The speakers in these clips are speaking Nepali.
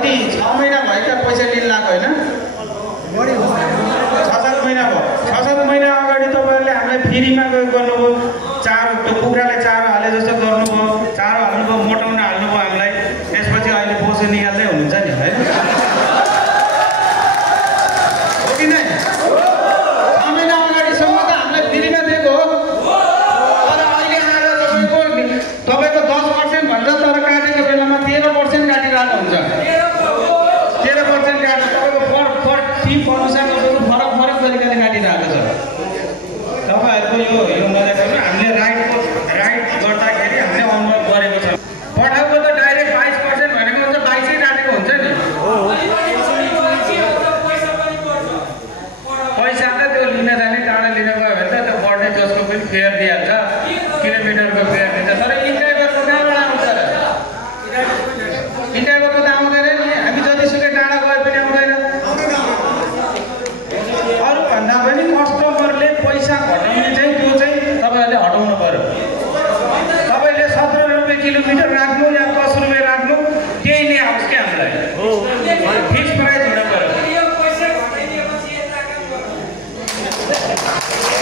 कति 6 महिना भयो क्या पैसा लिन लाग्यो हैन 6-7 महिना भयो 6-7 महिना अगाडि तपाईहरुले हामीलाई फ्रीमा गर्नुभयो चारो त्यो कुखुरालाई चारो हाले जस्तो गर्नुभयो चारो हाल्नुभयो मोटाउन हाल्नुभयो हामीलाई त्यसपछि अहिले बोसो निकाल्दै हुनुहुन्छ नि हैन हो कि नै 6 महिना अगाडिसम्म त हामीलाई फ्रीमा दिएको हो तर अहिले आएर तपाईको 10% भन्छ तर काटेको बेलामा 13% काटिरहेको हुन्छ 13% काट्छ तपाईको फर टिप अनुसार तपाईको फरक तरिकाले काटिरहेको छ तपाईहरुको यो नदेख्नु हामीले राइट गर्दाखेरि हामीले अनुरोध गरेको छ पठाउको त डाइरेक्ट 22% भनेको हुन्छ 22 काटेको हुन्छ नि पैसा त त्यो लिन जाने टाढा लिन गयो भने त त्यो बढ्ने जसको पनि फेयर दिइहाल्छ किलोमिटरको फेयर दिन्छ तर इन्टाइबरको कहाँबाट आउँछ र इन्टाइबरको त आउँदैन नि हामी जतिसुकै टाढा गए पनि आउँदैन अरु भन्दा पनि कस्टमरले पैसा घटाउने चाहिँ त्यो चाहिँ तपाईहरुले हटाउनु पर्यो तपाईले 17 रुपैयाँ किलोमिटर राख्नु या 10 रुपैयाँ राख्नु त्यही नै आओस् के हामीलाई फिक्स प्राइस हुन पर्यो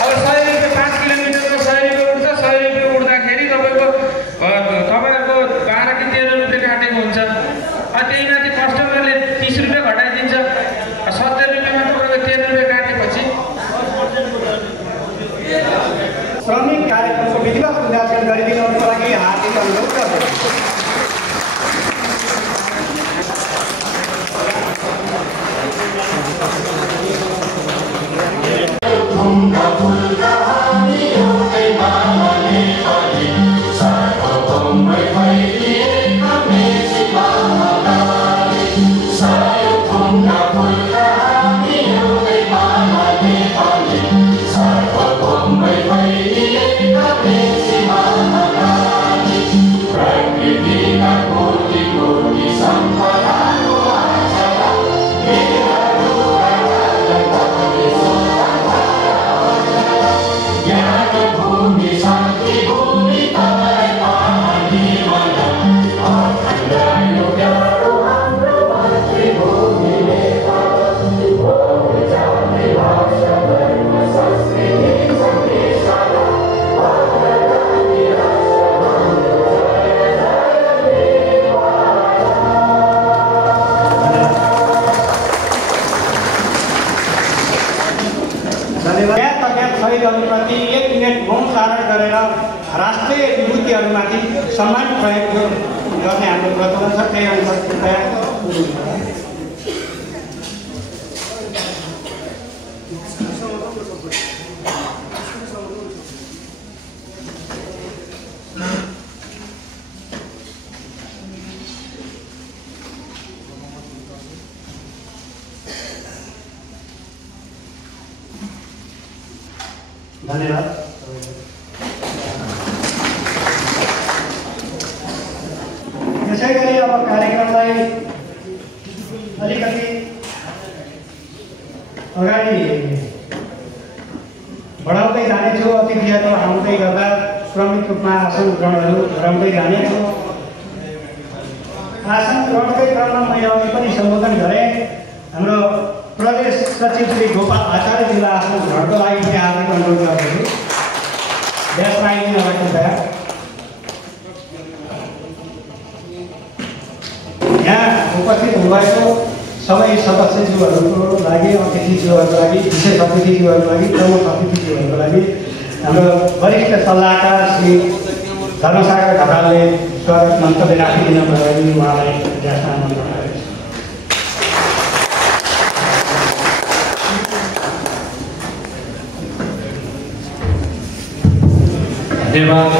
अब 100 रुपैयाँ 5 किलोमिटरको 100 रुपैयाँ उठ्छ 100 रुपैयाँ उठ्दाखेरि तपाईहरुको 12 कि 13 रुपैयाँ काटेको हुन्छ त्यही माथि कस्टमरले 30 रुपैयाँ घटाइदिन्छ 70 रुपैयाँमा तपाईको 13 रुपैयाँ काटेपछि श्रमिक कार्यक्रमको विधिवत मूल्याङ्कन गरिदिनुको लागि हार्दिक अनुरोध गर्दछु शहीदहरुप्रति 1 मिनेट मौन धारण गरेर राष्ट्रिय विभूतिहरुमाथि सम्मान प्रयोग गर्ने हाम्रो प्रचलन छ त्यही अनुसार कृपया धन्यवाद त्यसै गरी अब कार्यक्रमलाई अलिकति अगाडि बढाउँदै जानेछु अतिथिहरू आउँदै गर्दा क्रमिक रूपमा आसन ग्रहणहरू गराउँदै जानेछु आसन ग्रहणकै क्रममा मैले अघि पनि सम्बोधन गरेँ हाम्रो प्रदेश सचिव श्री गोपाल आचार्यजीलाई आसन ग्रहणको लागि पनि हार्दिक अनुरोध गर्दछु देशमा आइदिनु कृपया यहाँ उपस्थित हुनुभएको सबै सदस्यज्यूहरूको लागि अतिथिज्यूहरूको लागि विशेष अतिथिज्यूहरूको लागि प्रमुख अतिथिज्यूहरूको लागि हाम्रो वरिष्ठ सल्लाहकार श्री धर्मसागर ढकालले स्वागत मन्तव्य राखिदिनुको लागि उहाँलाई ज्ञापन आमन्त्रण गरेको छु। धन्यवाद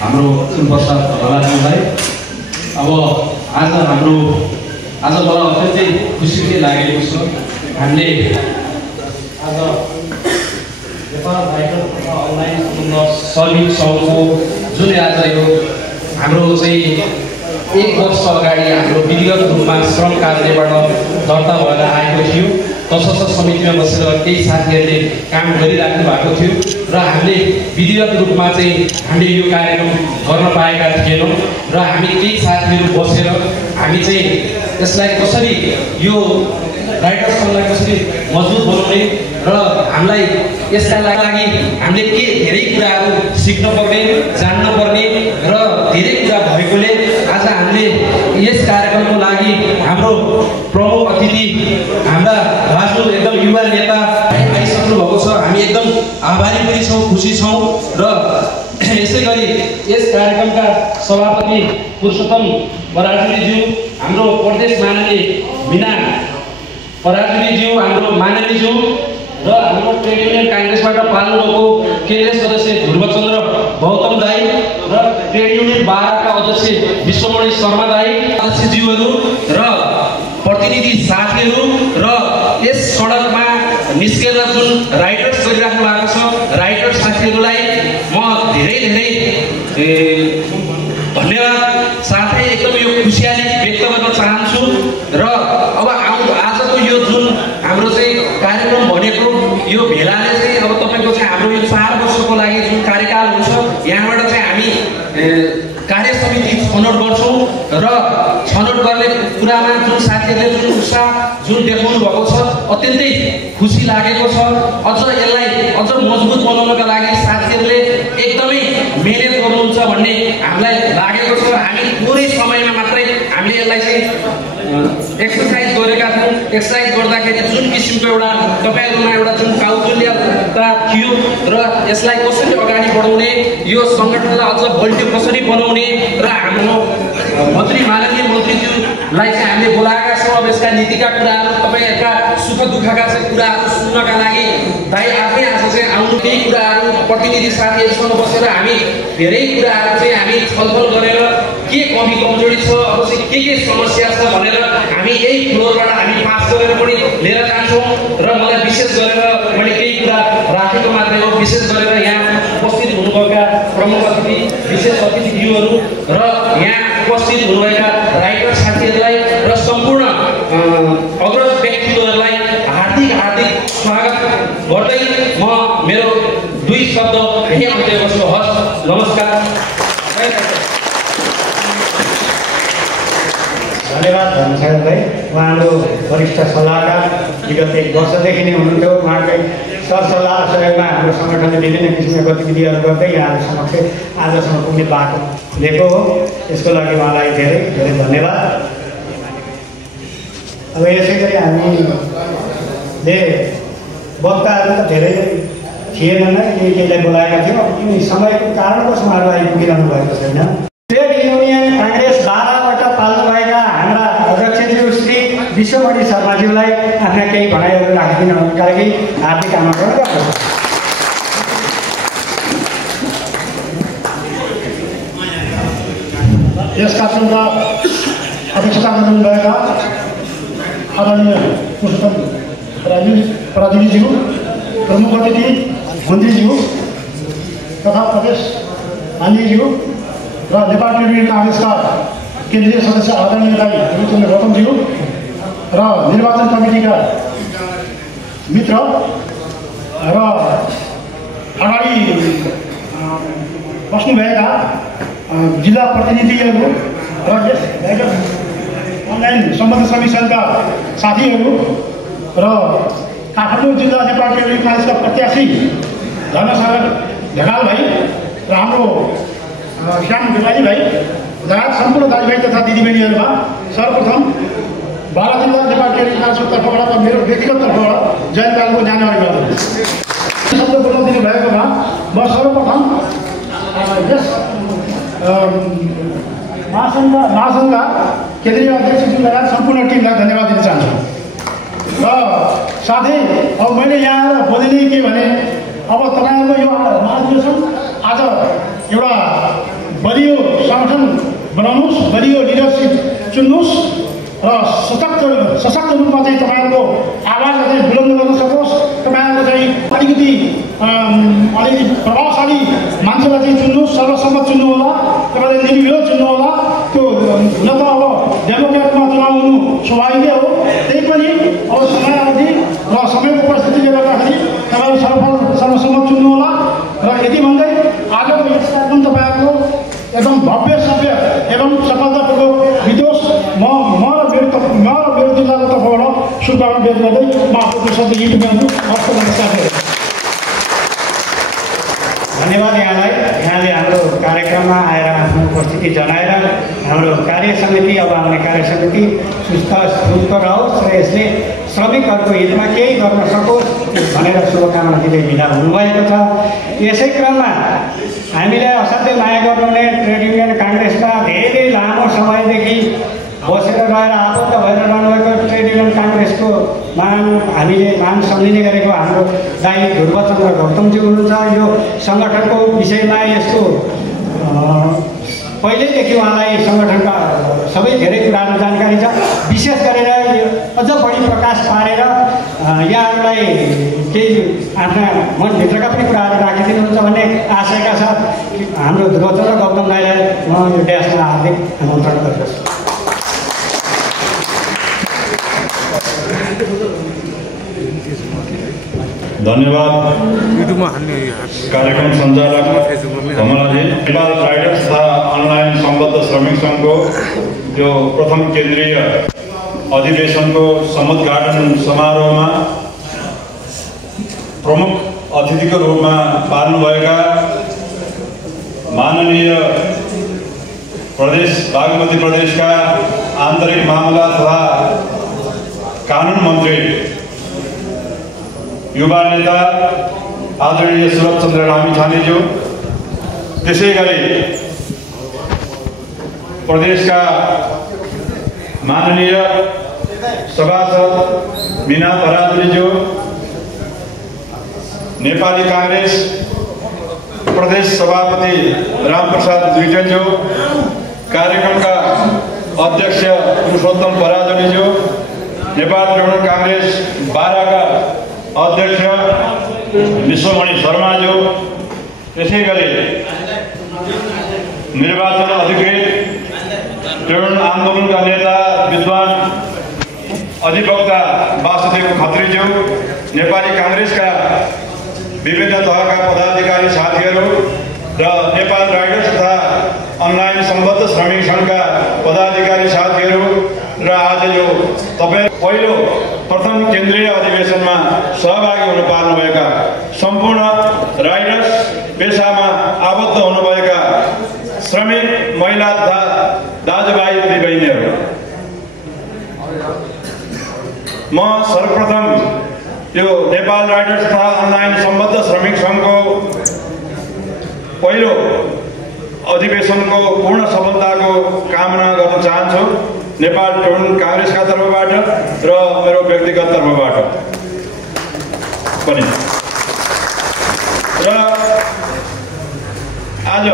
हाम्रो सुनप्रसाद ढकालज्यूलाई। अब आज मलाई अत्यन्तै खुसी पनि लागेको छ। हामीले आज नेपाल राइटर तथा अनलाइन श्रमिक सङ्घको जुन आज यो हाम्रो चाहिँ 1 वर्ष अगाडि हाम्रो विधिगत रूपमा श्रम कार्यबाट दर्ता भएर आएको थियो तसर्थ समितिमा बसेर केही साथीहरूले काम गरिराख्नु भएको थियो र हामीले विधिवत रूपमा चाहिँ हामीले यो कार्यक्रम गर्न पाएका थिएनौँ र हामी केही साथीहरू बसेर हामी चाहिँ यसलाई कसरी यो राइटर्स सङ्घलाई कसरी मजबुत बनाउने र हामीलाई यसका लागि हामीले के धेरै कुराहरू सिक्न पर्ने जान्न पर्ने र धेरै कुरा भएकोले आज हामीले यस कार्यक्रमको लागि हाम्रो प्रमुख अतिथि हाम्रा राजदूत एकदम युवा नेता आइसक्नु भएको छ। हामी एकदम आभारी पनि छौँ, खुसी छौँ र यसै गरी यस कार्यक्रमका सभापति पुरुषोत्तम बराजुलीज्यू, हाम्रो प्रदेश माननीय मीना पराजुलीज्यू, हाम्रो माननीयज्यू र हाम्रो ट्रेड युनियन काङ्ग्रेसबाट पाल्नुभएको केन्द्रीय सदस्य ध्रुवचन्द्र गौतम दाई र ट्रेड युनियन बाह्रका अध्यक्ष विश्वमणि शर्मा दाई, अध्यक्षज्यूहरू र प्रतिनिधि साथीहरू र यस सडकमा निस्केर जुन राइडर्स गरिराख्नु भएको छ राइडर्स साथीहरूलाई म धेरै धेरै धन्यवाद साथै एकदम यो खुसियाली व्यक्त गर्न चाहन्छु र अब आजको यो जुन हाम्रो चाहिँ कार्यक्रम भनेको यो भेलाले चाहिँ अब तपाईँको चाहिँ हाम्रो यो 4 वर्षको लागि जुन कार्यकाल हुन्छ यहाँबाट चाहिँ हामी कार्य समिति छनौट गर्छौँ र छनौट गर्ने कुरामा जुन साथीहरूले जुन उत्साह जुन देखाउनु भएको छ अत्यन्तै खुसी लागेको छ। अझ यसलाई अझ मजबुत बनाउनका लागि साथीहरूले एकदमै मेहनत गर्नुहुन्छ भन्ने हामीलाई लागेको छ। हामी थोरै समयमा मात्रै हामीले यसलाई चाहिँ एक्सर्साइज गरेका थियौँ। एक्सर्साइज गर्दाखेरि जुन किसिमको एउटा तपाईँहरूमा एउटा जुन कौशल्यता थियो र यसलाई कसरी अगाडि बढाउने यो सङ्गठनलाई अझ बलियो कसरी बनाउने र हाम्रो मन्त्री माननीय मन्त्रीज्यूलाई चाहिँ हामीले बोलाएका छौँ। अब यसका नीतिका कुराहरू तपाईँहरूका सुख दुःखका चाहिँ कुराहरू सुन्नका लागि दाइ आफै आज चाहिँ आउनु केही कुराहरू प्रतिनिधि साथीहरूसँग बसेर हामी धेरै कुराहरू चाहिँ हामी छलफल गरेर के कमी कमजोरी छ अब चाहिँ के समस्या छ भनेर हामी यही फ्लोरबाट हामी पास गरेर पनि लिएर जान्छौँ र मलाई विशेष गरेर मैले केही कुरा राखेको मात्रै हो। विशेष गरेर यहाँ उपस्थित हुनुभएका प्रमुख अतिथि विशेष अतिथिज्यूहरू र यहाँ उपस्थित हुनुभएका राइटर साथीहरूलाई र सम्पूर्ण अग्रज व्यक्तित्वहरूलाई हार्दिक हार्दिक स्वागत गर्दै म मेरो 2 शब्द यही अन्त्य गर्छु। हस्, नमस्कार। धन्यवाद धनसागर भाइ। उहाँहरू वरिष्ठ सल्लाहकार विगत 1 वर्षदेखि नै हुनुहुन्थ्यो। उहाँकै सरसल्लाह सहयोगमा हाम्रो सङ्गठनले विभिन्न किसिमका गतिविधिहरू गर्दै यहाँहरू समक्ष आजसम्म पुग्ने बाटो खुलेको हो। यसको लागि उहाँलाई धेरै धेरै धन्यवाद। अब यसै गरी हामीले वक्ताहरू त धेरै थिएनन्, केहीलाई बोलाएका थियौँ। अब कुनै समयको कारणवश उहाँहरू आइपुगिरहनु भएको छैन। ट्रेड युनियन काङ्ग्रेस बाह्रबाट पाल्नुभएका हाम्रा अध्यक्षज्यू श्री विश्वमणि शर्माज्यूलाई आफ्ना केही भनाइहरू राखिदिनुका लागि हार्दिक आमन्त्रण गर्दछु। यस कार्यक्रमका अध्यक्षता गर्नुभएका आदरणीय पुरुषोत्तम पराजुलीज्यू, प्रमुख अतिथि मन्त्रीज्यू तथा प्रदेश माननीयज्यू र नेपाल ट्रेड युनियन काङ्ग्रेसका केन्द्रीय सदस्य आदरणीय दाई ध्रुवचन्द्र गौतमज्यू र निर्वाचन कमिटीका मित्र र अगाडि बस्नुभएका जिल्ला प्रतिनिधिहरू र यस अनलाइन सम्बन्ध समितिका साथीहरू र काठमाडौँ जिल्ला नेपाल ट्रेड युनियन काङ्ग्रेसका प्रत्याशी धनसागर ढकाल भाइ र हाम्रो श्याम ढकाली भाइ लगायत सम्पूर्ण दाजुभाइ तथा दिदीबहिनीहरूमा सर्वप्रथम 12 जिल्ला नेपाल ट्रेड युनियन काङ्ग्रेसको तर्फबाट र मेरो व्यक्तिगत तर्फबाट जयन्तालको जानकारी गर्छु। शब्द बोल्न दिनुभएकोमा म सर्वप्रथम यस महासङ्घका केन्द्रीय अध्यक्षज्यू लगायत सम्पूर्ण टिमलाई धन्यवाद दिन चाहन्छु। र साथै अब मैले यहाँ आएर बोलिने के भने अब तपाईँहरूको यो महाधिवेशन आज एउटा बलियो सङ्गठन बनाउनुहोस्, बलियो लिडरसिप चुन्नुहोस् र सशक्त रूपमा चाहिँ तपाईँहरूको आवाजलाई चाहिँ बुलन्द गर्न सकोस्। तपाईँहरूको चाहिँ अलिकति प्रभावशाली मान्छेलाई चाहिँ चुन्नुहोस्, सर्वसम्मत चुन्नु होला, तपाईँले निर्विरोध चुन्नु होला। त्यो हुन त अब डेमोक्रेटमा चुनाव हुनु स्वाभाविकै हो, त्यही पनि अब समयावधि शुभकामना व्यक्त गर्दै म आफ्नो शब्द यही टुङ्ग्याउँछु। हस्त नमस्कार। धन्यवाद यहाँलाई। यहाँले हाम्रो कार्यक्रममा आएर आफ्नो उपस्थिति जनाएर हाम्रो कार्य समिति अब आउने कार्य समिति सुस्त रहोस् र यसले श्रमिकहरूको हितमा केही गर्न सकोस् भनेर शुभकामना दिँदै बिदा हुनुभएको छ। यसै क्रममा हामीले असाध्यै माया गर्नुहुने ट्रेड युनियन काङ्ग्रेसमा धेरै लामो समयदेखि बसेर रहेर आबद्ध भएर रहनुभएको ट्रेड युनियन काङ्ग्रेसको हामीले मान सम्झिने गरेको हाम्रो दाइ ध्रुवचन्द्र गौतमजी हुनुहुन्छ। यो सङ्गठनको विषयमा यसको पहिल्यैदेखि उहाँलाई सङ्गठनका सबै धेरै कुराहरू जानकारी छ। विशेष गरेर यो अझ बढी प्रकाश पारेर यहाँहरूलाई केही आफ्ना मनभित्रका पनि कुराहरू राखिदिनुहुन्छ भन्ने आशयका साथ हाम्रो ध्रुवचन्द्र गौतम दाइलाई म यो ड्यासमा हार्दिक आमन्त्रण गर्दछु। धन्यवाद कार्यक्रम सञ्चालक कमलाजी। नेपाल राइडर्स तथा अनलाइन सम्बद्ध श्रमिक सङ्घको यो प्रथम केन्द्रीय अधिवेशनको समुद्घाटन समारोहमा प्रमुख अतिथिको रूपमा पाल्नुभएका माननीय बागमती प्रदेशका आन्तरिक मामला तथा कानुन मन्त्री युवा नेता आदरणीय सुरज चन्द्र लामिछानेज्यू, त्यसै गरी प्रदेशका माननीय सभासद मीना पराजुलीज्यू, नेपाली काङ्ग्रेस प्रदेश सभापति रामप्रसाद दुईटज्यू, कार्यक्रमका अध्यक्ष पुरुषोत्तम पराजुलीज्यू, नेपाल तृणमूल काङ्ग्रेस बाराका अध्यक्ष विश्वमणि शर्माज्यू, त्यसै गरी निर्वाचन अधिकृत तृणमूल आन्दोलनका नेता विद्वान अधिवक्ता वासुदेव खत्रीज्यू, नेपाली काङ्ग्रेसका विभिन्न तहका पदाधिकारी साथीहरू र नेपाल राइडर्स तथा अनलाइन सम्बद्ध श्रमिक सङ्घका पदाधिकारी साथीहरू र आज यो तपाईँ पहिलो प्रथम केन्द्रीय अधिवेशनमा सहभागी हुन पार्नुभएका सम्पूर्ण राइडर्स पेसामा आबद्ध हुनुभएका श्रमिक महिला तथा दाजुभाइ दिदीबहिनीहरू, म सर्वप्रथम यो नेपाल राइडर्स तथा अनलाइन सम्बद्ध श्रमिक सङ्घको पहिलो अधिवेशनको पूर्ण सफलताको कामना गर्न चाहन्छु नेपाल तृणमूल काङ्ग्रेसका तर्फबाट र मेरो व्यक्तिगत तर्फबाट पनि। र आज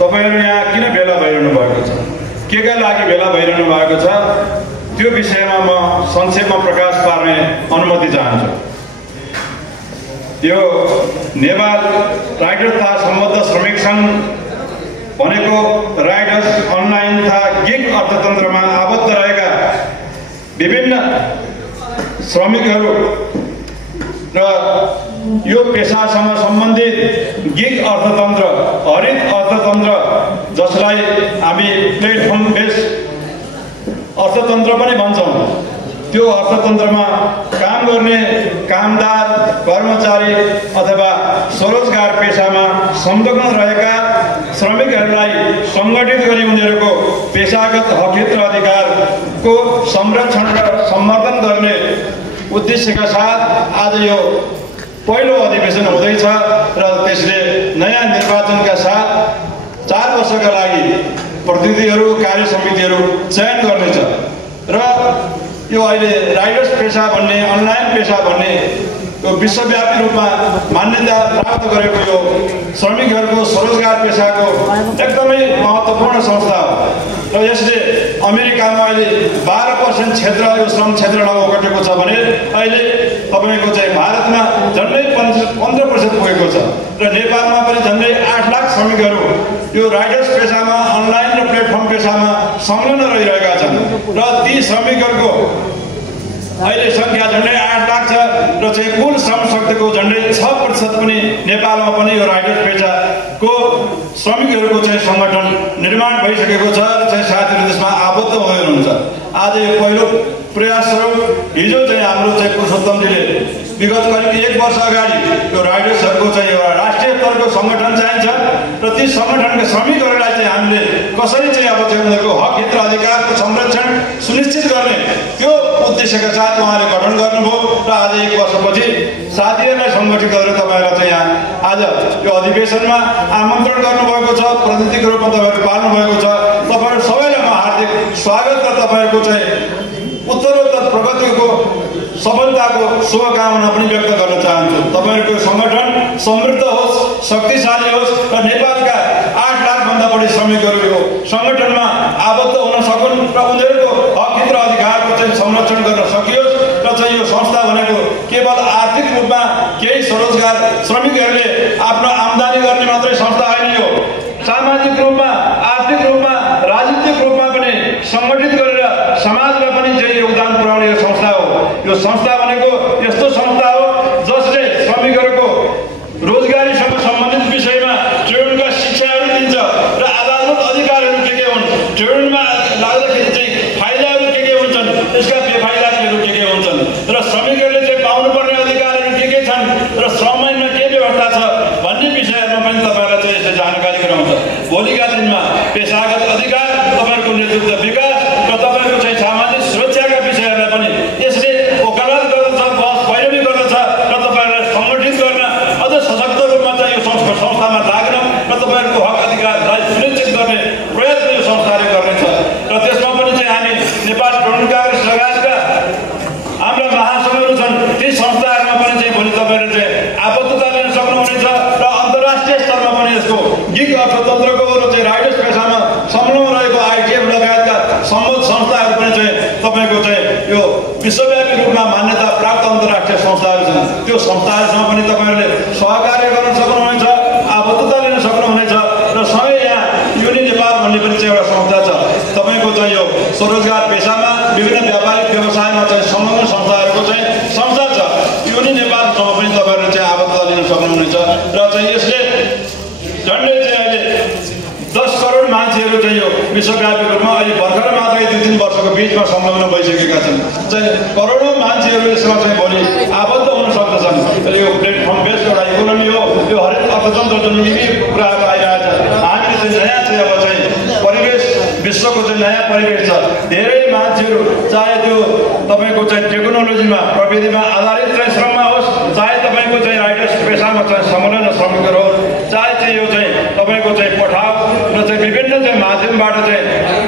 तपाईँहरू यहाँ किन भेला भइरहनु भएको छ, केका लागि भेला भइरहनु भएको छ, त्यो विषयमा म संक्षेपमा प्रकाश पार्ने अनुमति चाहन्छु। यो नेपाल राइडर्स तथा सम्बद्ध श्रमिक सङ्घ भनेको राइडर्स अनलाइन तथा गिग अर्थतन्त्रमा आबद्ध रहेका विभिन्न श्रमिकहरू र यो पेसासँग सम्बन्धित गिग अर्थतन्त्र, हरित अर्थतन्त्र, जसलाई हामी प्लेटफर्म बेस अर्थतन्त्र पनि भन्छौँ, त्यो अर्थतन्त्रमा काम गर्ने कामदार, कर्मचारी अथवा स्वरोजगार पेसामा संलग्न रहेका श्रमिकहरूलाई सङ्गठित गरी उनीहरूको पेसागत हक र अधिकारको संरक्षण र सम्वर्धन गर्ने उद्देश्यका साथ आज यो पहिलो अधिवेशन हुँदैछ र त्यसले नयाँ निर्वाचनका साथ 4 वर्षका लागि प्रतिनिधिहरू, कार्य समितिहरू चयन गर्नेछ र यो अहिले राइडर्स पेसा भन्ने, अनलाइन पेसा भन्ने यो विश्वव्यापी रूपमा मान्यता प्राप्त गरेको यो श्रमिकहरूको स्वरोजगार पेसाको एकदमै महत्त्वपूर्ण संस्था हो र यसले अमेरिकामा अहिले 12% क्षेत्र यो श्रम क्षेत्रलाई ओगटेको छ भने अहिले तपाईँको चाहिँ भारतमा झन्डै 15% पुगेको छ र नेपालमा पनि झन्डै 8 लाख श्रमिकहरू यो राइडर्स पेसामा, अनलाइन र प्लेटफर्म पेसामा संलग्न रहिरहेका छन् र ती श्रमिकहरूको अहिले सङ्ख्या झन्डै 8 लाख छ र चाहिँ कुल श्रम शक्तिको झन्डै 6% पनि नेपालमा पनि यो राइडर्स पेसाको श्रमिकहरूको चाहिँ सङ्गठन निर्माण भइसकेको छ र चाहिँ साथीहरू त्यसमा आबद्ध हुनुहुन्छ। आज यो पहिलो प्रयासस्वरूप हिजो चाहिँ हाम्रो चाहिँ पुरुषोत्तमजीले विगत करिब 1 वर्ष अगाडि यो राइडर्सहरूको चाहिँ एउटा राष्ट्रिय स्तरको सङ्गठन चाहिन्छ र ती सङ्गठनका श्रमिकहरूलाई चाहिँ हामीले कसरी चाहिँ अब चाहिँ उनीहरूको हक हित र अधिकारको संरक्षण सुनिश्चित गर्ने त्यो उद्देश्यका साथ उहाँले गठन गर्नुभयो र आज 1 वर्षपछि साथीहरूलाई सङ्गठित गरेर तपाईँहरूलाई चाहिँ यहाँ आज यो अधिवेशनमा आमन्त्रण गर्नुभएको छ, प्रतिनिधिको रूपमा तपाईँहरू पाल्नुभएको छ। तपाईँहरू सबैलाई म हार्दिक स्वागत र तपाईँहरूको चाहिँ उत्तरोत्तर प्रगतिको सफलताको शुभकामना पनि व्यक्त गर्न चाहन्छु। तपाईँहरूको सङ्गठन समृद्ध होस्, शक्तिशाली होस् र नेपालका 8 लाखभन्दा बढी श्रमिकहरू यो सङ्गठनमा आबद्ध हुन सकुन् र उनीहरूको हक हित र अधिकारको चाहिँ संरक्षण गर्न सकियोस् र चाहिँ यो संस्था भनेको केवल आर्थिक रूपमा केही स्वरोजगार श्रमिकहरूले आफ्नो आम्दानी गर्ने मात्रै संस्था होइन, यो सामाजिक रूपमा, आर्थिक रूपमा, राजनीतिक रूपमा पनि सङ्गठित गरेर समाजमा पनि चाहिँ योगदान पुर्याउने यो संस्था हो। यो संस्था भनेको यस्तो संस्था हो जसले श्रमिकहरूको रोजगारीसँग सम्बन्धित विषयमा ट्रेनिङका शिक्षाहरू दिन्छ र आधारभूत अधिकारहरू के हुन्, ट्रेनिङमा लाग्दाखेरि चाहिँ फाइदाहरू के हुन्छन्, यसका बेफाइदाहरू के हुन्छन् र श्रमिकहरूले चाहिँ पाउनुपर्ने अधिकारहरू के छन् र श्रम ऐनमा के व्यवस्था छ भन्ने विषयहरूमा पनि तपाईँहरूलाई चाहिँ यसले जानकारी गराउँछ। भोलिका दिनमा पेसागत अधिकार, तपाईँहरूको नेतृत्व विकास र तपाईँहरूको चाहिँ सामाजिक सुरक्षाका विषयहरूलाई पनि यसले वकालत गर्दछ, बहस पैरवी गर्दछ र तपाईँहरूलाई सङ्गठित गर्न अझ सशक्त रूपमा चाहिँ यो संस्थामा लाग्न र तपाईँहरूको हक अधिकारलाई सुनिश्चित गर्ने प्रयत्न यो संस्थाले गर्नेछ। र त्यसमा पनि चाहिँ हामी नेपाल तरुण काङ्ग्रेस लगायतका हाम्रा महासङ्घहरू छन्, ती संस्थाहरूमा पनि चाहिँ भोलि तपाईँहरूले चाहिँ आबद्धता लिन सक्नुहुनेछ र अन्तर्राष्ट्रिय स्तरमा पनि यसको गिग अर्थतन्त्रको र चाहिँ राइडर्स पेसामा संलग्न रहेको आइटिएफ लगायतका सम्बद्ध संस्थाहरू पनि चाहिँ तपाईँको चाहिँ यो विश्वव्यापी रूपमा मान्यता प्राप्त अन्तर्राष्ट्रिय संस्थाहरू छन्। त्यो संस्थाहरूसँग पनि तपाईँहरूले सहकार्य गर्न सक्नुहुनेछ, आबद्धता लिन सक्नुहुनेछ र सँगै यहाँ युनि नेपाल भन्ने पनि चाहिँ एउटा संस्था छ। तपाईँको चाहिँ यो स्वरोजगार पेसामा विभिन्न व्यापारिक व्यवसायमा चाहिँ संलग्न संस्थाहरूको चाहिँ संस्था छ। युनि नेपालसँग पनि तपाईँहरूले चाहिँ आबद्धता लिन सक्नुहुनेछ र चाहिँ यसले झन्डै चाहिँ अहिले 10 करोड मान्छेहरू चाहिँ यो विश्वव्यापी रूपमा अहिले भर्खर मात्रै 2-3 वर्षको बिचमा संलग्न भइसकेका छन्। चाहिँ करोडौँ मान्छेहरू यसमा चाहिँ भोलि आबद्ध हुन सक्दछन्। यो प्लेटफर्म बेस्ड एउटा इकोनोमी हो, यो हरेक अर्थतन्त्र जुन यी कुराहरू आइरहेछ। हामीले चाहिँ नयाँ चाहिँ अब चाहिँ परिवेश, विश्वको चाहिँ नयाँ परिवेश छ। धेरै मान्छेहरू चाहे त्यो तपाईँको चाहिँ टेक्नोलोजीमा, प्रविधिमा आधारित चाहिँ श्रममा होस्, चाहे तपाईँको चाहिँ राइडर्स पेसामा चाहिँ संलग्न श्रमिकहरू होस्, चाहे चाहिँ यो चाहिँ तपाईँको चाहिँ पठाउ र चाहिँ विभिन्न चाहिँ माध्यमबाट चाहिँ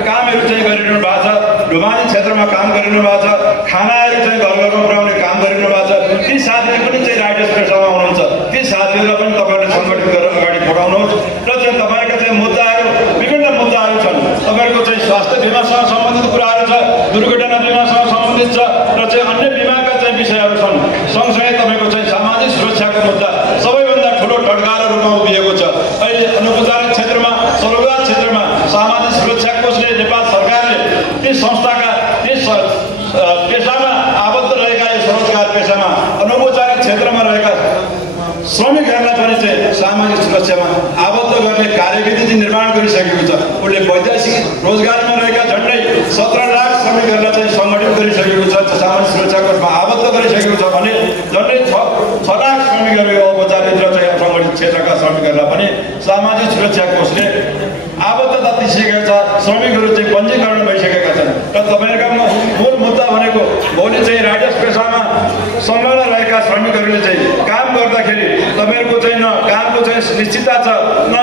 कामहरू चाहिँ गरिरहनु भएको छ। ढुवानी क्षेत्रमा काम गरिरहनु भएको छ, खानाहरू चाहिँ घर घरमा पुर्याउने काम गरिरहनु भएको छ। ती साथीहरू पनि चाहिँ राइडर्स पेसामा हुनुहुन्छ, ती साथीहरूलाई पनि तपाईँहरूले सङ्गठित गरेर अगाडि बढाउनुहोस् र चाहिँ तपाईँका चाहिँ मुद्दाहरू, विभिन्न मुद्दाहरू छन्। तपाईँहरूको चाहिँ स्वास्थ्य बिमासँग सम्बन्धित कुराहरू छ, दुर्घटना बिमासँग सम्बन्धित छ र चाहिँ अन्य बिमाका चाहिँ विषयहरू छन्। सँगसँगै तपाईँको चाहिँ सामाजिक सुरक्षाको मुद्दा सबैभन्दा ठुलो टड्कारो रूपमा उभिएको छ। अहिले अनौपचारिक क्षेत्रमा, स्वरोजगार क्षेत्रमा सामाजिक सुरक्षा कोषले, नेपाल सरकारले ती संस्थाका त्यस पेसामा आबद्ध रहेका यो स्वरोजगार पेसामा अनौपचारिक क्षेत्रमा रहेका श्रमिकहरूलाई पनि चाहिँ सामाजिक सुरक्षामा आबद्ध गर्ने कार्यविधि चाहिँ निर्माण गरिसकेको छ। उसले वैदेशिक रोजगारमा रहेका झन्डै 17 लाख श्रमिकहरूलाई चाहिँ सङ्गठित गरिसकेको छ, सामाजिक सुरक्षा कोषमा आबद्ध गरिसकेको छ भने झन्डै 6 लाख श्रमिकहरू यो औपचारिक र चाहिँ असङ्गठित क्षेत्रका श्रमिकहरूलाई पनि सामाजिक सुरक्षा कोषले आबद्धता दिइसकेको छ। श्रमिकहरू चाहिँ पञ्जीकरण भइसकेका छन् र तपाईँहरूका मूल मुद्दा भनेको भोलि चाहिँ राइडर्स पेसामा संलग्न रहेका श्रमिकहरूले चाहिँ काम गर्दाखेरि तपाईँहरूको चाहिँ न कामको चाहिँ निश्चितता छ, न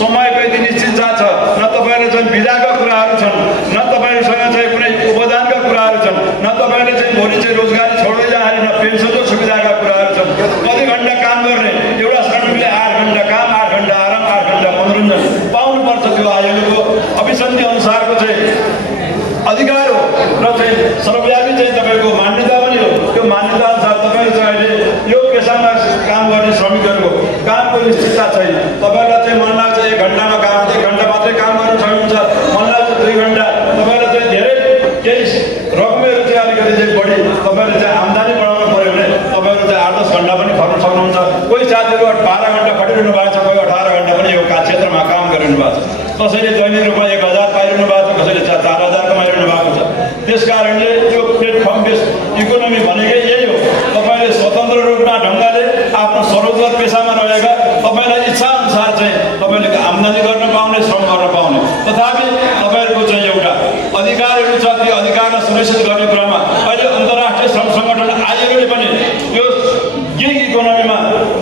समय कैदी निश्चितता छ, न तपाईँहरूले चाहिँ बिदाका कुराहरू छन्, न तपाईँहरूसँग चाहिँ कुनै उपदानका कुराहरू छन्, न तपाईँहरूले चाहिँ भोलि चाहिँ रोजगारी छोड्दै जाँदाखेरि न पेन्सनको सुविधाका कुराहरू छन्। कति घन्टा काम गर्ने, एउटा श्रमिकले 8 घन्टा काम, 8 घन्टा आराम, 8 घन्टा मनोरञ्जन पाउनुपर्छ। त्यो आयोगको अभिसन्धि अनुसारको चाहिँ अधिकार हो र चाहिँ सर्वव्यापी चाहिँ तपाईँको मान्यता पनि हो। त्यो मान्यता अनुसार तपाईँहरू चाहिँ अहिले यो पेसामा काम गर्ने श्रमिकहरूको कामको निश्चितता छैन। तपाईँहरूलाई चाहिँ मन लाग्छ 1 घन्टामा काम, 1 घन्टा मात्रै काम गर्न सक्नुहुन्छ, मन लाग्छ 2 घन्टा, तपाईँहरूलाई चाहिँ धेरै केही रकमहरू चाहिँ अलिकति चाहिँ बढी तपाईँहरूले चाहिँ आम्दानी बढाउनु पऱ्यो भने तपाईँहरू चाहिँ 8-10 घन्टा पनि खट्न सक्नुहुन्छ। कोही साथीहरू 12 घन्टा खटिरहनु भएको छ, कोही 18 घन्टा पनि यो क्षेत्रमा काम गरिरहनु भएको छ। कसैले दैनिक रूपमा 1000 पाइरहनु भएको छ, कसैले 4000 कमाइरहनु भएको छ। त्यस कारणले यो प्लेटफर्म बेस्ड इकोनोमी भनेकै यही हो। तपाईँले स्वतन्त्र रूपमा ढङ्गले आफ्नो स्वरोजगार पेसामा रहेका तपाईँलाई इच्छाअनुसार चाहिँ तपाईँले आम्दानी गर्न पाउने, श्रम गर्न पाउने, तथापि तपाईँहरूको चाहिँ एउटा अधिकारहरू छ। त्यो अधिकारलाई सुनिश्चित गर्ने क्रममा अहिले अन्तर्राष्ट्रिय श्रम सङ्गठन आयोगले पनि यो गिग इकोनोमीमा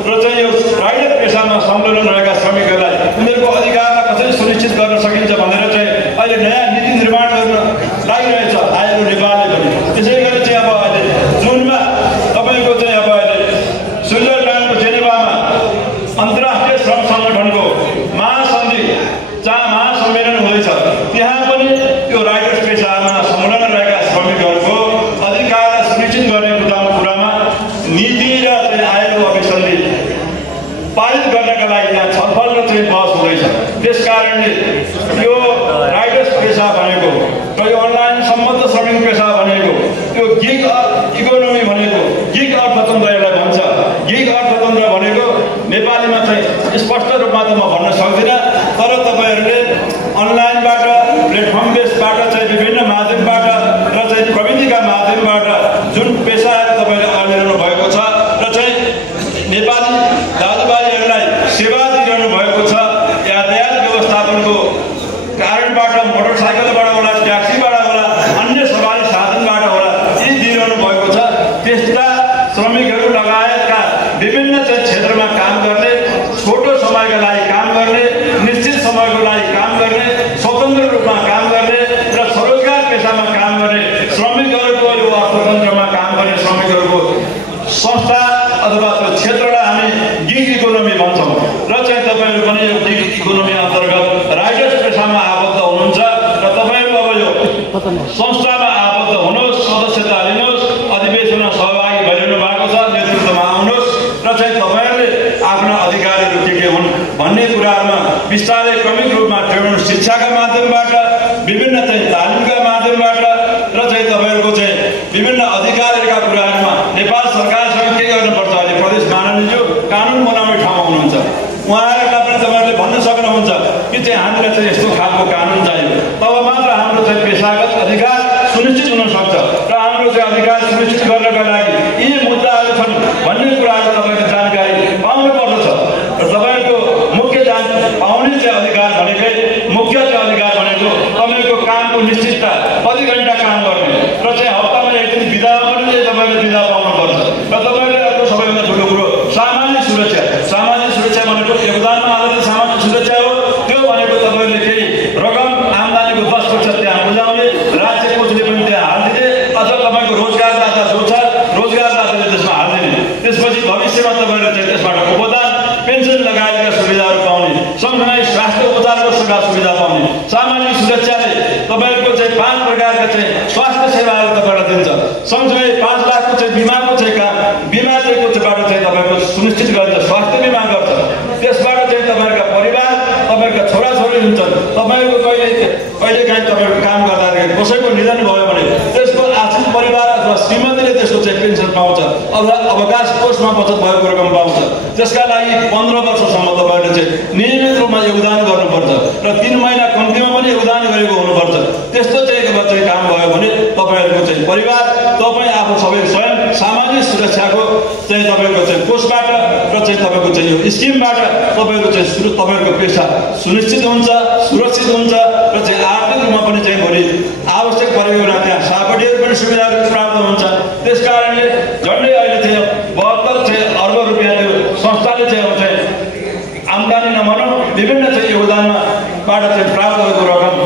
र चाहिँ यो राइडर पेसामा संलग्न रहेका श्रमिकहरूलाई उनीहरूको अधिकारलाई कसरी सुनिश्चित गर्न सकिन्छ भनेर चाहिँ अहिले नयाँ नीति निर्माण गर्न लागिरहेछ आयोग नेपालले पनि। त्यसै गरी चाहिँ अब अहिले जुनमा तपाईँको चाहिँ अब अहिले स्विजरल्यान्डको जेनेभामा अन्तर्राष्ट्रिय श्रम सङ्गठनको महासन्धि महासम्मेलन हुँदैछ। त्यहाँ पनि यो राइडर्स पेसामा संलग्न रहेका श्रमिकहरूको अधिकारलाई सुनिश्चित गर्ने कुरामा नीति र चाहिँ आयोग अभिसन्धि पारित गर्नका लागि यहाँ छलफल र चाहिँ बहस हुँदैछ। त्यस कारणले यो राइडर्स पेसा भनेको र यो अनलाइन सम्बद्ध श्रमिक पेसा भनेको त्यो गिग इकोनोमी भनेको गिग अर्थतन्त्र यसलाई भन्छ। गिग अर्थतन्त्र भनेको नेपालीमा चाहिँ स्पष्ट रूपमा त म भन्न सक्दिनँ, तर तपाईँहरूले अनलाइनबाट प्लेटफर्म बेसबाट चाहिँ विभिन्न माध्यमबाट र चाहिँ प्रविधिका माध्यमबाट जुन पेसाहरू तपाईँले अनिरहनु भएको छ र चाहिँ नेपाली दाजुभाइहरूलाई सेवा दिइरहनु भएको छ, यातायात व्यवस्थापनको कारणबाट मोटरसाइकलबाट होला, ट्याक्सीबाट होला, अन्य सवारी साधनबाट होला, यी दिइरहनु भएको छ। त्यस्ता श्रमिकहरू लगायतका विभिन्न चाहिँ क्षेत्रमा काम गर्ने, छोटो समयका लागि काम गर्ने, निश्चित समयको लागि काम गर्ने, स्वतन्त्र रूपमा काम गर्ने र स्वरोजगार पेसामा काम गर्ने श्रमिकहरूको यो अर्थतन्त्रमा काम गर्ने श्रमिकहरूको संस्था अथवा त्यो क्षेत्रलाई हामी गिग इकोनोमी भन्छौँ। र चाहिँ तपाईँहरू पनि यो गिग इकोनोमी अन्तर्गत राइडर्स पेसामा आबद्ध हुनुहुन्छ र तपाईँहरू अब यो संस्थामा आबद्ध हुनुहोस्, सदस्यता लिनुहोस्, अधिवेशनमा सहभागी भइरहनु भएको छ, नेतृत्वमा आउनुहोस् र चाहिँ तपाईँहरूले आफ्ना अधिकारहरू के हुन् भन्ने कुराहरूमा बिस्तारै क्रमिक रूपमा ट्रेनिङ शिक्षाका माध्यमबाट, विभिन्न चाहिँ तालिमका माध्यमबाट र चाहिँ तपाईँहरूको चाहिँ विभिन्न अधिकारहरूका कुराहरूमा नेपाल सरकारसँग के गर्नुपर्छ। अहिले प्रदेश महानन्दीज्यू कानुन बनाउने ठाउँमा हुनुहुन्छ, उहाँहरूलाई पनि तपाईँहरूले भन्न सक्नुहुन्छ कि चाहिँ हामीलाई चाहिँ यस्तो खालको कानुन चाहियो, तब मात्र हाम्रो चाहिँ पेसागत अधिकार सुनिश्चित हुन सक्छ र हाम्रो चाहिँ अधिकार सुनिश्चित गर्नका लागि यी मुद्दाहरू छन् भन्ने कुराहरू तपाईँको जानकारी पाउनु पर्दछ। र तपाईँको मुख्य पाउने चाहिँ अधिकार भनेकै मुख्य चाहिँ अधिकार भनेको तपाईँको कामको निश्चितता, कति घन्टा काम गर्ने र चाहिँ हप्तामा एक दिन बिदामा पनि तपाईँले बिदा पाउनुपर्छ। र तपाईँले अर्को सबैभन्दा ठुलो कुरो सामाजिक सुरक्षा। सामाजिक सुरक्षा भनेको योगदानमा आधारित सामाजिक सुरक्षा हो। त्यो भनेको तपाईँले केही रकम आम्दानीको 10% त्यहाँ बुझाउने, राज्य कोषले पनि त्यहाँ हालिदिने, अथवा तपाईँको रोजगारदाता जो छ रोजगारदाताले त्यसमा हालिदिने। त्यसपछि भविष्यमा तपाईँले चाहिँ त्यसबाट उपदान, पेन्सन लगायतका सुविधाहरू पाउने, सँगसँगै स्वास्थ्य उपचारको सुविधा पाउने। सामाजिक सुरक्षाले तपाईँहरूको चाहिँ 5 प्रकारका चाहिँ स्वास्थ्य सेवाहरू तपाईँलाई दिन्छ, सँगसँगै 5 लाखको चाहिँ बिमाको चाहिँ बिमा चाहिँ कोबाट चाहिँ तपाईँको सुनिश्चित गर्छ, स्वास्थ्य बिमा गर्छ। त्यसबाट चाहिँ तपाईँहरूका परिवार, तपाईँहरूका छोराछोरी हुन्छन्। तपाईँहरूको कहिलेकाहीँ तपाईँको काम गर्दाखेरि कसैको निधन भयो भने त्यसको आश्रित परिवार अथवा श्रीमतीले त्यसको चाहिँ पेन्सन पाउँछ, अथवा अवकाश कोषमा बचत भएको रकम पाउँछ। त्यसका लागि 15 वर्षसम्म तपाईँहरूले चाहिँ नियमित रूपमा योगदान गर्नुपर्छ र 3 महिना कम्तीमा पनि योगदान गरेको हुनुपर्छ। त्यस्तो चाहिँ काम भयो भने तपाईँहरूको चाहिँ परिवार, तपाईँ आफू सबै स्वयं सामाजिक सुरक्षाको चाहिँ तपाईँको चाहिँ कोषबाट र चाहिँ तपाईँको चाहिँ यो स्किमबाट तपाईँको चाहिँ तपाईँहरूको पेसा सुनिश्चित हुन्छ, सुरक्षित हुन्छ र चाहिँ आर्थिक रूपमा पनि चाहिँ भोलि आवश्यक परेको बेला त्यहाँ सापटीहरू पनि सुविधाहरू प्राप्त हुन्छ। त्यस कारणले झन्डै अहिले चाहिँ 72 अर्ब रुपियाँ त्यो संस्थाले चाहिँ आम्दानी नभनौँ विभिन्न चाहिँ योगदानबाट चाहिँ प्राप्त भएको रकम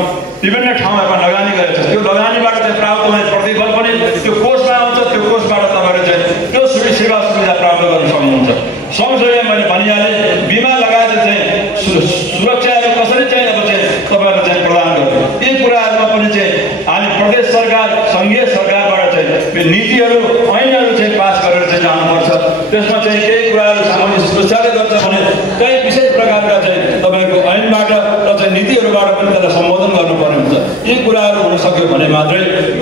विभिन्न ठाउँहरूमा लगानी गरेको छ। त्यो लगानीबाट चाहिँ प्राप्त हुने प्रतिफल पनि त्यो कोषमा आउँछ। त्यो कोषबाट तपाईँले चाहिँ त्यो सेवा सुविधा प्राप्त गर्न सक्नुहुन्छ। सँगसँगै मैले भनिहालेँ बिमा लगाएर चाहिँ सुरक्षाहरू कसरी चाहिँ अब चाहिँ तपाईँहरूले चाहिँ प्रदान गर्नु, यी कुराहरूमा पनि चाहिँ हामी प्रदेश सरकार, सङ्घीय सरकारबाट चाहिँ नीतिहरू, ऐनहरू चाहिँ पास गरेर चाहिँ जानुपर्छ। त्यसमा चाहिँ केही कुराहरू सामाजिक सुरक्षाले गर्छ भने कहीँ विशेष प्रकारका चाहिँ तपाईँको ऐनबाट र चाहिँ नीतिहरूबाट पनि त्यसलाई सम्बोधन गर्नुपर्ने हुन्छ। यी कुराहरू हुन सक्यो भने मात्रै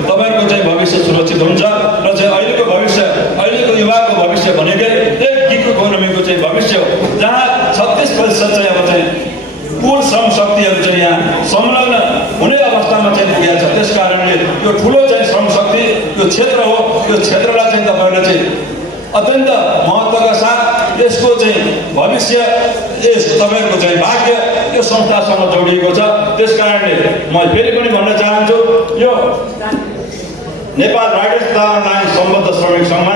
तपाईँहरूको चाहिँ भविष्य सुरक्षित हुन्छ र चाहिँ अहिलेको भविष्य, अहिलेको युवाको भविष्य भनेकै एक गिग इकोनोमीको चाहिँ भविष्य हो, जहाँ 36% चाहिँ अब चाहिँ कुल श्रम शक्तिहरू चाहिँ यहाँ संलग्न हुने अवस्थामा चाहिँ पुगेको छ। त्यस कारणले यो ठुलो चाहिँ क्षेत्र हो, यो क्षेत्रलाई चाहिँ तपाईँहरूले चाहिँ अत्यन्त महत्त्वका साथ यसको चाहिँ भविष्य, यस तपाईँहरूको चाहिँ भाग्य यो संस्थासँग जोडिएको छ। त्यस कारणले म फेरि पनि भन्न चाहन्छु, यो नेपाल राइडर्स तथा अनलाइन सम्बद्ध श्रमिक सङ्घमा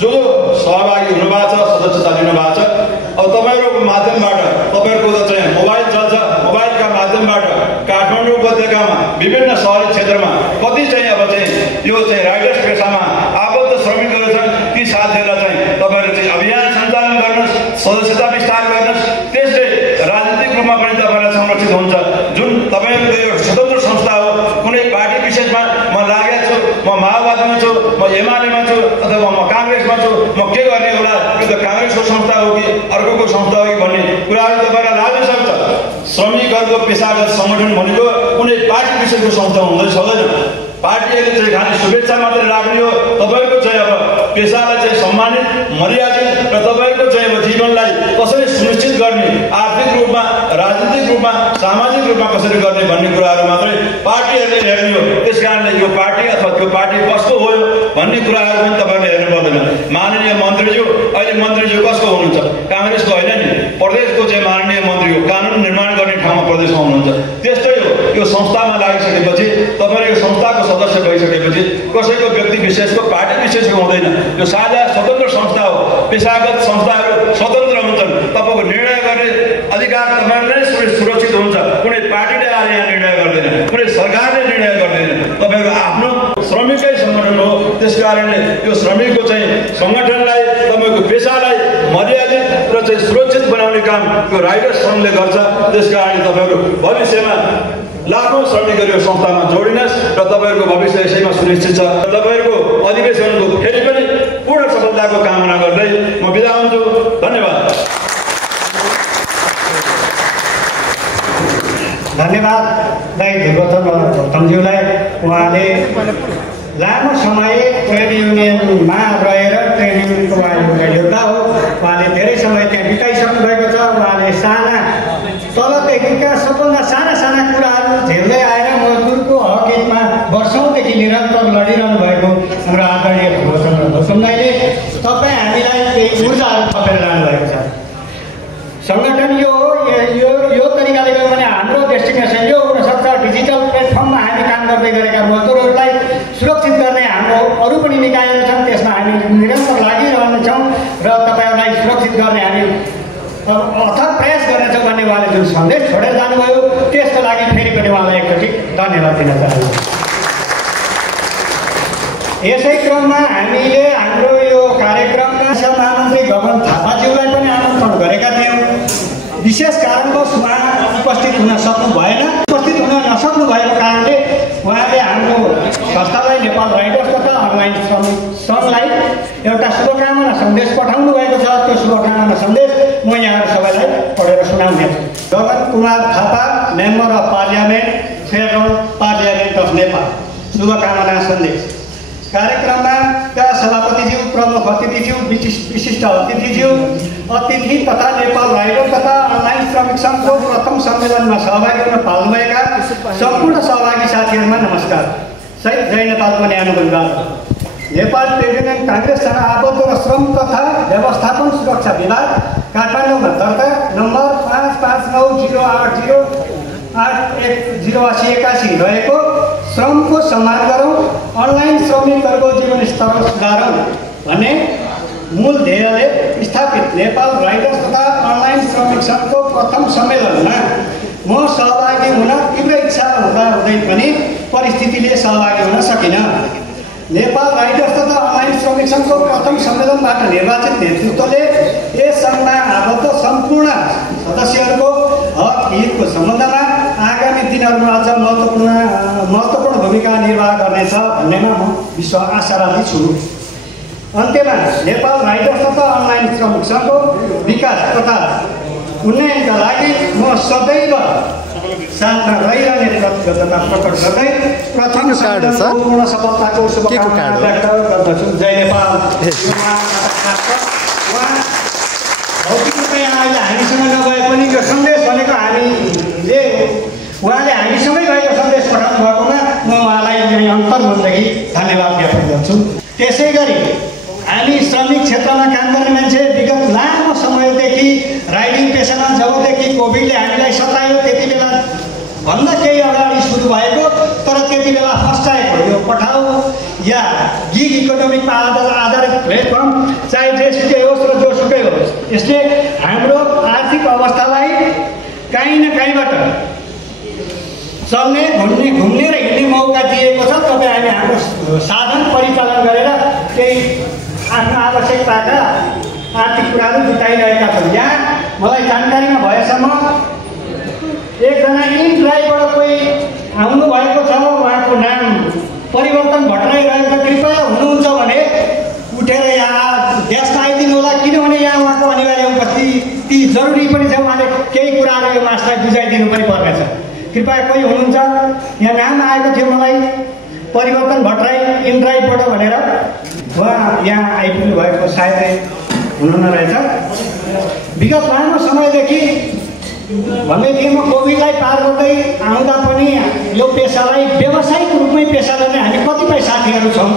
जो सहभागी हुनुभएको छ, सदस्यता लिनुभएको छ, अब तपाईँहरूको माध्यमबाट तपाईँहरूको त चाहिँ मोबाइल चल्छ, मोबाइलका माध्यमबाट काठमाडौँ उपत्यकामा विभिन्न सहरी क्षेत्रमा कति चाहिँ अब चाहिँ यो चाहिँ राइडर्स पेसामा आबद्ध श्रमिकहरू छन्, ती साथीहरूलाई चाहिँ तपाईँहरूले चाहिँ अभियान सञ्चालन गर्नुहोस्, सदस्यता विस्तार गर्नुहोस्। त्यसले राजनीतिक रूपमा पनि तपाईँलाई संरक्षित हुन्छ। जुन तपाईँहरूको यो स्वतन्त्र संस्था हो, कुनै पार्टी विशेषमा म लागेको छु, म माओवादीमा छु, म एमालेमा छु, अथवा म काङ्ग्रेसमा छु, म के गर्ने होला, यो त काङ्ग्रेसको संस्था हो कि अर्कोको संस्था हो कि भन्ने कुराहरू तपाईँलाई लाग्न सक्छ। श्रमिकहरूको पेसागत सङ्गठन भनेको कुनै पार्टी विशेषको संस्था हुँदै सक्दैन। पार्टीहरूले चाहिँ खालि शुभेच्छा मात्रै राख्ने हो। तपाईँहरूको चाहिँ अब पेसालाई चाहिँ सम्मानित, मर्यादित र तपाईँहरूको चाहिँ अब जीवनलाई कसरी सुनिश्चित गर्ने, आर्थिक रूपमा, राजनीतिक रूपमा, सामाजिक रूपमा कसरी गर्ने भन्ने कुराहरू मात्रै पार्टीहरूले हेर्ने हो। त्यस कारणले यो पार्टी अथवा त्यो पार्टी कसको हो भन्ने कुराहरू पनि तपाईँहरूले हेर्नु पर्दैन। माननीय मन्त्रीज्यू, अहिले मन्त्रीज्यू कसको हुनुहुन्छ? काङ्ग्रेसको होइन नि, प्रदेशको चाहिँ माननीय मन्त्री हो, कानुन निर्माण गर्ने ठाउँमा प्रदेशमा हुनुहुन्छ। त्यस्तै हो, यो संस्थामा लागिसकेपछि तपाईँले यो संस्थाको सदस्य भइसकेपछि कसैको व्यक्ति विशेषको, पार्टी विशेषको हुँदैन। यो साझा स्वतन्त्र संस्था हो। पेसागत संस्थाहरू स्वतन्त्र हुन्छन्। तपाईँको निर्णय गर्ने अधिकार तपाईँहरूले नै सुरक्षित हुन्छ। कुनै पार्टीले आएर यहाँ निर्णय गर्दैन, कुनै सरकारले निर्णय गर्दैन। तपाईँको आफ्नो श्रमिकै सङ्गठन हो। त्यस कारणले यो श्रमिकको चाहिँ सङ्गठनलाई, तपाईँको पेसालाई मर्यादित र चाहिँ सुरक्षित बनाउने काम यो राइडर्स सङ्घले गर्छ। त्यस कारणले तपाईँहरू भविष्यमा लाखौँ श्रमिकहरू यो संस्थामा जोडिनुहोस् र तपाईँहरूको भविष्य यसैमा सुनिश्चित छ। तपाईँहरूको अधिवेशनको फेरि पनि पूर्ण सफलताको कामना गर्दै म बिदा हुन्छु। धन्यवाद। धन्यवाद दाइ ध्रुवचन्द्र गौतमज्यूलाई। उहाँले लामो समय ट्रेड युनियनमा रहेर ट्रेड युनियनको एउटा योद्धा हो। उहाँले धेरै समय त्यहाँ बिताइसक्नु भएको छ। उहाँले साना तलदेखिका सबभन्दा साना साना कुराहरू झेल्दै आएर मजदुरको हक हितमा वर्षौँदेखि निरन्तर लडिरहनु भएको हाम्रो आदरणीय ध्रुवचन्द्र गौतम दाइले तपाईँ हामीलाई केही ऊर्जाहरू थपेर लानुभएको छ। सङ्गठन यो हो, यो तरिकाले गयो भने हाम्रो डेस्टिनेसन यो हुनसक्छ। डिजिटल प्लेटफर्ममा हामी काम गर्दै गरेका मजदुरहरूलाई सुरक्षित गर्ने हाम्रो अरू पनि निकायहरू छन्, त्यसमा हामी निरन्तर लागिरहनेछौँ र तपाईँहरूलाई सुरक्षित गर्ने हामी अथक प्रयास गर्नेछौँ भन्ने उहाँले जुन सन्देश छोडेर जानुभयो, त्यसको लागि फेरि पनि उहाँलाई एकचोटि धन्यवाद दिन चाहन्छु। यसै क्रममा हामीले हाम्रो यो कार्यक्रममा महामन्त्री गगन थापाज्यूलाई पनि आमन्त्रण गरेका थियौँ। विशेष कारणवश उहाँ उपस्थित हुन सक्नु भएन। उपस्थित हुन नसक्नु भएको कारणले उहाँले हाम्रो संस्थालाई, नेपाल राइडर्स तथा अनलाइन श्रमिक सङ्घलाई एउटा शुभकामना सन्देश पठाउनु भएको छ। त्यो शुभकामना सन्देश म यहाँहरू सबैलाई पढेर सुनाउनेछु। Gagan Kumar Thapa, member of parliament, federal parliament of Nepal. शुभकामना सन्देश। कार्यक्रममा सभापतिज्यू, प्रमुख अतिथिज्यू, विशिष्ट अतिथिज्यू, अतिथि तथा नेपाल राइडर तथा अनलाइन श्रमिक सङ्घको प्रथम सम्मेलनमा सहभागी हुन पाल्नुभएका सम्पूर्ण सहभागी साथीहरूमा नमस्कार। सहित जय नेपालको न्यायानुगुणबाट नेपाल ट्रेड युनियन काङ्ग्रेससँग आबद्ध र श्रम तथा व्यवस्थापन सुरक्षा विभाग काठमाडौँमा दर्ता नम्बर 5590081081 रहेको श्रमको सम्मान गरौँ, अनलाइन श्रमिकहरूको जीवन स्तर सुधारौँ भन्ने मूल ध्येयले स्थापित नेपाल राइडर्स तथा अनलाइन श्रमिक सङ्घको प्रथम सम्मेलनमा म सहभागी हुन तीव्र इच्छा हुँदै पनि परिस्थितिले सहभागी हुन सकिनँ। नेपाल राइडर्स तथा अनलाइन श्रमिक सङ्घको प्रथम सम्मेलनबाट निर्वाचित नेतृत्वले यस सङ्घमा आबद्ध सम्पूर्ण सदस्यहरूको हक हितको सम्बन्धमा आगामी दिनहरूमा अझ महत्त्वपूर्ण भूमिका निर्वाह गर्नेछ भन्नेमा म आशावादी छु। अन्त्यमा नेपाल राइडर्स तथा अनलाइन श्रमिक सङ्घको विकास तथा उन्नयनका लागि म सदैव साथमा रहिरहने प्रतिबद्धता प्रकट गर्दै प्रथम पूर्ण सफलताको शुभकामना व्यक्त गर्दछु। जय नेपाल। भौतिक रूपमा यहाँ अहिले हामीसँग नभए पनि यो सन्देश भनेको हामीले उहाँले हामीसँगै गएको सन्देश पठाउनु भएकोमा म उहाँलाई अन्तर्मनदेखि धन्यवाद ज्ञापन गर्छु। छु। त्यसै गरी हामी श्रमिक क्षेत्रमा काम गर्ने मान्छे विगत लामो समयदेखि राइडिङ पेसामा जबदेखि कोभिडले हामीलाई सतायो त्यति बेला भन्दा केही अगाडि सुरु भएको तर त्यति बेला फस्टाएको यो पठाउ या गिग इकोनोमिकमा आधारित प्लेटफर्म चाहे जेसुकै होस् र जोसुकै होस् यसले हाम्रो आर्थिक अवस्थालाई काहीँ न काहीँबाट चल्ने घुम्ने र हिँड्ने मौका दिएको छ। तपाईँ हामी हाम्रो साधन परिचालन गरेर केही आफ्नो आवश्यकताका आर्थिक कुराहरू जुटाइरहेका छौँ। यहाँ मलाई जानकारीमा भएसम्म एकजना इनड्राइभबाट कोही आउनुभएको छ, उहाँको नाम परिवर्तन भट्टराई रहेको कृपया हुनुहुन्छ भने उठेर यहाँ व्यस्त आइदिनु होला, किनभने यहाँ उहाँको अनिवार्य उपस्थिति जरुरी पनि छ। उहाँले केही कुराहरू यो मासलाई बुझाइदिनु पनि पर्नेछ। कृपया कोही हुनुहुन्छ? यहाँ नाम आएको थियो मलाई परिवर्तन भट्टराई इनड्राइभबाट भनेर, उहाँ यहाँ आइपुग्नु भएको सायदै हुनुहुन्न रहेछ। विगत लामो समयदेखि भन्दै थिएँ म कोभिडलाई पार गर्दै आउँदा पनि यो पेसालाई व्यावसायिक रूपमै पेसा गर्ने हामी कतिपय साथीहरू छौँ,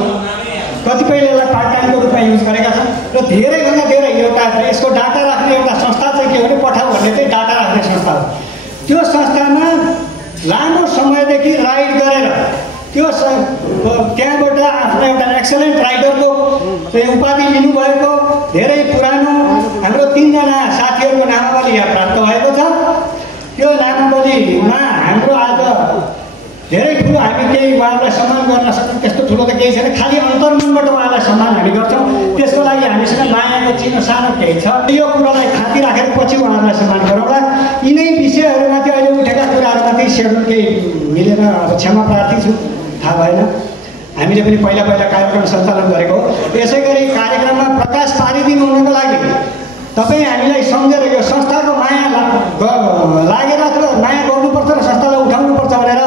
कतिपयले यसलाई पार्ट टाइमको रूपमा युज गरेका छन् र धेरैभन्दा धेरै एउटा यसको डाटा राख्ने एउटा संस्था चाहिँ के भने पठाउ भन्ने चाहिँ डाटा राख्ने संस्था हो। त्यो संस्थामा लामो समयदेखि राइड गरेर त्यो त्यहाँबाट आफ्नो एउटा एक्सलेन्ट राइडरको उपाधि लिनुभएको धेरै पुरानो हाम्रो 3 जना साथीहरूको नामावली यहाँ प्राप्त भएको छ। त्यो नामावलीमा हाम्रो आज धेरै ठुलो हामी केही उहाँहरूलाई सम्मान गर्न सक्छौँ त्यस्तो ठुलो त केही छैन, खालि अन्तर्मनबाट उहाँलाई सम्मान हामी गर्छौँ। त्यसको लागि हामीसँग मायाको चिन्ह सानो केही छ। यो कुरालाई खाती राखेर पछि उहाँहरूलाई सम्मान गरौँला। यिनै विषयहरूमाथि अहिले उठेका कुराहरूमाथि सेड्युल केही मिलेर अब क्षमा प्रार्थी छु, थाहा भएन। हामीले पनि पहिला कार्यक्रम सञ्चालन गरेको हो। यसै गरी कार्यक्रममा प्रकाश पारिदिनु हुनको लागि तपाईँ हामीलाई सम्झेर यो संस्थाको माया लागेर अथवा माया गर्नुपर्छ र संस्थालाई उठाउनुपर्छ भनेर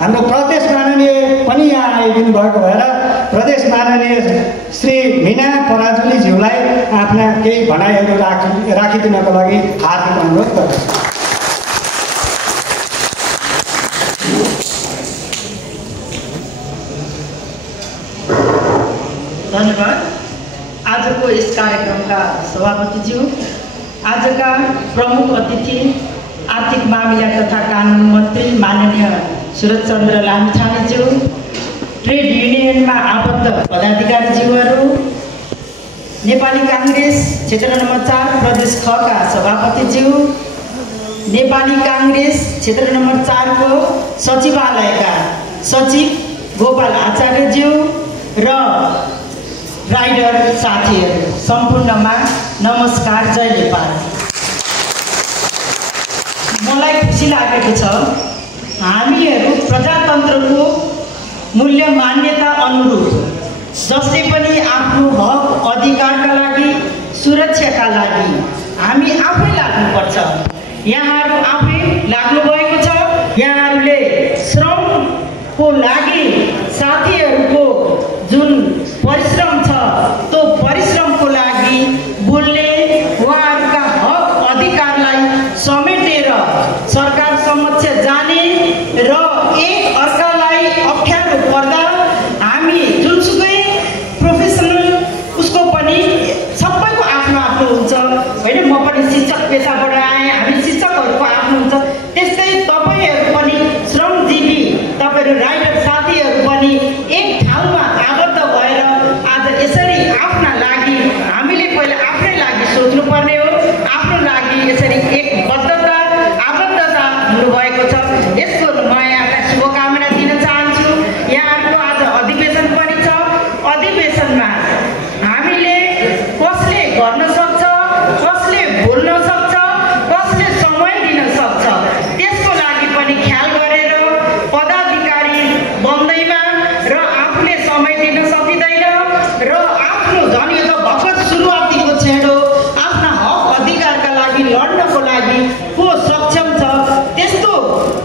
हाम्रो प्रदेश माननीय पनि यहाँ आइदिनु भएको भएर प्रदेश माननीय श्री मीना पराजुलीज्यूलाई आफ्ना केही भनाइहरू राखिदिनको लागि हार्दिक अनुरोध गर्दछु। धन्यवाद। आजको यस कार्यक्रमका सभापतिज्यू, आजका प्रमुख अतिथि आर्थिक मामिला तथा कानुन मन्त्री माननीय सुरज चन्द्र लामिछानेज्यू, ट्रेड युनियनमा आबद्ध पदाधिकारीज्यूहरू, नेपाली काङ्ग्रेस क्षेत्र नम्बर 4 प्रदेश ख का सभापतिज्यू, नेपाली काङ्ग्रेस क्षेत्र नम्बर 4 को सचिवालयका सचिव गोपाल आचार्यज्यू र राइडर साथीहरू सम्पूर्णमा नमस्कार, जय नेपाल। मलाई खुसी लागेको छ हामीहरू प्रजातन्त्रको मूल्य मान्यता अनुरूप जसले पनि आफ्नो हक अधिकारका लागि सुरक्षाका लागि हामी आफै लाग्नुपर्छ। यहाँहरू आफै लाग्नुभएको छ। यहाँहरूले श्रमको लागि साथीहरूको जुन परिश्रम छ त्यो परिश्रमको लागि बोल्ने, उहाँहरूका हक अधिकारलाई समेटेर सरकार समक्ष जाने र एक अर्कालाई अप्ठ्यारो पर्दा हामी जुनसुकै प्रोफेसनल उसको पनि सबैको आफ्नो आफ्नो हुन्छ होइन। म पनि शिक्षक पेसाबाट आएँ, हामी शिक्षकहरूको आफ्नो हुन्छ। त्यस्तै तपाईँहरू पनि श्रमजीवी तपाईँहरू राइडर साथीहरू पनि एक ठाउँमा आबद्ध भएर आज यसरी आफ्ना लागि हामीले पहिला आफ्नै लागि सोच्नुपर्ने हो। आफ्नो लागि यसरी एक बद्धता आबद्धता हुनुभएको छ। यसको म यहाँलाई शुभकामना दिन चाहन्छु। यहाँहरूको आज अधिवेशन पनि छ। अधिवेशनमा हामीले कसले गर्न सक्छ, कसले बोल्न सक्छ, कसले समय दिन सक्छ त्यसको लागि पनि ख्याल गरेर पदाधिकारी बन्दैमा र आफूले समय दिन सकिँदैन र आफ्नो झन् यो त भर्खर सुरुवातीको छेडो आफ्ना हक अधिकारका लागि लड्नको लागि को सक्षम छ त्यस्तो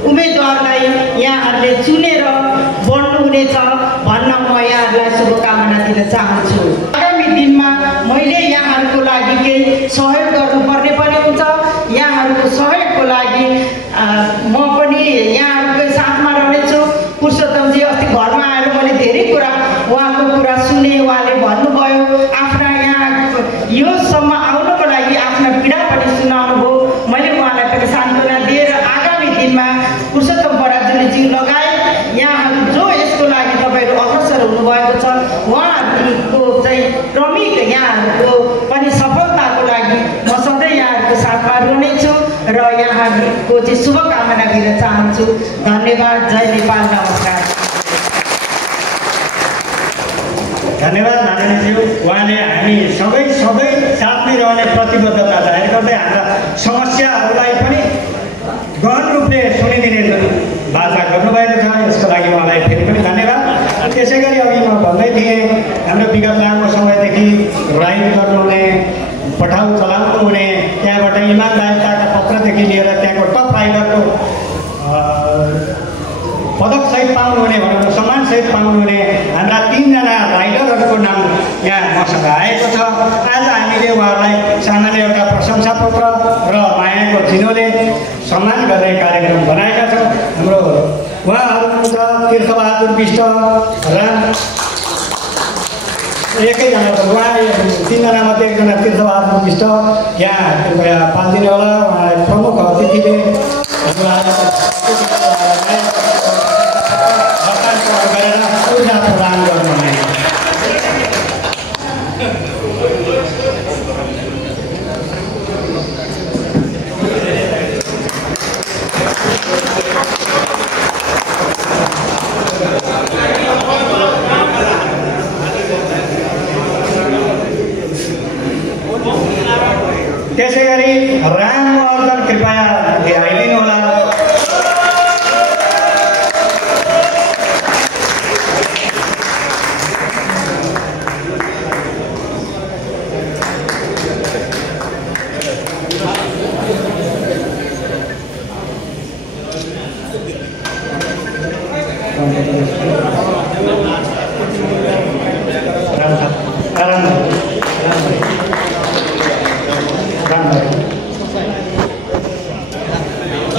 उम्मेदवारलाई यहाँहरूले चुनेर बढ्नुहुनेछ भन्न म यहाँहरूलाई शुभकामना दिन चाहन्छु। आगामी दिनमा मैले यहाँहरूको लागि केही सहयोग गर्नुपर्ने पनि हुन्छ। यहाँहरूको सहयोगको लागि म पनि यहाँहरूकै साथमा रहनेछु। पुरुषोत्तमजी अस्ति घरमा आएर मैले धेरै कुरा उहाँको कुरा सुने। सुने उहाँले भन्नुभयो आफ्ना यहाँ योसम्म आउनको लागि आफ्ना पीडा पनि सुनाउनु भयो। मैले उहाँलाई पनि सान्त्वना दिएर आगामी दिनमा पुरुषोत्तम बराजुलीजी लगायत यहाँहरू जो यसको लागि तपाईँहरू अग्रसर हुनुभएको छ उहाँहरूको चाहिँ क्रमिक यहाँहरूको पनि सफलताको लागि म सधैँ यहाँहरूको साथमा रहनेछु र यहाँहरूको चाहिँ शुभकामना दिन चाहन्छु। धन्यवाद। जय नेपाल। नमस्कार। धन्यवाद माननीयज्यू। उहाँले हामी सबै साथमै रहने प्रतिबद्धता जाहेर गर्दै हाम्रा समस्याहरूलाई पनि गहन रूपले सुनिदिने वाचा गर्नुभएको छ। यसको लागि उहाँलाई फेरि पनि धन्यवाद। त्यसै गरी अघि म भन्दै थिएँ हाम्रो विगत लामो समयदेखि राइड गर्नुहुने पठाउ चलाउनु हुने त्यहाँबाट इमान्दारिताका पत्रदेखि लिएर त्यहाँको टप राइडरको पदकसहित पाउनुहुने भनौँ सम्मानसहित पाउनुहुने हाम्रा 3 जना राइडरहरूको नाम यहाँ मसँग आएको छ। आज हामीले उहाँहरूलाई सामान्य एउटा प्रशंसा पत्र र मायाको चिनोले सम्मान गर्ने कार्यक्रम बनाएका छौँ। हाम्रो उहाँहरू हुनुहुन्छ तीर्थबहादुर विष्ट, राम एकैजना उहाँ 3 जनामध्ये एकजना तीर्थबहादुर विष्ट यहाँ कृपया पालिदिनु होला। उहाँलाई प्रमुख अतिथिले ऊर्जा प्रदान गर्नुहुने। त्यसै गरी रामवर्धन कृपया आइदिनु होला।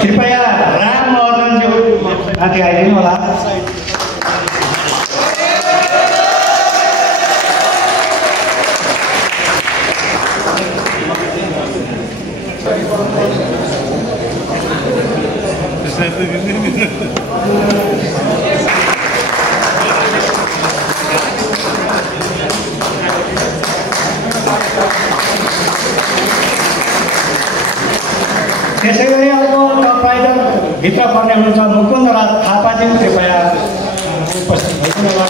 कृपया रामवर्धनज्यू माथि आइदिनु होला। त्यसै गरी अब टप राइडर भित्र पर्ने हुनुहुन्छ मुकुन्दराज थापाज्यू कृपया उपस्थित भइदिनु होला।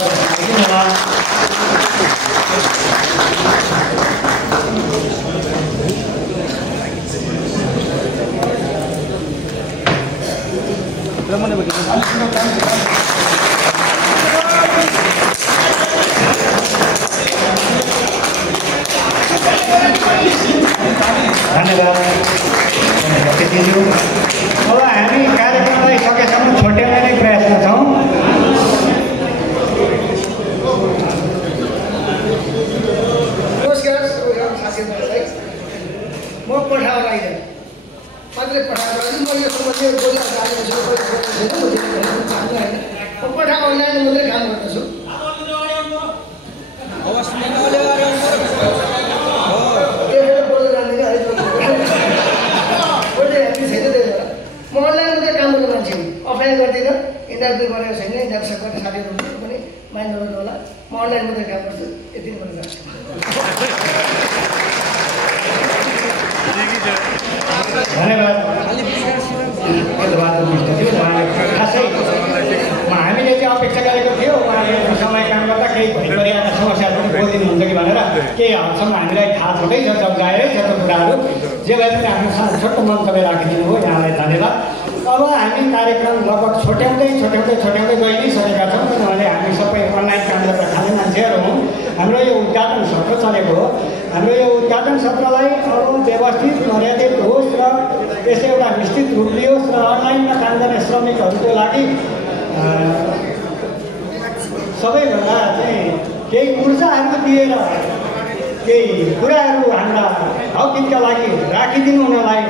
धन्यवाद। अब हामी कार्यक्रमलाई सकेसम्म छोट्याउने प्रयासमा छौँ। नमस्कार साथीहरूलाई। म पठाउ राइडर मात्रै पठाएको म यो समस्या बोल्न चाहेको छु। म पठाउ अनलाइन मात्रै काम गर्दछु। म अनलाइन मात्रै काम गर्ने मान्छे हो, अफलाइन गर्दिनँ। इन्टरभ्यू गरेको छैन, इन्टरभ्यू गर्ने साथीहरू हुनुहुन्छ पनि माइन्ड नगर्नु होला। म अनलाइन मात्रै काम गर्छु। यति मात्रै गर्छु। धन्यवाद। खासै हामीले चाहिँ अपेक्षा गरेको थियो उहाँले समय काम गर्दा केही भइपरिरहेका समस्याहरू पनि बोलिदिनुहुन्छ कि भनेर केही हदसम्म हामीलाई थाहा छँदै छ, जग्गाएरै छ त्यो कुराहरू। जे भए पनि आफ्नो छोटो मन्तव्य राखिदिनु हो, यहाँलाई धन्यवाद। अब हामी कार्यक्रम लगभग छोट्याउँदै गइ नै सकेका छौँ। किनभने हामी सबै अनलाइन काम गरेर खाने मान्छेहरू हौँ। हाम्रो यो उद्घाटन सत्र चलेको हो। हाम्रो यो उद्घाटन सत्रलाई अब व्यवस्थित मर्यादित होस् र त्यसै एउटा निश्चित रूप लियोस् र अनलाइनमा काम गर्ने श्रमिकहरूको लागि सबैभन्दा चाहिँ केही ऊर्जाहरू दिएर केही कुराहरू हाम्रा हकहितका लागि राखिदिनु हुनलाई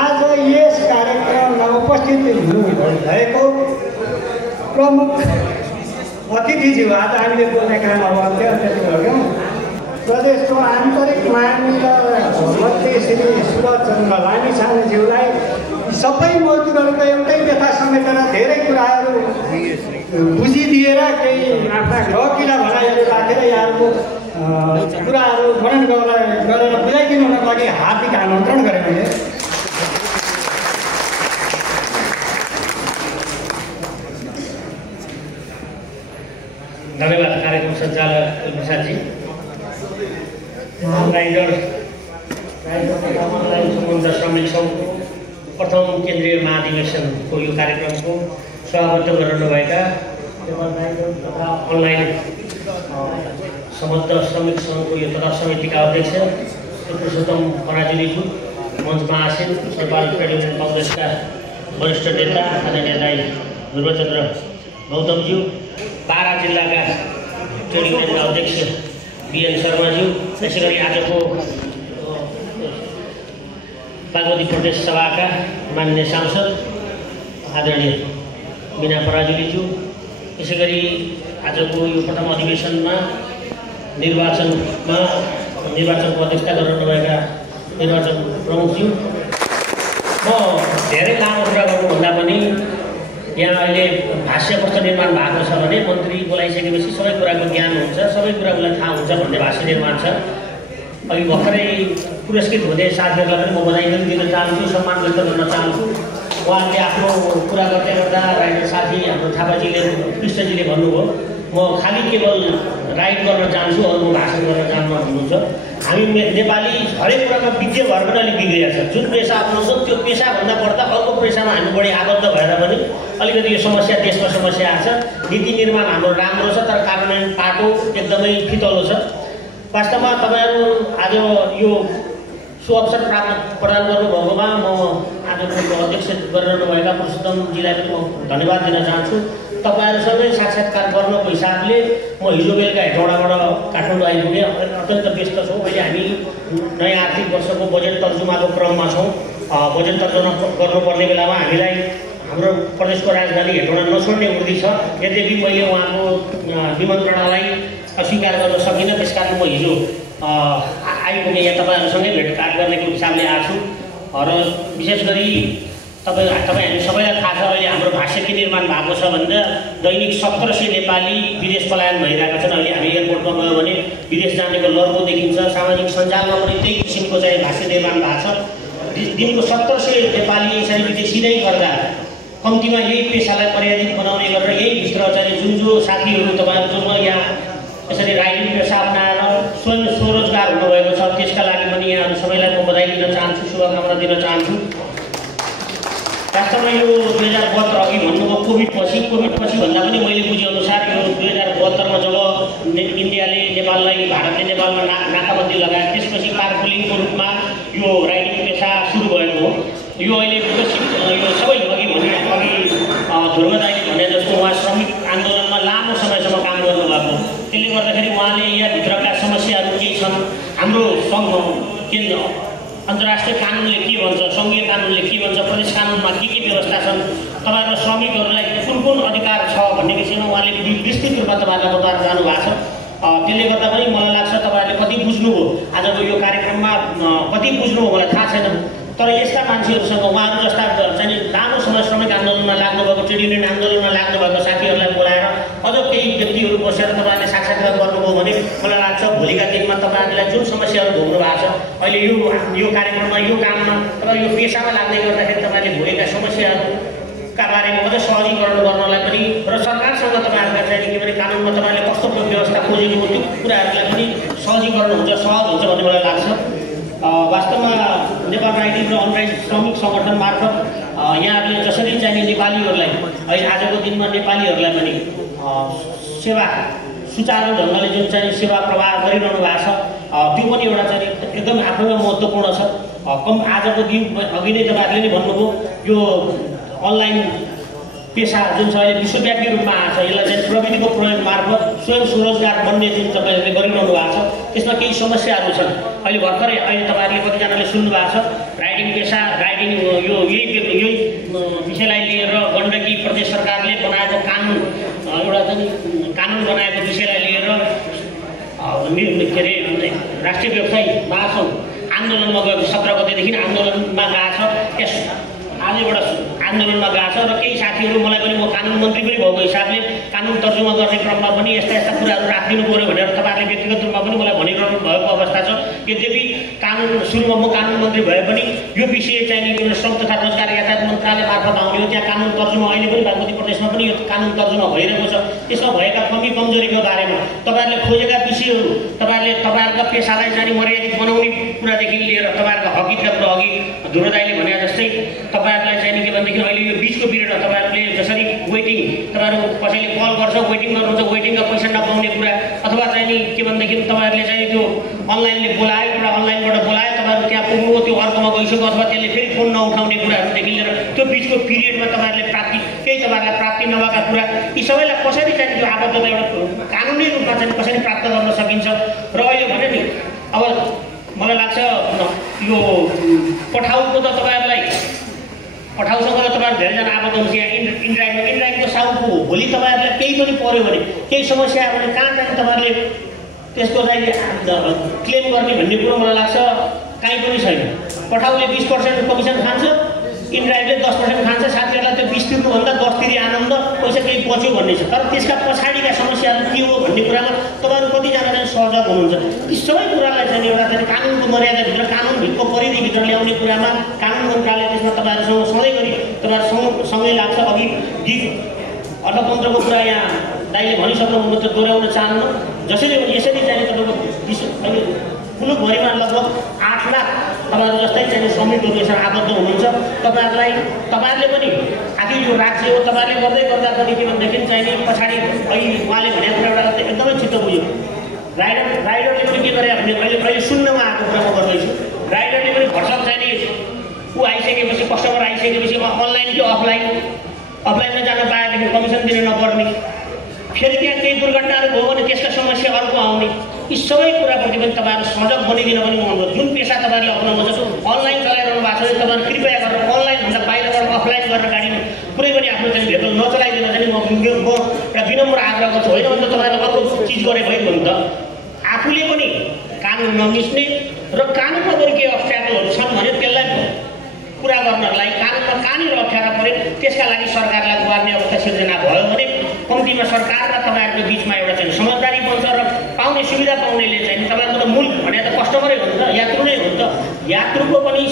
आज यस कार्यक्रममा उपस्थित हुनुभएको प्रमुख अतिथिज्यू आज हामीले बोल्ने काम अब अन्त्य गऱ्यौँ। प्रदेशको आन्तरिक मार्मी र मन्त्री श्री सुरज चन्द्र लामिछानेज्यूलाई सबै मजदुरहरूको एउटै व्यथा समेटेर धेरै कुराहरू बुझिदिएर केही आफ्ना गकिला भनाइहरू राखेर यहाँहरूको कुराहरू वर्णन गरेर बुझाइदिनुको लागि हार्दिक आमन्त्रण गरेँ मैले। धन्यवाद कार्यक्रम सञ्चालक प्रसादजी। राइडर समुद्र श्रमिक सङ्घको प्रथम केन्द्रीय महाधिवेशनको यो कार्यक्रमको सभापति गराउनुभएका राइडर तथा अनलाइन समुद्र श्रमिक सङ्घको यो तथा समितिका अध्यक्ष पुरुषोत्तम पराजुलीज्यू, मञ्चमा आसीन नेपाल ट्रेड युनियन कङ्ग्रेसका वरिष्ठ नेता आदरणीय दाइ ध्रुवचन्द्र गौतमज्यू, बारा जिल्लाका ट्रेड युनियनका अध्यक्ष बिएन शर्माज्यू, त्यसै गरी आजको बागमती प्रदेश सभाका माननीय सांसद आदरणीय बिना पराजुलीज्यू, त्यसै गरी आजको यो प्रथम अधिवेशनमा निर्वाचनको अध्यक्षता गराउनुभएका निर्वाचन प्रमुखज्यू, म धेरै लामो कुरा गर्नुभन्दा पनि यहाँ अहिले भाष्य कस्तो निर्माण भएको छ भने मन्त्री बोलाइसकेपछि सबै कुराको ज्ञान हुन्छ, सबै कुरा उसलाई थाहा हुन्छ भन्ने भाष्य निर्माण छ। अघि भर्खरै पुरस्कृत हुने साथीहरूलाई पनि म बधाई पनि दिन चाहन्छु, सम्मान व्यक्त गर्न चाहन्छु। उहाँले आफ्नो कुरा गर्दै गर्दा राइडर साथी हाम्रो थापाजीले कृष्णजीले भन्नुभयो म खालि केवल राइड गर्न जान्छु, अरू म भाषण गर्न जान्न भन्नुहुन्छ। हामी नेपाली हरेक कुरामा विज्ञ भएर पनि अलिक बिग्रिएको छ। जुन पेसा अप्नाउँछौँ त्यो पेसाभन्दा बढ्दा अर्को पेसामा हामी बढी आबद्ध भएर पनि अलिकति यो समस्या देशमा समस्या आएको छ। नीति निर्माण हाम्रो राम्रो छ तर कार्यान्वयन पाटो एकदमै फितलो छ। वास्तवमा तपाईँहरू आज यो सुअवसर प्रदान गर्नुभएकोमा म आजको अध्यक्ष गरिरहनुभएका पुरुषोत्तमजीलाई पनि म धन्यवाद दिन चाहन्छु। तपाईँहरूसँगै साक्षात्कार गर्नको हिसाबले म हिजो बेलुका हेटौँडाबाट काठमाडौँ आइपुगेँ। अत्यन्त व्यस्त छौँ। अहिले हामी नयाँ आर्थिक वर्षको बजेट तर्जुमाको क्रममा छौँ। बजेट तर्जुमा गर्नुपर्ने बेलामा हामीलाई हाम्रो प्रदेशको राजधानी हेटौँडा नछोड्ने उर्दी छ। यद्यपि मैले उहाँको निमन्त्रणालाई अस्वीकार गर्न सकिनँ, त्यस कारण म हिजो आइपुगेँ यहाँ तपाईँहरूसँगै भेटघाट गर्नेको हिसाबले आएको छु। र विशेष गरी हामी सबैलाई थाहा छ अहिले हाम्रो भाष्य के निर्माण भएको छ भन्दा दैनिक 1700 नेपाली विदेश पलायन भइरहेका छन्। अहिले हामी एयरपोर्टमा गयो भने विदेश जानेको लर्को देखिन्छ। सामाजिक सञ्जालमा पनि त्यही किसिमको चाहिँ भाष्य निर्माण भएको छ। दिनको 1700 नेपाली यसरी विदेशी नै गर्दा कम्तीमा यही पेसालाई मर्यादित बनाउने गरेर यही भित्र चाहिँ जुन साथीहरू तपाईँहरू जो यहाँ यसरी राइडिङ पेसा अपनाएर स्वयं स्वरोजगार हुनुभएको छ त्यसका लागि पनि यहाँहरू सबैलाई म बधाई दिन चाहन्छु, शुभकामना दिन चाहन्छु। वास्तवमा यो 2072 अघि भन्नुभयो कोभिड पछि भन्दा पनि मैले बुझेअनुसार यो 2072मा जब इन्डियाले नेपाललाई भारतले नेपालमा नाकाबन्दी लगाए त्यसपछि कारपुलिङको रूपमा यो राइडिङ पेसा सुरु भएको हो। यो अहिले विकसित यो सबै अघि ध्रुव दाइले भने जस्तो उहाँ श्रमिक आन्दोलनमा लामो समयसम्म काम गर्नुभएको। त्यसले गर्दाखेरि उहाँले यहाँभित्रका समस्याहरू के छन्, हाम्रो सङ्घ केन्द्र अन्तर्राष्ट्रिय कानुनले के भन्छ, सङ्घीय कानुनले के भन्छ, प्रदेश कानुनमा के व्यवस्था छन्, तपाईँहरू श्रमिकहरूलाई कुन अधिकार छ भन्ने विषयमा उहाँले विस्तृत रूपमा तपाईँहरूलाई बताएर जानुभएको छ। त्यसले गर्दा पनि मलाई लाग्छ तपाईँहरूले कति बुझ्नुभयो आजको यो कार्यक्रममा, कति बुझ्नुभयो मलाई थाहा छैन। तर यस्ता मान्छेहरूसँग उहाँहरू जस्ता चाहिँ लामो समय श्रमिक आन्दोलनमा लाग्नुभएको, ट्रेड युनियन आन्दोलनमा लाग्नुभएको साथीहरूलाई बोलाएर अझ केही व्यक्तिहरू बसेर तपाईँहरूले साक्षात्कार गर्नुभयो भने मलाई लाग्छ भोलिका दिनमा तपाईँहरूलाई जुन समस्याहरू भोग्नु भएको छ अहिले यो कार्यक्रममा यो काममा तपाईँ यो पेसामा लाग्दै गर्दाखेरि तपाईँले भोगेका समस्याहरूका बारेमा अझ सहजीकरण गर्नलाई पनि र सरकारसँग तपाईँहरूका चाहिँ के भने कानुनमा तपाईँले कस्तो व्यवस्था खोजेको हो त्यो कुराहरूलाई पनि सहजीकरण हुन्छ, सहज हुन्छ भन्ने मलाई लाग्छ। वास्तवमा नेपाल राइडिङ र अनराइड श्रमिक सङ्गठन मार्फत यहाँहरूले जसरी चाहिँ नेपालीहरूलाई अहिले आजको दिनमा नेपालीहरूलाई पनि सेवा सुचारू ढङ्गले जुन चाहिँ सेवा प्रवाह गरिरहनु भएको छ त्यो पनि एउटा चाहिँ एकदम आफैमा महत्त्वपूर्ण छ। आजको दिन अघि नै तपाईँहरूले नै भन्नुभयो यो अनलाइन पेसा जुन छ अहिले विश्वव्यापी रूपमा आएको छ, यसलाई चाहिँ प्रविधिको प्रयोग मार्फत स्वयं स्वरोजगार बन्ने जुन तपाईँहरूले गरिरहनु भएको छ त्यसमा केही समस्याहरू छन्। अहिले भर्खरै तपाईँहरूले कतिजनाले सुन्नु भएको छ राइडिङ पेसा राइडिङ यही विषयलाई लिएर गण्डकी प्रदेश सरकारले बनाएको कानुन एउटा चाहिँ कानुन बनाएको विषयलाई लिएर के अरे राष्ट्रिय व्यवसायी महासङ्घ आन्दोलनमा गएको 17 गतेदेखि आन्दोलनमा गएको छ। त्यस आजबाट आन्दोलनमा गएको छ र केही साथीहरू मलाई पनि म कानुन मन्त्री पनि भएको हिसाबले कानुन तर्जुमा गर्ने क्रममा पनि यस्ता यस्ता कुराहरू राखिदिनु पऱ्यो भनेर तपाईँहरूले व्यक्तिगत रूपमा पनि मलाई भनिरहनु भएको अवस्था छ। यद्यपि कानुन सुरुमा म कानुन मन्त्री भए पनि यो विषय चाहिँ नि श्रम तथा रोजगार यातायात मन्त्रालय मार्फत आउने हो। त्यहाँ कानुन तर्जुमा अहिले पनि बागमती प्रदेशमा पनि यो कानुन तर्जुमा भइरहेको छ। त्यसमा भएका कमी कमजोरीको बारेमा तपाईँहरूले खोजेका विषयहरू तपाईँहरूका पेसालाई चाहिँ मर्यादित बनाउने कुरादेखि लिएर तपाईँहरूका हकितका कुरा अघि धुरोदाईले भने जस्तै तपाईँहरूलाई चाहिँ नि के भनेदेखि अहिले यो बिचको पिरियडमा तपाईँहरूले जसरी वेटिङ तपाईँहरू कसैले कल गर्छ वेटिङ गर्नुहुन्छ वेटिङका पैसा नपाउने कुरा अथवा चाहिँ नि के भनेदेखि तपाईँहरूले चाहिँ त्यो अनलाइनले बोलायो एउटा अनलाइनबाट बोलायो तपाईँहरू त्यहाँ पुग्नु त्यो अर्कोमा गइसक्यो अथवा त्यसले फेरि फोन नउठाउने कुराहरूदेखि लिएर त्यो बिचको पिरियडमा तपाईँहरूले तपाईँहरूलाई प्राप्ति नभएका कुरा यी सबैलाई कसरी चाहिँ त्यो आबद्धता एउटा कानुनी रूपमा चाहिँ कसरी प्राप्त गर्न सकिन्छ। र अहिले भने नि अब मलाई लाग्छ यो पठाउको त तपाईँहरूलाई पठाउसँग त तपाईँहरू धेरैजना आबद्ध हुनुहुन्छ। यहाँ इन्ड्राइभको साउको हो। भोलि तपाईँहरूलाई केही पनि पऱ्यो भने केही समस्या आयो भने कहाँ चाहिँ तपाईँहरूले त्यसको चाहिँ क्लेम गर्ने भन्ने कुरो मलाई लाग्छ काहीँ पनि छैन। पठाउले 20% कमिसन खान्छ, इन्ड्राइभले 10% खान्छ। साथीहरूलाई त्यो 20 तिर्नुभन्दा 10 तिरी आनन्द पैसा केही बच्यो भन्ने छ। तर त्यसका पछाडिका समस्याहरू के हो भन्ने कुरामा तपाईँहरू कतिजना चाहिँ सहयोग हुनुहुन्छ। यी सबै कुरालाई चाहिँ एउटा चाहिँ कानुनको मर्यादाभित्र कानुनभित्रको परिधिभित्र ल्याउने कुरामा कानुन मन्त्रालय त्यसमा तपाईँहरूसँग सधैँभरि तपाईँहरूसँगै लाग्छ। अघि अर्थतन्त्रको कुरा यहाँ दाइले भनिसक्नुभयो, त दोहोऱ्याउन चाहन्न। जसरी यसरी चाहिँ तपाईँको अहिले मुलुकभरिमा लगभग 8 लाख तपाईँहरू जस्तै चाहिँ श्रमिकहरू यसरी आबद्ध हुनुहुन्छ। तपाईँहरूले पनि आखिर यो राज्य हो, तपाईँहरूले गर्दै गर्दा पनि के भनेदेखि चाहिँ नि पछाडि अहिले उहाँले भनेको कुरा एउटा एकदमै छिटो बुझ्यो। राइडरले पनि के गरे भने अहिले सुन्नमा आएको कुरा म गर्दैछु। राइडरले पनि भर्खर चाहिँ नि ऊ आइसकेपछि कस्टमर आइसकेपछि अनलाइन कि अफलाइनमा जान पाएदेखि कमिसन दिन नपर्ने, फेरि त्यहाँ केही दुर्घटनाहरू भयो भने त्यसका समस्या अर्को आउने, यी सबै कुराप्रति पनि तपाईँहरू सजग बनिदिन पनि म अनुरोध। जुन पेसा तपाईँहरूले अप्नाउनु छ अनलाइन चलाइरहनु भएको छ तपाईँहरू कृपया गरेर अनलाइनभन्दा बाहिरबाट अफलाइन गरेर गाडी कुनै पनि आफ्नो चाहिँ भेकल नचलाइदिन चाहिँ म एउटा विनम्र आग्रह गर्छु। होइन भने त तपाईँहरूले अर्को चिज गरे भयो नि त। आफूले पनि कानुन नमिच्ने र कानुनमा पनि केही अब्स्ट्याकलहरू छन् भने त्यसलाई पुरा गर्नलाई कानुनमा कहाँनिर अप्ठ्यारा पऱ्यो त्यसका लागि सरकारलाई गुहार्ने अवस्था सिर्जना भयो भने कम्तीमा सरकार र तपाईँहरूको बिचमा एउटा चाहिँ समझदारी बन्छ र पाउने सुविधा पाउनेले चाहिँ तपाईँको त मूल भने त कस्टमरै हो नि त, यात्रु नै हो नि त। यात्रुको पनि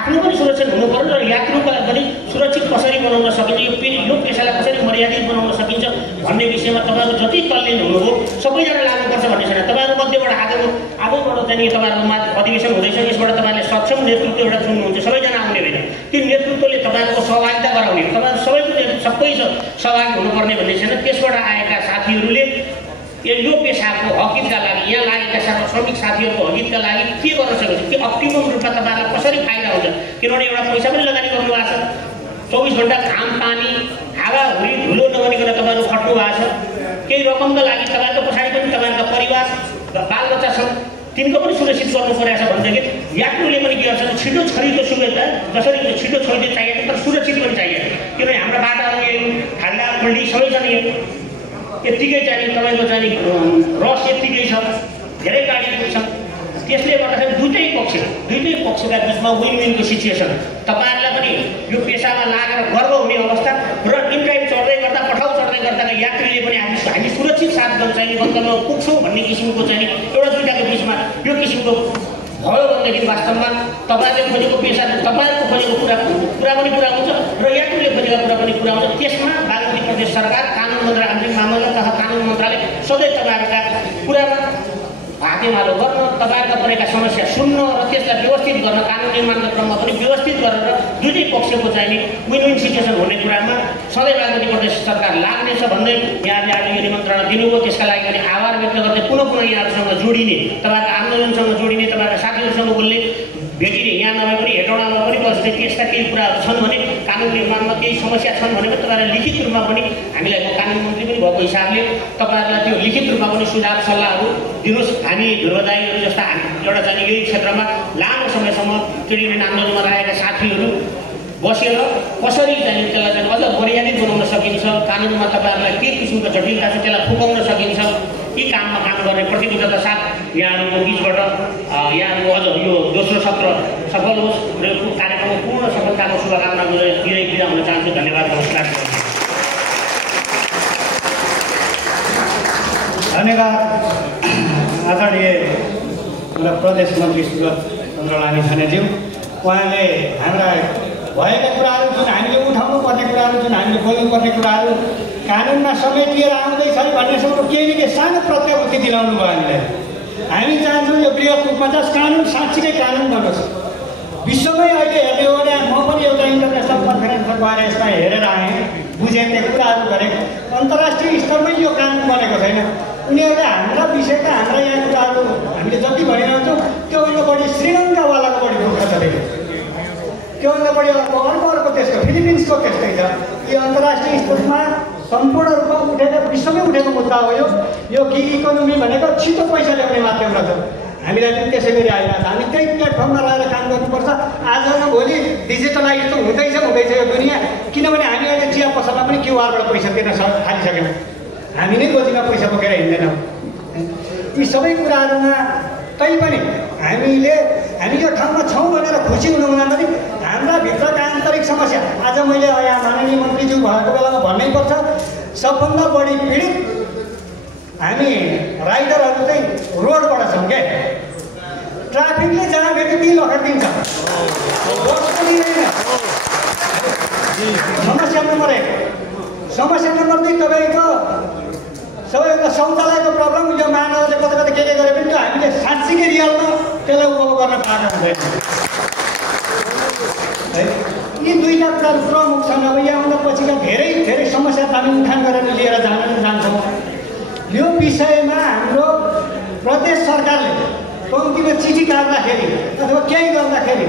आफ्नो पनि सुरक्षित हुनु पर्यो र यात्रुलाई पनि सुरक्षित कसरी बनाउन सकिन्छ, यो पेसालाई कसरी मर्यादित बनाउन सकिन्छ भन्ने विषयमा तपाईँहरू जति तल्लीन हुनुभयो सबैजना लाग्नुपर्छ भन्ने छैन। तपाईँहरू मध्येबाट आजबाट चाहिँ तपाईँहरूको अधिवेशन हुँदैछ, यसबाट तपाईँहरूले सक्षम नेतृत्व एउटा चुन्नुहुन्छ। सबैजना आउने होइन, त्यो नेतृत्वले तपाईँहरूको सहभागिता गराउने, तपाईँहरू सबै सहभागी हुनुपर्ने भन्ने छैन। त्यसबाट आएका साथीहरूले यो पेसाको हकितका लागि यहाँ लागेका श्रमिक साथीहरूको हकितका लागि के गर्न सकिन्छ, के अप्टिमम रूपमा तपाईँहरूलाई कसरी फाइदा हुन्छ। किनभने एउटा पैसा पनि लगानी गर्नु भएको छ, 24 घण्टा घाम पानी हावाहुरी धुलो नगरिकन तपाईँहरू खट्नु भएको छ। केही रकमका लागि तपाईँहरूको पछाडि पनि तपाईँहरूका परिवार बालबच्चा छन्, तिनको पनि सुरक्षित गर्नु परेको छ भनेदेखि यात्रुले पनि के गर्छ छिटो छरितो सुविधा जसरी छिटो छरितो चाहिएको तर सुरक्षित पनि चाहिएको। किनभने हाम्रा बाटाहरू यही खाल्डा खुल्डी सबैजना यत्तिकै चाहिँ तपाईँको चाहिँ रस यत्तिकै छ, धेरै गाडी पुग्छन्। त्यसले गर्दाखेरि दुईटै पक्षका बिचमा विन विनको सिचुएसन। तपाईँहरूलाई पनि यो पेसामा लागेर गर्व हुने अवस्था र इन्ड्राइभ चढ्दै गर्दा पठाउ चढ्दै गर्दा यात्रीले पनि हामी सुरक्षित साथ चाहिँ गन्तव्यमा पुग्छौँ भन्ने किसिमको चाहिँ एउटा दुईटाको बिचमा यो किसिमको भयो भनेदेखि वास्तवमा तपाईँहरूले खोजेको पेसा तपाईँहरूको खोजेको कुरा पनि पुरा हुन्छ र यात्रुले खोजेको कुरा पनि पुरा हुन्छ। त्यसमा बागमती प्रदेश सरकार कानुन मन्त्रालय आन्तरिक मामला तथा कानुन मन्त्रालय सधैँ तपाईँहरूका कुरामा हातेमालो गर्न, तपाईँहरूका परेका समस्या सुन्न र त्यसलाई व्यवस्थित गर्न, कानुन निर्माणको क्रममा पनि व्यवस्थित गरेर दुईटै पक्षको चाहिँ विन विन सिचुएसन हुने कुरामा सधैँ बागमती प्रदेश सरकार लाग्नेछ भन्दै यहाँले आज यो निमन्त्रणा दिनुभयो। त्यसका लागि पनि आभार व्यक्त गर्दै पुनः यहाँहरूसँग जोडिने, तपाईँहरूको आन्दोलनसँग जोडिने, तपाईँहरूका साथीहरूसँग बोल्ने भेटिने, यहाँ नभए पनि हेटौडामा पनि बस्दै त्यस्ता केही कुराहरू छन् भने कानुन निर्माणमा केही समस्या छन् भने तपाईँहरूलाई लिखित रूपमा पनि हामीलाई कानुन मन्त्री पनि भएको हिसाबले तपाईँहरूलाई त्यो लिखित रूपमा पनि सुझाव सल्लाहहरू दिनुहोस्। हामी ध्रुवदाईहरू जस्ता एउटा चाहिँ यही क्षेत्रमा लामो समयसम्म ट्रेड युनियन आन्दोलनमा रहेका साथीहरू बसेर कसरी चाहिँ त्यसलाई चाहिँ अझ मर्यादित बनाउन सकिन्छ, कानुनमा तपाईँहरूलाई के किसिमको जटिलता छ त्यसलाई फुकाउन सकिन्छ, यी काममा काम गर्ने प्रतिबद्धता साथ यहाँहरूको बिचबाट यहाँहरूको अझ यो दोस्रो सत्र सफल होस् र यो कार्यक्रमको पूर्ण सफलताको शुभकामना दिँदै बिदा हुन चाहन्छु। धन्यवाद, नमस्कार। धन्यवाद आदरणीय हाम्रा प्रदेश मन्त्री सुब्रत चन्द्र लामिछानेज्यू। उहाँले हाम्रा भएका कुराहरू जुन हामीले उठाउनु पर्ने कुराहरू, जुन हामीले बोल्नुपर्ने कुराहरू कानुनमा समेटिएर आउँदैछ भन्नेसम्म केही न केही सानो प्रत्याभूति दिलाउनु भयो हामीलाई। हामी चाहन्छौँ यो बृहत रूपमा चाहिँ कानुन साँच्चीकै कानुन बनोस्। विश्वमै अहिले हेर्ने हो भने म पनि एउटा इन्टरनेसनल कन्फरेन्समा गएर यसमा हेरेर आएँ, बुझेँ, त्यो कुराहरू गरेँ। अन्तर्राष्ट्रिय स्तरमै यो कानुन बनेको छैन। उनीहरूले हाम्रा विषयका हाम्रा यहाँ कुराहरू हामीले जति भनिरहन्छौँ त्योभन्दा बढी श्रीलङ्कावालाको बढी दुःख छ। त्योभन्दा बढी अर्को देशको फिलिपिन्सको त्यस्तै छ। यो अन्तर्राष्ट्रिय स्तरमा सम्पूर्ण रूपमा उठेको विश्वमै उठेको मुद्दा हो। यो गिग इकोनोमी भनेको छिटो पैसा ल्याउने माध्यम रहेछ। हामीलाई पनि त्यसै गरी आइरहेको छ। हामी त्यही प्लेटफर्ममा रहेर काम गर्नुपर्छ। आज न भोलि डिजिटलाइज त हुँदैछ यो दुनियाँ। किनभने हामी अहिले चिया पसलमा पनि क्युआरबाट पैसा तिर्न थालिसकेनौँ। हामी नै गोजीमा पैसा बोकेर हिँड्दैनौँ। यी सबै कुराहरूमा तैपनि हामी यो ठाउँमा छौँ भनेर खुसी हुनुहुँदा पनि हाम्रा भित्रका आन्तरिक समस्या आज मैले यहाँ माननीय मन्त्रीज्यू भएको बेलामा भन्नै पर्छ। सबभन्दा बढी पीडित हामी राइडरहरू चाहिँ रोडबाट छौँ क्या। ट्राफिकले जहाँ भेट्यो त्यही लखटिदिन्छ। समस्या नम्बर 1। समस्या नम्बर 2 तपाईँको सबैभन्दा शौचालयको प्रब्लम। यो महानगरले कता के गरे पनि त्यो हामीले साँच्चीकै रियलमा त्यसलाई उपभोग गर्न पाएको हुँदैन है। यी दुईवटा कुराहरू प्रमुख छन्। अब यहाँभन्दा पछिका धेरै समस्या हामी उठान गरेर लिएर जान्छौँ। यो विषयमा हाम्रो प्रदेश सरकारले कम्तीमा चिठी काट्दाखेरि अथवा केही गर्दाखेरि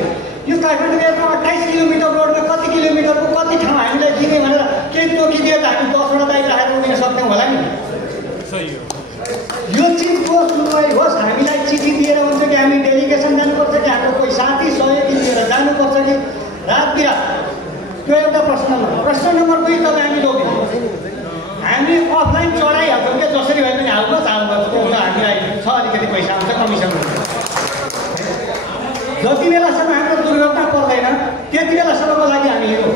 यो काठमाडौँ 28 किलोमिटर रोडमा कति किलोमिटरको कति ठाउँ हामीलाई दिने भनेर केही तोकिदिएर हामी 10वटा बाइक राखेर उड्न सक्छौँ होला नि। यो चिज होस् होस् हामीलाई चिठी दिएर हुन्छ कि हामी डेलिगेसन जानुपर्छ कि हाम्रो कोही साथी सहयोगी लिएर जानुपर्छ कि रात बिरात, त्यो एउटा प्रश्न नम्बर। प्रश्न नम्बर 2 तपाईँ हामी लोग्यौँ। हामी अफलाइन चढाइहाल्छौँ क्या, जसरी भए पनि हाल्नुहोस् त्यो हामीलाई छ अलिकति पैसा आउँछ, कमिसन हुन्छ। जति बेलासम्म हाम्रो दुर्घटना पर्दैन त्यति बेलासम्मको लागि हामी हिँडौँ।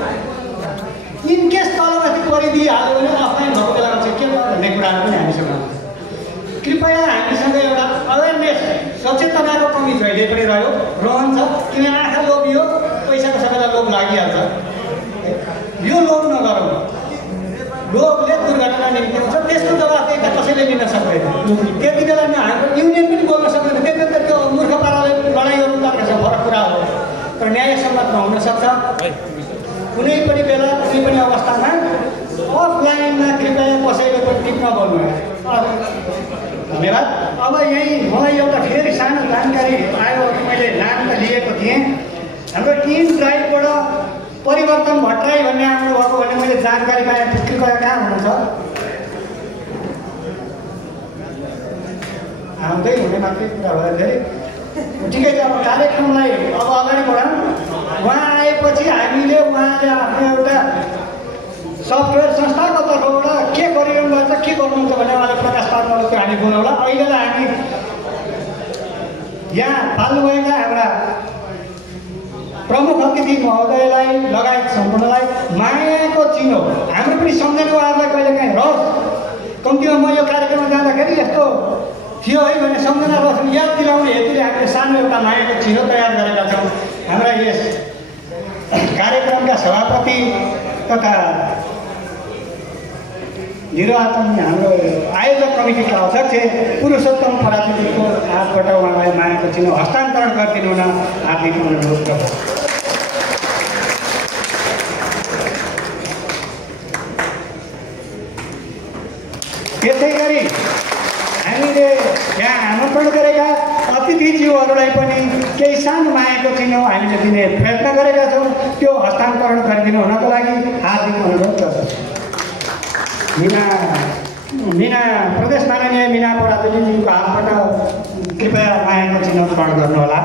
इनकेस तलमाथि परिदिइहाल्यो भने अफलाइन भएको बेलामा चाहिँ के भन्ने कुराहरू पनि हामीसँग आउँछ। कृपया हामीसँग एउटा अवेरनेस सचेतनाको कमी जहिले पनि रहन्छ। किन आँखा लोभियो पैसाको सबैलाई लोभ लागिहाल्छ। यो लोभ नगरौँ। लोभले दुर्घटना निम्ति हुन्छ। त्यसको जवाफदेही कसैले लिन सक्दैन। त्यति बेला हाम्रो युनियन पनि बोल्न सक्दैन। त्यति बेला त्यो मूर्ख पाराले लडाइँ गर्नु पर्छ, फरक कुरा हो। तर न्यायसम्मत नहुन सक्छ। कुनै पनि बेला कुनै पनि अवस्थामा अफलाइनमा कृपया कसैले पनि टिप्न बोल्नु। धन्यवाद। अब यहीँ मलाई एउटा फेरि सानो जानकारी आयो। मैले नाम त लिएको थिएँ। हाम्रो इन ड्राइभबाट परिवर्तन भट्टराई भन्ने आउनुभएको भने मैले जानकारी पाएँ। कृपया कहाँ हुनुहुन्छ? आउँदै हुने मात्रै कुरा भयो। धेरै ठिकै छ। अब कार्यक्रमलाई अब अगाडि बढाउँ। उहाँ आएपछि हामीले उहाँले आफ्नो एउटा सफ्टवेयर संस्थाको तर्फबाट के गरिरहनु भएको छ, के गर्नुहुन्छ भने उहाँले प्रकाश पार्नु त्यो हामी बोलाउँला। अहिलेलाई हामी यहाँ पाल्नुभएका हाम्रा प्रमुख अतिथि महोदयलाई लगायत सम्पूर्णलाई मायाको चिनो हाम्रो पनि सम्झना उहाँहरूलाई कहिलेकाहीँ रहोस्। कम्तीमा म यो कार्यक्रममा जाँदाखेरि यस्तो थियो है भने सम्झना रहोस् याद दिलाउने हेतुले हामीले सानो एउटा मायाको चिनो तयार गरेका छौँ। हाम्रा यस कार्यक्रमका सभापति तथा निर्वाचन हाम्रो आयोजक कमिटीका अध्यक्ष पुरुषोत्तम पराजुलीको हातबाट उहाँलाई मायाको चिनो हस्तान्तरण गरिदिनु हुन हार्दिक अनुरोध गर्छु। त्यसै गरी हामीले यहाँ आमन्त्रण गरेका अतिथिज्यूहरूलाई पनि केही सानो मायाको चिनो हामीले दिने प्रयत्न गरेका छौँ। त्यो हस्तान्तरण गरिदिनु हुनको लागि हार्दिक अनुरोध गर्दछु। मिना प्रदेश माननीय मिना पराजुलीजीको हातबाट कृपया मायाको चिनो ग्रहण गर्नुहोला।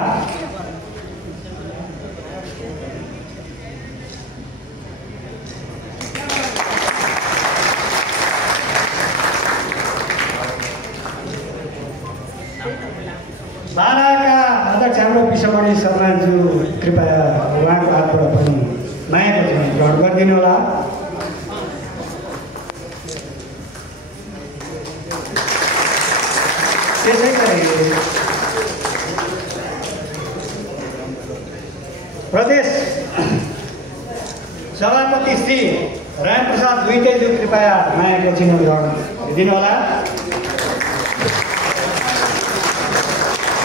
बाराका अध्यक्ष हाम्रो विश्वमणि शर्माज्यू कृपया उहाँको हातबाट पनि मायाको जीवन ग्रहण गरिदिनु होला। त्यसै गरी प्रदेश सभापति श्री रामप्रसाद भुइँतेज्यू कृपया मायाको चिन्ह ग्रहण गरिदिनु होला।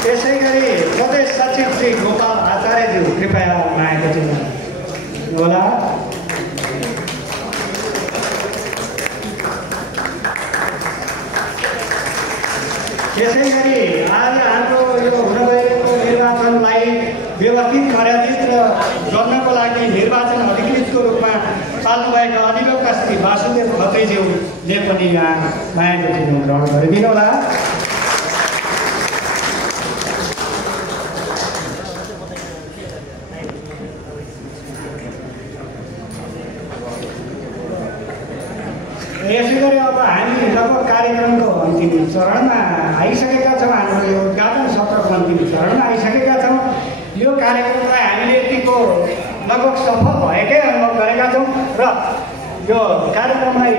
त्यसै गरी प्रदेश सचिव श्री गोपाल आचार्यज्यू कृपया मायाको चिन्ह दिनु होला। त्यसै गरी आज हाम्रो यो हुन गएको निर्वाचनलाई व्यवस्थित मर्यादित र गर्नको लागि निर्वाचन अधिकृतको रूपमा पाल्नुभएका अधिवक्ता श्री वासुदेव खत्रीज्यूले पनि यहाँ मायाको चिन्ह ग्रहण गरिदिनु होला। यसै गरी अब हामी लगभग कार्यक्रमको अन्तिम चरणमा आइसकेका छौँ। हाम्रो यो उद्घाटन सत्रको अन्तिम चरणमा आइसकेका छौँ। यो कार्यक्रमलाई हामीले यतिको लगभग सफल भएकै अनुभव गरेका छौँ र यो कार्यक्रमलाई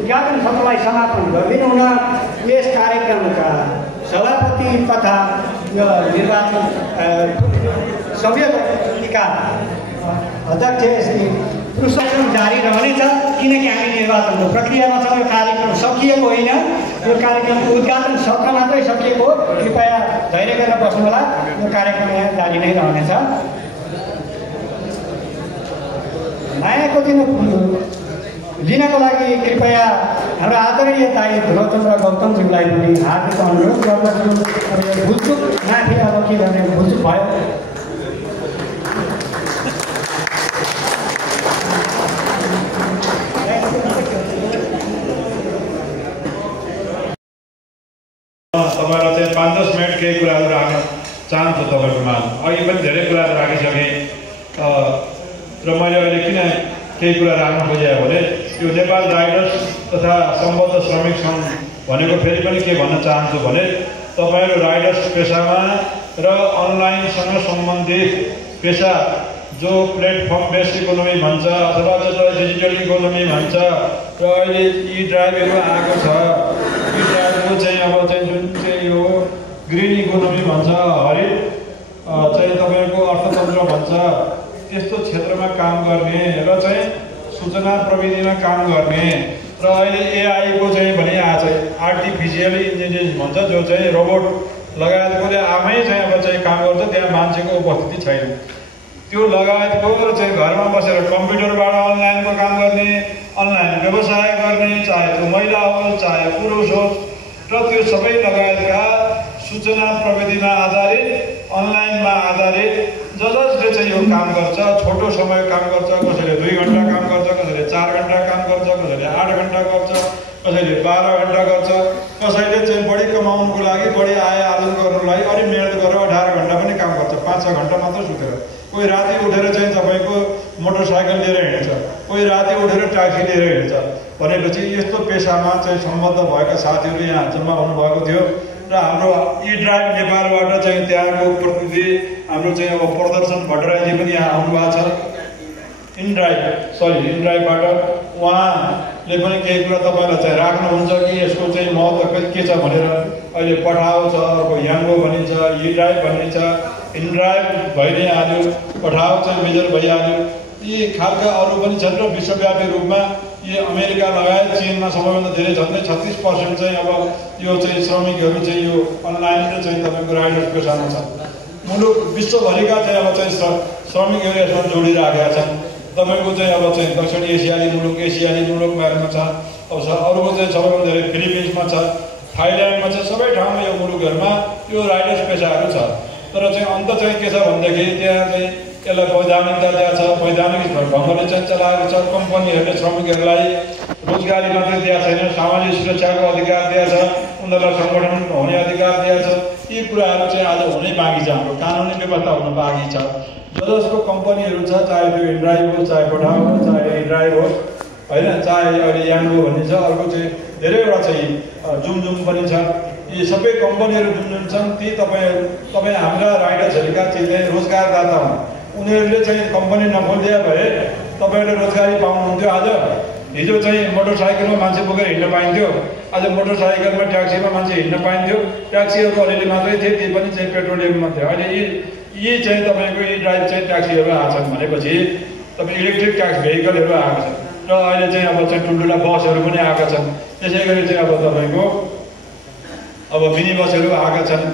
उद्घाटन सत्रलाई समापन गरिदिनु हुन यस कार्यक्रमका सभापति तथा यो निर्वाचन समितिका अध्यक्ष श्री पुरस्कार जारी रहनेछ, किनकि हामी निर्वाचनको प्रक्रियामा छौँ। यो कार्यक्रम सकिएको होइन, यो कार्यक्रमको उद्घाटन सत्र मात्रै सकिएको हो। कृपया धैर्य गरेर बस्नुहोला, यो कार्यक्रम यहाँ जारी नै रहनेछ। मायाको चिन्ह लिनको लागि कृपया हाम्रो आदरणीय दाइ ध्रुवचन्द्र गौतमज्यूलाई पनि हार्दिक अनुरोध गर्दछु। भुलचुक माथि अब के गर्ने भुलचुक भयो। तपाईँलाई चाहिँ 5-10 मिनट केही कुराहरू राख्न चाहन्छु तपाईँकोमा। अघि पनि धेरै कुराहरू राखिसकेँ र मैले अहिले किन केही कुरा राख्न खोजेँ भने यो नेपाल राइडर्स तथा सम्बद्ध श्रमिक सङ्घ भनेको फेरि पनि के भन्न चाहन्छु भने तपाईँहरू राइडर्स पेसामा र अनलाइनसँग सम्बन्धित पेसा जो प्लेटफर्म बेस्ड इकोनोमी भन्छ अथवा जसलाई डिजिटल इकोनोमी भन्छ र अहिले ई ड्राइभहरू आएको छ। ई ड्राइभको चाहिँ अब चाहिँ जुन चाहिँ यो ग्रिन इकोनोमी भन्छ, हरित चाहिँ तपाईँको अर्थतन्त्र भन्छ, त्यस्तो क्षेत्रमा काम गर्ने र चाहिँ सूचना प्रविधिमा काम गर्ने र अहिले एआईको चाहिँ भने आज आर्टिफिसियल इन्टेलिजेन्स भन्छ, जो चाहिँ रोबोट लगायतकोले आफै चाहिँ अब चाहिँ काम गर्छ, त्यहाँ मान्छेको उपस्थिति छैन। त्यो लगायतको र चाहिँ घरमा बसेर कम्प्युटरबाट अनलाइनको काम गर्ने, अनलाइन व्यवसाय गर्ने, चाहे त्यो महिला होस् चाहे पुरुष होस्, र त्यो सबै लगायतका सूचना प्रविधिमा आधारित अनलाइनमा आधारित जसले चाहिँ यो काम गर्छ, छोटो समय काम गर्छ, कसैले 2 घन्टा काम गर्छ, कसैले 4 घन्टा काम गर्छ, कसैले 8 घन्टा गर्छ, कसैले 12 घन्टा गर्छ, कसैले चाहिँ बढी कमाउनुको लागि बढी आय आर्जन गर्नुको लागि अलि मेहनत गरेर 18 घन्टा पनि काम गर्छ, 5-6 घन्टा मात्र सुतेर। कोही राति उठेर चाहिँ तपाईँको मोटरसाइकल लिएर हिँड्छ, कोही राति उठेर ट्याक्सी लिएर हिँड्छ। भनेपछि यस्तो पेसामा चाहिँ सम्बद्ध भएका साथीहरू यहाँ जम्मा हुनुभएको थियो र हाम्रो ई ड्राइभ नेपालबाट चाहिँ त्यहाँको प्रतिनिधि हाम्रो चाहिँ अब प्रदर्शन भट्टराईजी पनि यहाँ आउनुभएको छ। इनड्राइभबाट उहाँले पनि केही कुरा तपाईँलाई चाहिँ राख्नुहुन्छ कि यसको चाहिँ महत्त्व के छ भनेर। अहिले पठाउ छ, अर्को याङ्गो भनिन्छ, ई ड्राइभ भनिन्छ, इनड्राइभ भइ नै हाल्यो, पठाउ चाहिँ मेजर भइहाल्यो। यी खालका अरू पनि छन् र विश्वव्यापी रूपमा यी अमेरिका लगायत चीनमा सबैभन्दा धेरै झन्डै 36% चाहिँ अब यो चाहिँ श्रमिकहरू चाहिँ यो अनलाइन र चाहिँ तपाईँको राइडर्स पेसामा छन्। मुलुक विश्वभरिका चाहिँ अब चाहिँ श्रमिकहरू यसमा जोडिराखेका छन्। तपाईँको चाहिँ अब चाहिँ दक्षिण एसियाली मुलुकमा छ, अब अरूको चाहिँ सबैभन्दा धेरै फिलिपिन्समा छ, थाइल्यान्डमा छ, सबै ठाउँमा यो मुलुकहरूमा यो राइडर्स पेसाहरू छ। तर चाहिँ अन्त चाहिँ के छ भनेदेखि त्यहाँ चाहिँ यसलाई वैधानिकता दिएको छ, वैधानिक ढङ्गले चाहिँ चलाएको छ। कम्पनीहरूले श्रमिकहरूलाई रोजगारी मात्रै दिएको छैन, सामाजिक सुरक्षाको अधिकार दिएको छ, उनीहरूलाई सङ्गठन हुने अधिकार दिएको छ। यी कुराहरू चाहिँ आज हुनै बाँकी छ, हाम्रो कानुनी व्यवस्था हुन बाँकी छ। जसको कम्पनीहरू छ, चाहे त्यो इनड्राइभ होस्, चाहे पठाउ होस्, चाहे इनड्राइभ होस् होइन, चाहे अहिले याङ्गो भन्ने छ, अर्को चाहिँ धेरैवटा चाहिँ जुम पनि छ। यी सबै कम्पनीहरू जुन जुन छन् ती तपाईँ हाम्रा राइडर्सहरूका चाहिँ रोजगारदाता हुन्। उनीहरूले चाहिँ कम्पनी नखोलिदिए भए तपाईँहरूले रोजगारी पाउनुहुन्थ्यो। आज हिजो चाहिँ मोटरसाइकलमा मान्छे बोकेर हिँड्न पाइन्थ्यो, आज मोटरसाइकलमा ट्याक्सीमा मान्छे हिँड्न पाइन्थ्यो। ट्याक्सीहरू अलिअलि मात्रै थिए, ती पनि चाहिँ पेट्रोलियममा थियो। अहिले यी चाहिँ तपाईँको यी ड्राइभ चाहिँ ट्याक्सीहरू आएको छन् भनेपछि तपाईँ इलेक्ट्रिक ट्याक्सी भेहिकलहरू आएको छन् र अहिले चाहिँ अब चाहिँ ठुल्ठुला बसहरू पनि आएका छन्। त्यसै गरी चाहिँ अब तपाईँको अब मिनी बसहरू आएका छन्,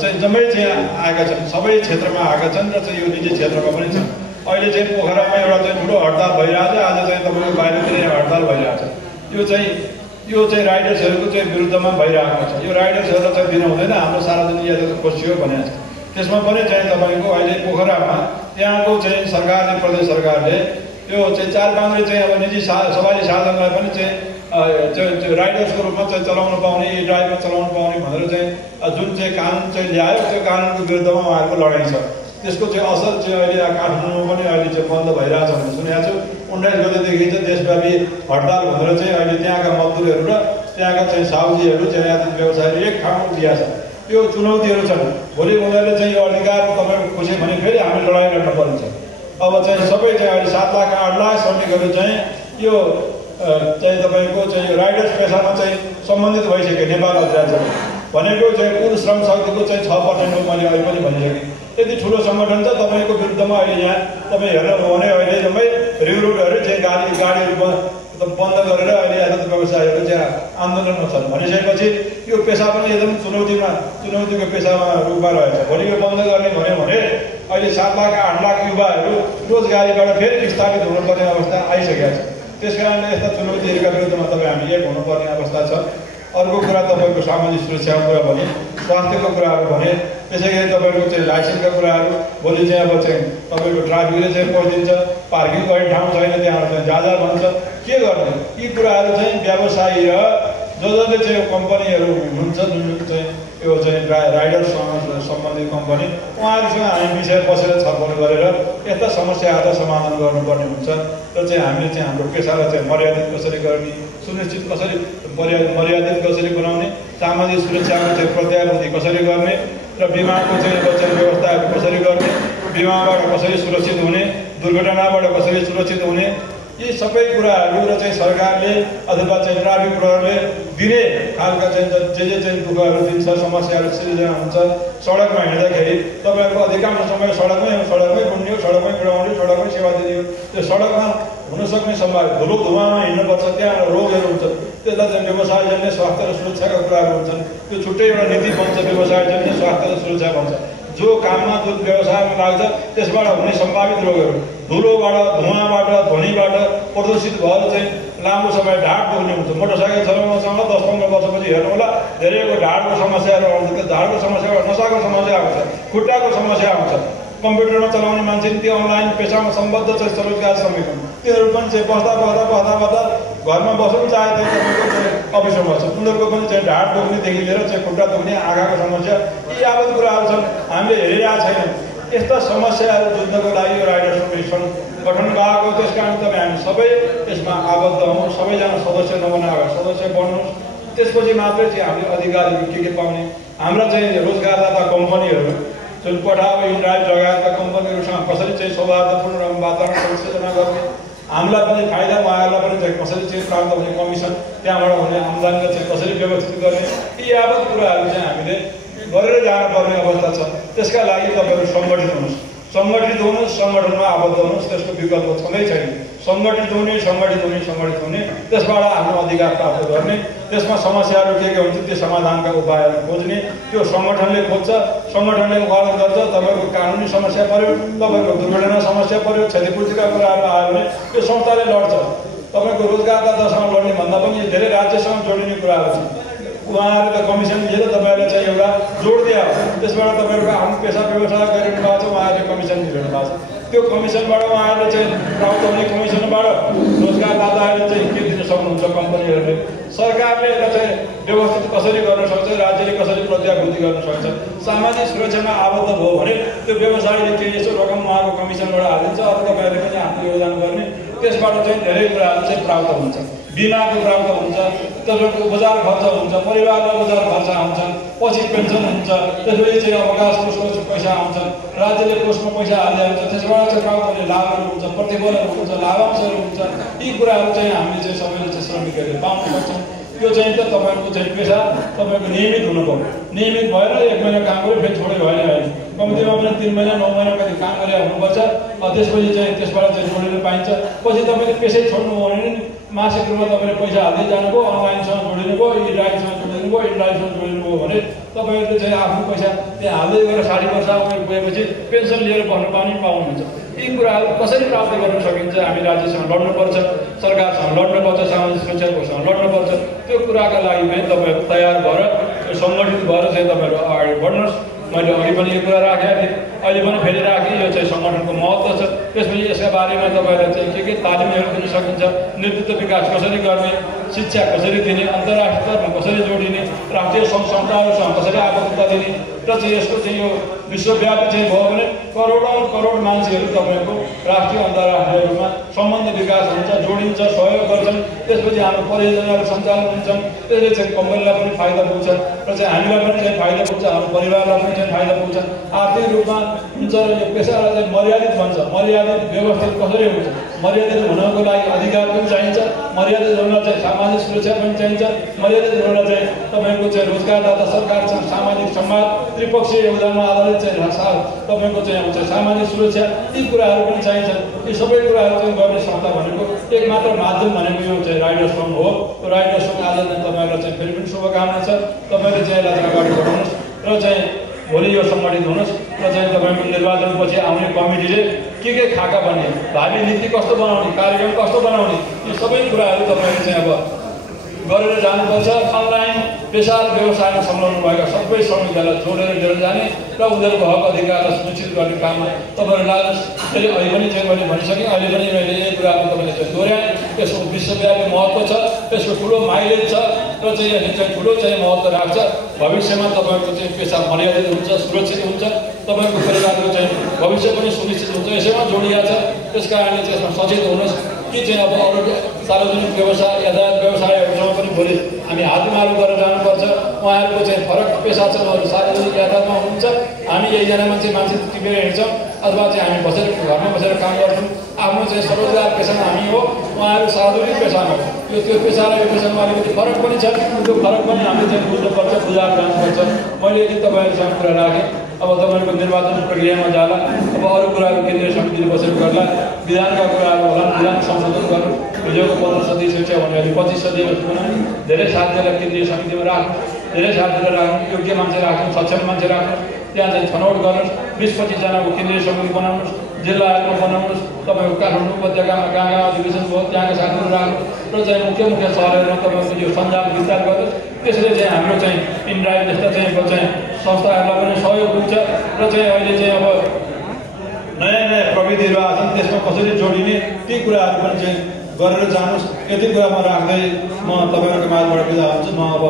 चाहिँ जम्मै चाहिँ आएका छन्, सबै क्षेत्रमा आएका छन् र चाहिँ यो निजी क्षेत्रमा पनि छन्। अहिले चाहिँ पोखरामा एउटा चाहिँ ठुलो हडताल भइरहेछ, आज चाहिँ तपाईँको बाहिरतिर हडताल भइरहेछ। यो चाहिँ राइडर्सहरूको चाहिँ विरुद्धमा भइरहेको छ। यो राइडर्सहरूलाई चाहिँ दिनु हुँदैन, हाम्रो सार्वजनिक यातायात खोसियो भनेको छ। त्यसमा पनि चाहिँ तपाईँको अहिले पोखरामा त्यहाँको चाहिँ सरकारले, प्रदेश सरकारले त्यो चाहिँ 4-5 चाहिँ अब निजी सवारी साधनलाई पनि चाहिँ राइडर्सको रूपमा चाहिँ चलाउनु पाउने, ड्राइभर चलाउनु पाउने भनेर चाहिँ जुन चाहिँ कानुन चाहिँ ल्यायो, त्यो कानुनको विरुद्धमा उहाँहरूको लडाइँ छ। त्यसको चाहिँ असर चाहिँ अहिले काठमाडौँमा पनि अहिले चाहिँ बन्द भइरहेछ भनेर सुनेको छु। 19 गतेदेखि चाहिँ देशव्यापी हडताल भनेर चाहिँ अहिले त्यहाँका मजदुरहरू र त्यहाँका चाहिँ साउजीहरू चाहिँ यातायात व्यवसायहरू एक ठाउँमा दिएका छन्। त्यो चुनौतीहरू छन्। भोलि उनीहरूले चाहिँ यो अधिकार तपाईँको खुसी भने फेरि हामी लडाइँ लड्न पर्नेछ। अब चाहिँ सबै चाहिँ अहिले 7 लाख 8 लाख श्रमिकहरू चाहिँ यो चाहिँ तपाईँको चाहिँ राइडर्स पेसामा चाहिँ सम्बन्धित भइसक्यो नेपाल राज्यमा। भनेको चाहिँ कुल श्रम शक्तिको चाहिँ 6% मैले अहिले पनि भनिसकेँ। यति ठुलो सङ्गठन छ तपाईँको विरुद्धमा अहिले यहाँ तपाईँ हेर्नुभयो भने अहिले जम्मै रिङ रोडहरू चाहिँ गाडीहरू बन्द गरेर अहिले यातायात व्यवसायहरू चाहिँ आन्दोलनमा छन् भनिसकेपछि यो पेसा पनि एकदम चुनौतीको पेसामा रूपमा रहेछ। भोलि यो बन्द गर्ने भन्यो भने अहिले 7 लाख 8 लाख युवाहरू रोजगारीबाट फेरि विस्थापित हुनुपर्ने अवस्था आइसकेको छ। त्यस कारणले यस्ता चुनौतीहरूका विरुद्धमा तपाईँ हामी एक हुनुपर्ने अवस्था छ। अर्को कुरा तपाईँको सामाजिक सुरक्षाको कुरा भने, स्वास्थ्यको कुराहरू भने, त्यसै गरी तपाईँको चाहिँ लाइसेन्सका कुराहरू। भोलि चाहिँ अब चाहिँ तपाईँको ट्राफिकले चाहिँ पर्दिन्छ, पार्किङ गर्ने ठाउँ छैन, त्यहाँ चाहिँ जा भन्छ, के गर्ने? यी कुराहरू चाहिँ व्यवसायी र जसले चाहिँ कम्पनीहरू हुनुहुन्छ जुन चाहिँ यो चाहिँ राइडरसँग सम्बन्धित कम्पनी, उहाँहरूसँग हामी विषय बसेर छलफल गरेर यस्ता समस्याहरूलाई समाधान गर्नुपर्ने हुन्छ र चाहिँ हामीले चाहिँ हाम्रो पेसालाई चाहिँ मर्यादित कसरी गर्ने, सुनिश्चित कसरी मर्यादित कसरी बनाउने, सामाजिक सुरक्षाको चाहिँ प्रत्याभूति कसरी गर्ने र बिमाको चाहिँ व्यवस्थाहरू कसरी गर्ने, बिमाबाट कसरी सुरक्षित हुने, दुर्घटनाबाट कसरी सुरक्षित हुने, यी सबै कुराहरू र चाहिँ सरकारले अथवा चाहिँ ट्राफिक प्रहरीले दिने खालका चाहिँ जे चाहिँ दुःखहरू दिन्छ, समस्याहरू सिर्जना हुन्छ। सडकमा हिँड्दाखेरि तपाईँको अधिकांश समय सडकमै गुड्ने, सडकमै गुडाउने, सडकमै सेवा दिने हो। त्यो सडकमा हुनसक्ने सम्भावना धुवामा हिँड्नुपर्छ, त्यहाँ रोगहरू हुन्छ, त्यसलाई चाहिँ व्यवसायजन्य स्वास्थ्य र सुरक्षाका कुराहरू हुन्छन्। त्यो छुट्टै एउटा नीति बन्छ, व्यवसायजन्य स्वास्थ्य र सुरक्षा भन्छ। जो काममा जो व्यवसायमा लाग्छ त्यसबाट हुने सम्भावित रोगहरू धुलोबाट, धुवाँबाट, ध्वनिबाट प्रदूषित भएर चाहिँ लामो समय ढाड दुख्ने हुन्छ। मोटरसाइकल चलाउनसँग 10-15 वर्षपछि हेर्नु होला धेरैको ढाडको समस्याहरू आउँछ। त्यो ढाडको समस्या, नसाको समस्या आउँछ, खुट्टाको समस्या आउँछ। कम्प्युटरमा चलाउने मान्छे त्यो अनलाइन पेसामा सम्बद्ध चाहिँ रोजगार श्रमिक हुन्, तिनीहरू पनि चाहिँ बस्दा घरमा बस्नु चाहे तपाईँको चाहिँ अफिसमा बस्छ, उनीहरूको पनि चाहिँ ढाड दुख्नेदेखि लिएर चाहिँ खुट्टा दुख्ने, आँखाको समस्या, यी यावत कुराहरू छन् हामीले हेरिरहेको छैनौँ। यस्ता समस्याहरू जुझ्नको लागि यो राइडर्स कमिसन गठन भएको। त्यस कारण तपाईँ हामी सबै यसमा आबद्ध हौँ, सबैजना सदस्य नबनाएर सदस्य बन्नुहोस्। त्यसपछि मात्रै चाहिँ हामीले अधिकारहरू के पाउने। हाम्रा चाहिँ रोजगारदाता कम्पनीहरू जुन पठाओ ड्राइभ लगायतका कम्पनीहरूसँग कसरी चाहिँ सौहार्दपूर्ण वातावरण सृजना गर्ने, हामीलाई पनि फाइदा, उहाँहरूलाई पनि चाहिँ कसरी चाहिँ प्राप्त हुने कमिसन, त्यहाँबाट हुने आम्दानीलाई चाहिँ कसरी व्यवस्थित गर्ने, यी यावत कुराहरू चाहिँ हामीले गरेर जानुपर्ने अवस्था छ। त्यसका लागि तपाईँहरू सङ्गठित हुनुहोस्, सङ्गठनमा आबद्ध हुनुहोस्। त्यसको विकल्प छँदै छैन। सङ्गठित हुने, त्यसबाट आफ्नो अधिकार प्राप्त गर्ने, त्यसमा समस्याहरू के हुन्छ त्यो समाधानका उपायहरू खोज्ने। त्यो सङ्गठनले खोज्छ, सङ्गठनले उपलब्ध गर्छ। तपाईँको कानुनी समस्या पऱ्यो, तपाईँको दुर्घटना समस्या पऱ्यो, क्षतिपूर्तिका कुराहरू आयो भने त्यो संस्थाले लड्छ। तपाईँको रोजगारदातासँग लड्ने भन्दा पनि धेरै राज्यसँग जोडिने कुराहरू छ। उहाँहरूले त कमिसन दिएर तपाईँहरूले चाहिँ एउटा जोड दियो, त्यसबाट तपाईँहरूको आफ्नो पेसा व्यवसाय गरिरहनु भएको छ, उहाँहरूले कमिसन दिइरहनु भएको छ। त्यो कमिसनबाट उहाँहरूले चाहिँ प्राप्त हुने कमिसनबाट रोजगारदाताहरूले चाहिँ के दिन सक्नुहुन्छ कम्पनीहरूले। सरकारले यसलाई चाहिँ व्यवस्थित कसरी गर्न सक्छ, राज्यले कसरी प्रत्याभूति गर्न सक्छ। सामाजिक सुरक्षामा आबद्ध भयो भने त्यो व्यवसायले केही यसो रकम उहाँको कमिसनबाट हालिदिन्छ, अरू तपाईँहरूले पनि आफ्नो योगदान गर्ने। त्यसबाट चाहिँ धेरै कुराहरू चाहिँ प्राप्त हुन्छ। बिमाको प्राप्त हुन्छ, तपाईँको उपचार खर्च हुन्छ, परिवारलाई उपचार खर्च आउँछ, पछि पेन्सन हुन्छ, त्यसपछि चाहिँ अवकाश कोषको पैसा आउँछ, राज्यले कोषमा पैसा हाल्दै हुन्छ, त्यसबाट चाहिँ प्राप्त हुने लाभहरू हुन्छ, प्रतिफलहरू हुन्छ, लाभांशहरू हुन्छ। यी कुराहरू चाहिँ हामीले चाहिँ सबैले चाहिँ श्रमिकहरूले पाउनु सक्छौँ। यो चाहिँ त तपाईँको चाहिँ पेसा तपाईँको नियमित हुनुभयो। नियमित भएर 1 महिना काम गऱ्यो फेरि छोड्यो भएन होइन, कम्तीमा पनि 3 महिना 9 महिना कति काम गरेर हुनुपर्छ। त्यसपछि चाहिँ त्यसबाट चाहिँ जोडिन पाइन्छ। पछि तपाईँले पेसै छोड्नुभयो भने मासिक रूपमा तपाईँले पैसा हाल्दै जानुभयो, अनलाइनसँग जोडिनुभयो, इन्ड्राइभसँग जोडिनुभयो, इन्ड्राइभसँग जोडिनुभयो भने तपाईँहरूले चाहिँ आफ्नो पैसा त्यहाँ हाल्दै गएर 60 वर्ष गएपछि पेन्सन लिएर बस्नु पाउनुहुन्छ। यी कुराहरू कसरी प्राप्त गर्न सकिन्छ? हामी राज्यसँग लड्नुपर्छ, सरकारसँग लड्नुपर्छ, सामाजिक सुरक्षा कोषसँग लड्नुपर्छ। त्यो कुराका लागि पनि तपाईँहरू तयार भएर सङ्गठित भएर चाहिँ तपाईँहरू अगाडि बढ्नुहोस्। मैले अघि पनि यो कुरा राखेको थिएँ, अहिले पनि फेरि राखेँ। यो चाहिँ सङ्गठनको महत्त्व छ। त्यसपछि यसका बारेमा तपाईँलाई चाहिँ के तालिमहरू दिन सकिन्छ, नेतृत्व विकास कसरी गर्ने, शिक्षा कसरी दिने, अन्तर्राष्ट्रिय स्तरमा कसरी जोडिने, राष्ट्रिय सङ्घ संस्थाहरूसँग कसरी आबद्धता दिने र चाहिँ यसको चाहिँ यो विश्वव्यापी चाहिँ भयो भने करोड मान्छेहरू तपाईँको राष्ट्रिय अन्तर्राष्ट्रिय रूपमा सम्बन्ध विकास हुन्छ, जोडिन्छ, सहयोग गर्छन्। त्यसपछि हाम्रो परियोजनाहरू सञ्चालन हुन्छन्। त्यसले चाहिँ कम्पनीलाई पनि फाइदा पुग्छ र चाहिँ हामीलाई पनि चाहिँ फाइदा पुग्छ, हाम्रो परिवारलाई पनि चाहिँ फाइदा पुग्छ। आर्थिक रूपमा हुन्छ र यो पेसालाई चाहिँ मर्यादित बन्छ। मर्यादित व्यवस्थित कसरी हुन्छ? मर्यादित हुनको लागि अधिकार पनि चाहिन्छ, मर्यादित हुनलाई चाहिँ सामाजिक सुरक्षा पनि चाहिन्छ, मर्यादित हुनलाई चाहिँ तपाईँको चाहिँ रोजगारदाता सरकारसँग सामाजिक संवाद, त्रिपक्षीय योगदानमा आधारित चाहिँ तपाईँको चाहिँ आउँछ सामाजिक सुरक्षा। यी कुराहरू पनि चाहिन्छ। यी सबै कुराहरू चाहिँ गर्ने संस्था भनेको एक मात्र माध्यम भनेको यो चाहिँ राइडर्स सङ्घ हो। त्यो राइडर्स सङ्घ आज चाहिँ तपाईँहरूलाई चाहिँ फेरि पनि शुभकामना छ। तपाईँले चाहिँ यसलाई अगाडि बढाउनुहोस् र चाहिँ भोलि यो सङ्गठित हुनुहोस् र चाहिँ तपाईँको निर्वाचनपछि आउने कमिटीले के खाका बन्ने, भावी नीति कस्तो बनाउने, कार्यक्रम कस्तो बनाउने, यो सबै कुराहरू तपाईँले चाहिँ अब गरेर जानुपर्छ। अनलाइन पेसा र व्यवसायमा संलग्न भएका सबै श्रमिकहरूलाई जोडेर लिएर जाने र उनीहरूको हक अधिकारलाई सुनिश्चित गर्ने काममा तपाईँहरू लाग्नुहोस्। फेरि अहिले पनि चाहिँ मैले भनिसकेँ, अहिले पनि मैले यही कुराहरू तपाईँले चाहिँ दोहोऱ्याएँ। यसको विश्वव्यापी महत्त्व छ, यसको ठुलो माइलेज छ र चाहिँ यसले चाहिँ ठुलो चाहिँ महत्त्व राख्छ। भविष्यमा तपाईँको चाहिँ पेसा मर्यादित हुन्छ, सुरक्षित हुन्छ, तपाईँको परिवारको चाहिँ भविष्य पनि सुनिश्चित हुन्छ। यसैमा जोडिएको छ। त्यस कारणले चाहिँ यसमा सचेत हुनुहोस् कि चाहिँ अब अरू सार्वजनिक व्यवसाय, यातायात व्यवसायहरूसँग पनि भोलि हामी हातमालो गरेर जानुपर्छ। उहाँहरूको चाहिँ फरक पेसा छ, उहाँहरू सार्वजनिक यातायातमा हुनुहुन्छ, हामी एकजना मान्छे टिपेर हिँड्छौँ अथवा चाहिँ हामी बसेर घरमा बसेर काम गर्छौँ। आफ्नो चाहिँ स्वरोजगार पेसामा हामी हो, उहाँहरू सार्वजनिक पेसामा हो। त्यो पेसा र यो पेसामा अलिकति फरक पनि छ। त्यो फरक पनि हामीले चाहिँ बुझ्नुपर्छ, बुझाएर जानुपर्छ। मैले यदि तपाईँहरूसँग कुरा राखेँ। अब तपाईँहरूको निर्वाचन प्रक्रियामा जाला। अब अरू कुराहरू केन्द्रीय समितिले बसेर गर्ला, विधानका कुराहरू होला, विधान संशोधन गर्नु। हिजोको 15 सदस्यीय शिक्षा भने अहिले 25 सदस्यीय बनाउनु, धेरै साथीहरूलाई केन्द्रीय समितिमा राख्नु, धेरै साथीहरूलाई राख्नु, योग्य मान्छे राख्नु, सक्षम मान्छे राख्नु। त्यहाँ चाहिँ छनौट गर्नुहोस्, 20-25 जनाको केन्द्रीय समिति बनाउनुहोस्, जिल्ला आयोगमा बनाउनुहोस्। तपाईँको काठमाडौँ उपत्यकामा गाउँ अधिवेशन भयो, त्यहाँका साथीहरू राख्नु र चाहिँ मुख्य सहरहरूमा तपाईँको यो सञ्जाल विस्तार गर्नुहोस्। त्यसले चाहिँ हाम्रो चाहिँ इन्ड्राइभ जस्ता चाहिँ संस्थाहरूलाई पनि सहयोग हुन्छ र चाहिँ अहिले चाहिँ अब नयाँ प्रविधिहरू आछन्, त्यसमा कसरी जोडिने ती कुराहरू पनि चाहिँ गरेर जानुहोस्। यति कुरामा राख्दै म तपाईँहरूको माझबाट बिदा हुन्छु। म अब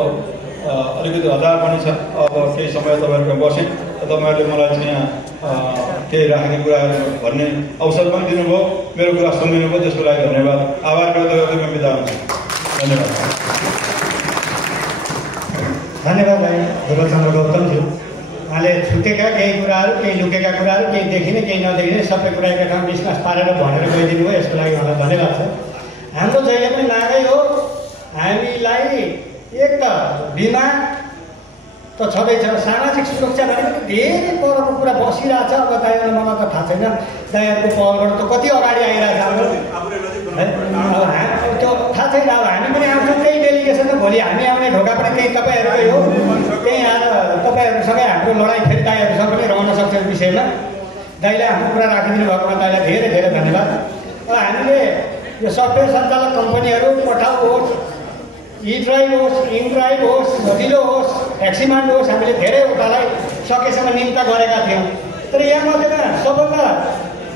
अलिकति हतार पनि छ, अब केही समय तपाईँहरूको बसेँ। तपाईँहरूले मलाई चाहिँ यहाँ केही राख्ने कुराहरू भन्ने अवसर पनि दिनुभयो, मेरो कुरा सुनिदिनु भयो, त्यसको लागि धन्यवाद। आभार व्यक्त गर्दै म बिदा हुन्छु। धन्यवाद। धन्यवाद भाइ ध्रुवचन्द्र गौतमज्यू। उहाँले छुटेका केही कुराहरू, केही लुकेका कुराहरू, केही देखिने केही नदेखिने सबै कुरा एका ठाउँ विश्वास पारेर भनेर गइदिनु भयो। यसको लागि उहाँलाई धन्यवाद छ। हाम्रो जहिले पनि नागै हो। हामीलाई एक त बिमा त छँदैछ, सामाजिक सुरक्षा भनेको धेरै परको कुरा बसिरहेको छ। अब दाइहरूलाई मलाई त थाहा छैन, दाइहरूको पहलबाट त कति अगाडि आइरहेको छ हाम्रो, अब त्यो थाहा छैन। अब हामी पनि आउँछौँ, त्यही डेलिगेसन त भोलि हामी आउने ढोका पनि त्यही तपाईँहरूकै हो। त्यहीँ आएर तपाईँहरूसँगै हाम्रो लडाइँ फेरि दाइहरूसँग पनि रहन सक्छ विषयमा। दाइले हाम्रो कुरा राखिदिनु भएकोमा दाइलाई धेरै धेरै धन्यवाद। अब हामीले यो सफ्टवेयर सञ्चालक कम्पनीहरू पठाउ होस्, इड्राइभ होस्, इनड्राइभ होस्, सजिलो होस्, एक्सिमान्ड होस्, हामीले धेरैवटालाई सकेसम्म निम्ता गरेका थियौँ। तर यहाँमध्येमा सबभन्दा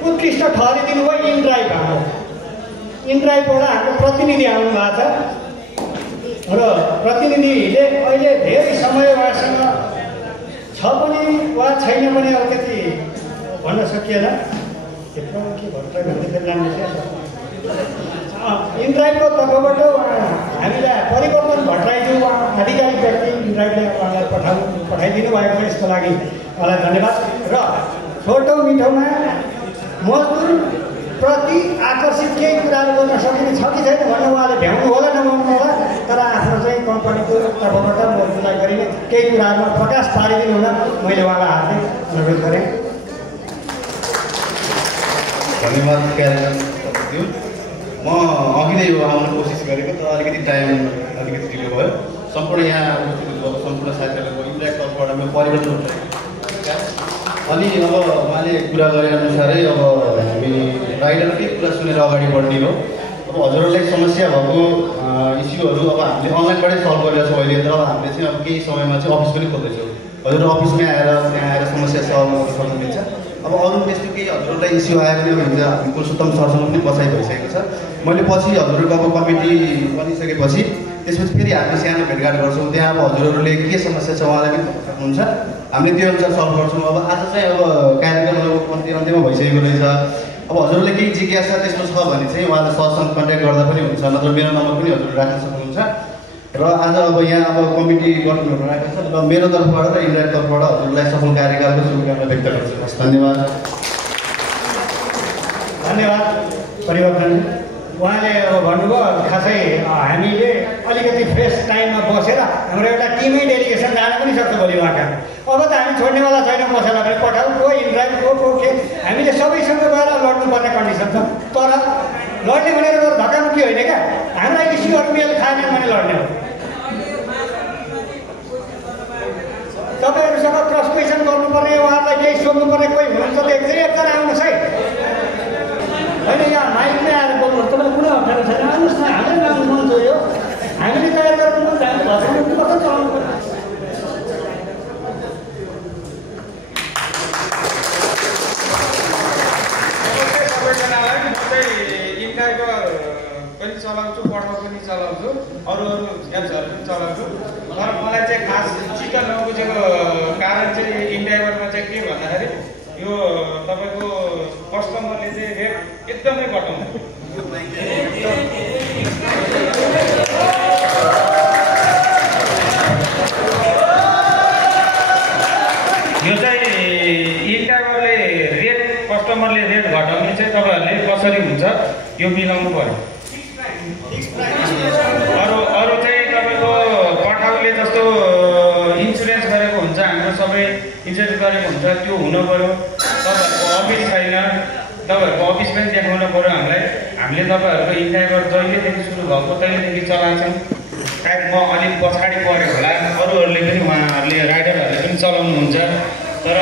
उत्कृष्ट ठहरिदिनु भयो इनड्राइभ। हाम्रो इनड्राइभबाट हाम्रो प्रतिनिधि आउनु भएको छ र प्रतिनिधिले अहिले धेरै समय उहाँसँग छ पनि वा छैन पनि, अब त्यति भन्न सकिएन। के भन्नु इन्ड्राइभको तर्फबाट हामीलाई परिवर्तन भट्टराईज्यू आधिकारिक व्यक्ति इन्ड्राइभले उहाँलाई पठाइदिनु भएको छ। यसको लागि उहाँलाई धन्यवाद। र छोटो मिठोमा मजदुर प्रति आकर्षित केही कुराहरू गर्न सकिने छ कि छैन भन्ने उहाँले भ्याउनु होला नभ्याउनु होला, तर आफ्नो चाहिँ कम्पनीको तर्फबाट मजदुरलाई गरिने केही कुराहरूमा प्रकाश पारिदिनु होला, मैले उहाँलाई हार्दै अनुरोध गरेँ। धन्यवाद क्यारेक्टर। म अघि नै यो आउन कोसिस गरेको तर अलिकति टाइम अलिकति ढिलो भयो। सम्पूर्ण यहाँ उपस्थित भएको सम्पूर्ण साथीहरूको इम्प्याक्ट तर्फबाट म परिवर्तन अनि अब उहाँले कुरा गरे अनुसारै अब हामी राइडरकै कुरा सुनेर अगाडि बढ्ने हो। अब हजुरहरूलाई समस्या भएको इस्युहरू अब हामीले अनलाइनबाटै सल्भ गरिरहेको छौँ अहिले, तर हामीले चाहिँ अब केही समयमा चाहिँ अफिस पनि खोल्दैछौँ। हजुर अफिसमै आएर त्यहाँ आएर समस्या सल्भ गर्न सक्नुहुन्छ। अब अरू त्यस्तो केही हजुरहरूलाई इस्यु आयो भने अब हामी पुरुषोत्तम सरसँग पनि बसाइ भइसकेको छ। मैले पछि हजुरहरूको अब कमिटी बनिसकेपछि त्यसपछि फेरि हामी सानो भेटघाट गर्छौँ। त्यहाँ अब हजुरहरूले के समस्या छ उहाँलाई पनि भन्न सक्नुहुन्छ, हामीले त्यो अनुसार सल्भ गर्छौँ। अब आज चाहिँ अब कार्यक्रम अन्त्यमा भइसकेको रहेछ। अब हजुरहरूले केही जिज्ञासा त्यस्तो छ भने चाहिँ उहाँलाई सरसँग कन्ट्याक्ट गर्दा पनि हुन्छ, नत्र मेरो नम्बर पनि हजुरले राख्न सक्नुहुन्छ। र आज अब यहाँ अब कमिटी गठन राखेको छ र मेरो तर्फबाट र इन्डियाको तर्फबाट हजुरलाई सफल कार्यकालको शुभकामना व्यक्त गर्छु। धन्यवाद। धन्यवाद परिवर्तन। उहाँले अब भन्नुभयो खासै हामीले अलिकति फ्रेस टाइममा बसेर हाम्रो एउटा टिमै डेलिगेसन जान पनि सक्छ भोलि उहाँका। अब त हामी छोड्नेवाला छैन, कसैलाई पनि पठाऊ, को इन्ड्राइभ को के हामीले सबैसँग गएर लड्नुपर्ने कन्डिसन छ। तर लड्ने भनेर धक्कामुक्की होइन क्या, हाम्रा इस्युहरू मेल खाने भने लड्ने हो। तपाईँहरूसँग क्रस क्वेसन गर्नुपर्ने, उहाँहरूलाई केही सोध्नुपर्ने कोही हुनुहुन्छ त एकजना आउनुहोस् है। होइन यहाँ माइकमै आएर बोल्नुहोस्, तपाईँलाई कुनै अप्ठ्यारो छैन, आउनुहोस् न। हाम्रै नाम मन छोड्यो, हामीले तयार गरेर हामी भर्खर कस्तो चलाउनु पर्छ। सबैजनालाई म चाहिँ इन्डाइभर पनि चलाउँछु, पठाउ पनि चलाउँछु, अरू एप्सहरू पनि चलाउँछु। तर मलाई चाहिँ खास चित्त नबुझेको कारण चाहिँ इन्डाइभरमा चाहिँ के भन्दाखेरि यो तपाईँको कस्टमरले चाहिँ रेट एकदमै घटाउँछ। यो चाहिँ इन्डाइभरले रेट कस्टमरले रेट घटाउने चाहिँ तपाईँहरूले कसरी हुन्छ यो मिलाउनु पर्यो। अरू चाहिँ तपाईँको पठाउले जस्तो इन्सुरेन्स गरेको हुन्छ, हाम्रो सबै इन्सुरेन्स गरेको हुन्छ, त्यो हुनु पऱ्यो। तपाईँहरूको अफिस छैन, तपाईँहरूको अफिस पनि देखाउनु पऱ्यो हामीलाई। हामीले तपाईँहरूको इन्डाइभर जहिलेदेखि सुरु भएको तहिलेदेखि चलाउँछौँ। सायद म अलिक पछाडि परेँ होला, अरूहरूले पनि उहाँहरूले राइडरहरूले पनि चलाउनुहुन्छ। तर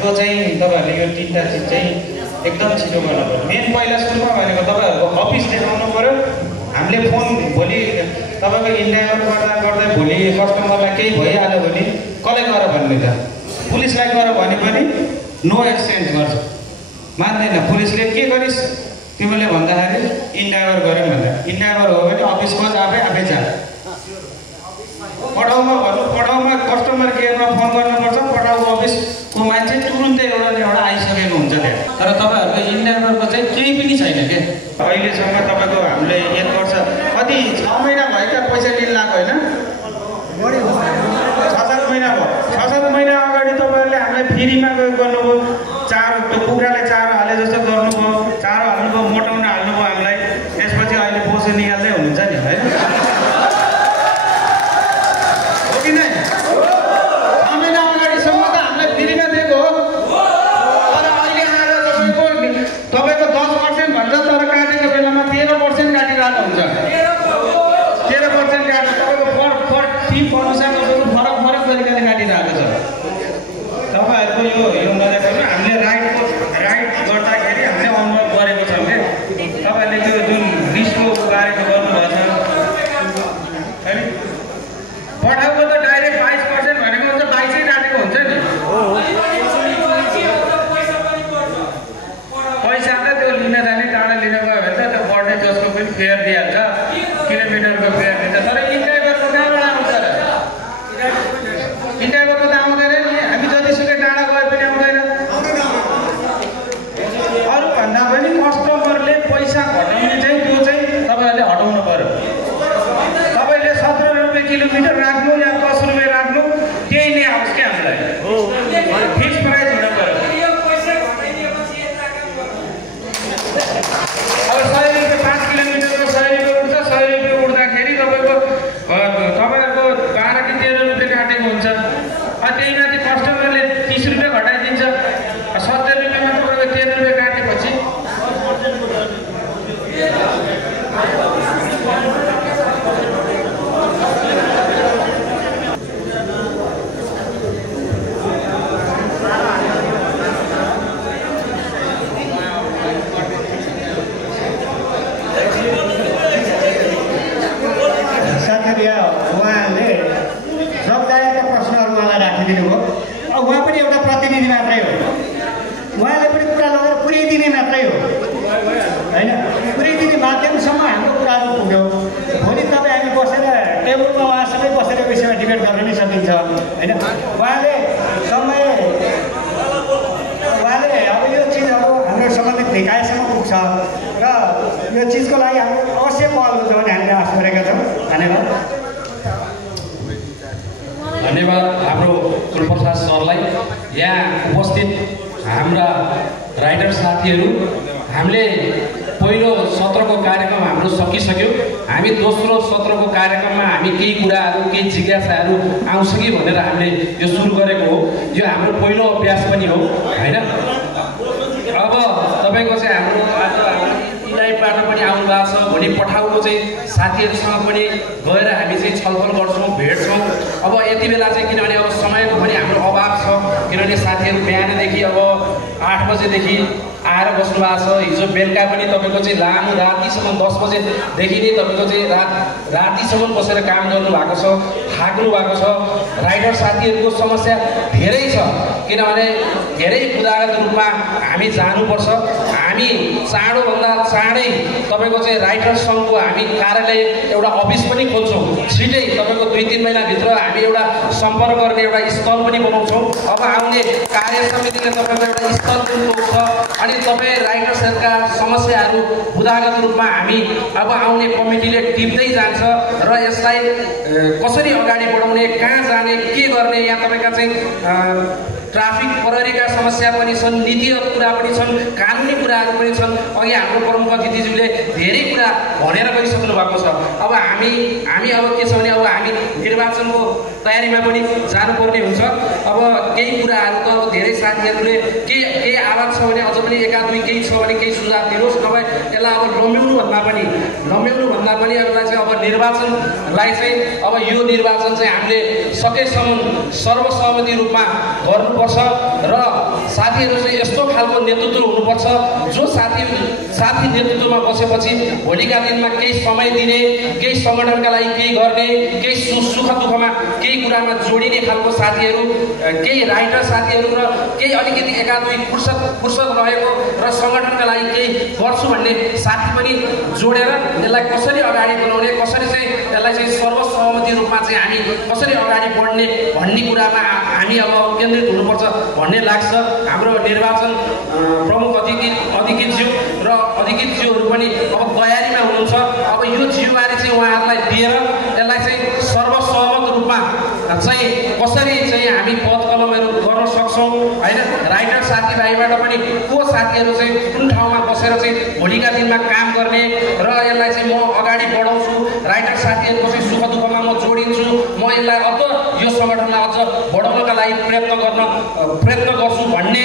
त्यो चाहिँ तपाईँहरूले यो तिनवटा चिज चाहिँ एकदम छिटो गर्नु पऱ्यो। मेन पहिला सुरुमा भनेको तपाईँहरूको अफिस देखाउनु पऱ्यो। हामीले फोन भोलि तपाईँको इन्डाइभर गर्दा गर्दै भोलि कस्टमरलाई केही भइहाल्यो भने कसलाई गर भन्ने त, पुलिसलाई गर भने पनि नो एक्सचेन्ज गर्छ, मान्दैन। पुलिसले के गरिस् तिमीले भन्दाखेरि इन्डाइभर गऱ्यो भन्दा, इन्डाइभर हो भने अफिस बज आफै जा। पठाउमा भन्नु, पठाउमा कस्टमर केयरमा फोन गर्नुपर्छ, पठाउ अफिसको मान्छे तुरुन्तै एउटा आइसकेको हुन्छ त्यहाँ। तर तपाईँहरूको इन्डाइभरको चाहिँ केही पनि छैन क्या अहिलेसम्म। तपाईँको हामीले 1 वर्ष कति 6 महिना भयो क्या पैसा लिन लाग्यो होइन, 6-7 महिना भयो। 6-7 महिना अगाडि तपाईँहरूले हामीलाई फ्रीमा गर्नुभयो, त्यो कुखुरालाई चारो हाले जस्तो गर्नुभयो, चारो हाल्नुभयो, मोटाउन हाल्नुभयो हामीलाई। त्यसपछि अहिले बोसो निकाल्दै हुनुहुन्छ नि है, हो कि नै? 6 महिना अगाडिसम्म त हामीलाई फ्रीमा दिएको हो। तर अहिले आएर तपाईँको 10% भन्छ, तर काटेको बेलामा 13% काटिरहेको हुन्छ। 13% काट्नु तपाईँको पर टिम अनुसार फरक तरिकाले काटिरहेको छ। तपाईँहरूको यो नदेख्नु हामीले राइड गर्दाखेरि हामीले अनुभव गरेको छौँ क्या। तपाईँहरूले त्यो जुन रिस्कको बारेमा गर्नुभएको छ है, पठाउको त डाइरेक्ट 22% भनेको हुन्छ, 22 काटेको हुन्छ नि पैसा त। त्यो लिन जाने टाढा लिन गयो भने त त्यो बढ्ने जसको पनि फेयर दिइहाल्छ, किलोमिटरको फेयर दिन्छ। तर इन्डाइभरको कहाँबाट आउँछ र? इन्डाइभरको त आउँदैन नि, हामी जतिसुकै टाढा गए पनि आउँदैन। सकिन्छ होइन। उहाँले अब यो चिजहरू हाम्रो सम्बन्धित निकायसम्म पुग्छ र यो चिजको लागि हाम्रो अवश्य पहल हुन्छ भन्ने हामीले आश गरेका छौँ। धन्यवाद। धन्यवाद हाम्रो कुलप्रसाद सरलाई। यहाँ उपस्थित हाम्रा राइटर साथीहरू, हामीले पहिलो सत्रको कार्यक्रम हाम्रो सकिसक्यो। हामी दोस्रो सत्रको कार्यक्रममा हामी केही कुराहरू केही जिज्ञासाहरू आउँछ कि भनेर हामीले यो सुरु गरेको हो। यो हाम्रो पहिलो अभ्यास पनि हो होइन। अब तपाईँको चाहिँ हाम्रो आज इलाइबाट पनि आउनु भएको छ। भोलि पठाउको चाहिँ साथीहरूसँग पनि गएर हामी चाहिँ छलफल गर्छौँ, भेट्छौँ। अब यति बेला चाहिँ किनभने अब समयको पनि हाम्रो अभाव छ, किनभने साथीहरू बिहानदेखि अब 8 बजेदेखि आएर बस्नु भएको छ। हिजो बेलुका पनि तपाईँको चाहिँ लामो रातिसम्म 10 बजेदेखि नै तपाईँको चाहिँ रातिसम्म बसेर काम गर्नुभएको छ, थाक्नु भएको छ। राइटर साथीहरूको समस्या धेरै छ, किनभने धेरै उदाहरण रूपमा हामी जानुपर्छ। हामी चाँडोभन्दा चाँडै तपाईँको चाहिँ राइटर सङ्घको हामी कार्यालय एउटा अफिस पनि खोल्छौँ। छिटै तपाईँको 2-3 महिनाभित्र हामी एउटा सम्पर्क गर्ने एउटा स्थल पनि बनाउँछौँ। अब आउने कार्य समितिले तपाईँको एउटा स्थल पनि तोक्छ अनि तपाईँ राइटर्सहरूका समस्याहरू उदागत रूपमा हामी अब आउने कमिटीले टिप्दै जान्छ र यसलाई कसरी अगाडि बढाउने, कहाँ जाने, के गर्ने, यहाँ तपाईँका चाहिँ ट्राफिक प्रहरीका समस्या पनि छन्, नीतिगत कुरा पनि छन्, कानुनी कुराहरू पनि छन्। अघि हाम्रो प्रमुख अतिथिज्यूले धेरै कुरा भनेर गइसक्नु भएको छ। अब हामी अब के छ भने अब हामी निर्वाचनको तयारीमा पनि जानुपर्ने हुन्छ। अब केही कुराहरू त अब धेरै साथीहरूले केही आवाज छ भने अझ पनि एका दुई केही छ भने केही सुझाव दिनुहोस्, नभए यसलाई अब लम्ब्याउनु भन्दा पनि यसलाई चाहिँ अब निर्वाचनलाई चाहिँ अब यो निर्वाचन चाहिँ हामीले सकेसम्म सर्वसहमति रूपमा गर्नुपर्छ र साथीहरू चाहिँ यस्तो खालको नेतृत्व हुनुपर्छ जो साथी नेतृत्वमा बसेपछि भोलिका दिनमा केही समय दिने, केही सङ्गठनका लागि केही गर्ने, केही सुख दुःखमा केही कुरामा जोडिने खालको साथीहरू, केही राइटर साथीहरू र केही अलिकति एका दुई फुर्सद रहेको र सङ्गठनका लागि केही गर्छु भन्ने साथी पनि जोडेर यसलाई कसरी अगाडि बढाउने, कसरी चाहिँ यसलाई चाहिँ सर्वसहमति रूपमा चाहिँ हामी कसरी अगाडि बढ्ने भन्ने कुरामा हामी अब केन्द्रित हुनुपर्छ भन्ने लाग्छ। हाम्रो निर्वाचन प्रमुख अधिकृतज्यू र अधिकृतज्यूहरू पनि अब तयारीमा हुनुहुन्छ। अब यो जिम्मेवारी चाहिँ उहाँहरूलाई दिएर यसलाई चाहिँ सर्वसहमत रूपमा चाहिँ कसरी चाहिँ हामी पद कलमहरू गर्न सक्छौँ होइन। राइटर साथीभाइबाट पनि को साथीहरू चाहिँ कुन ठाउँमा बसेर चाहिँ भोलिका दिनमा काम गर्ने र यसलाई चाहिँ म अगाडि बढाउँछु, राइटर साथीहरूको चाहिँ सुख दुःखमा म जोडिन्छु, म यसलाई अझ यो सङ्गठनलाई अझ बढाउनका लागि प्रयत्न गर्छु भन्ने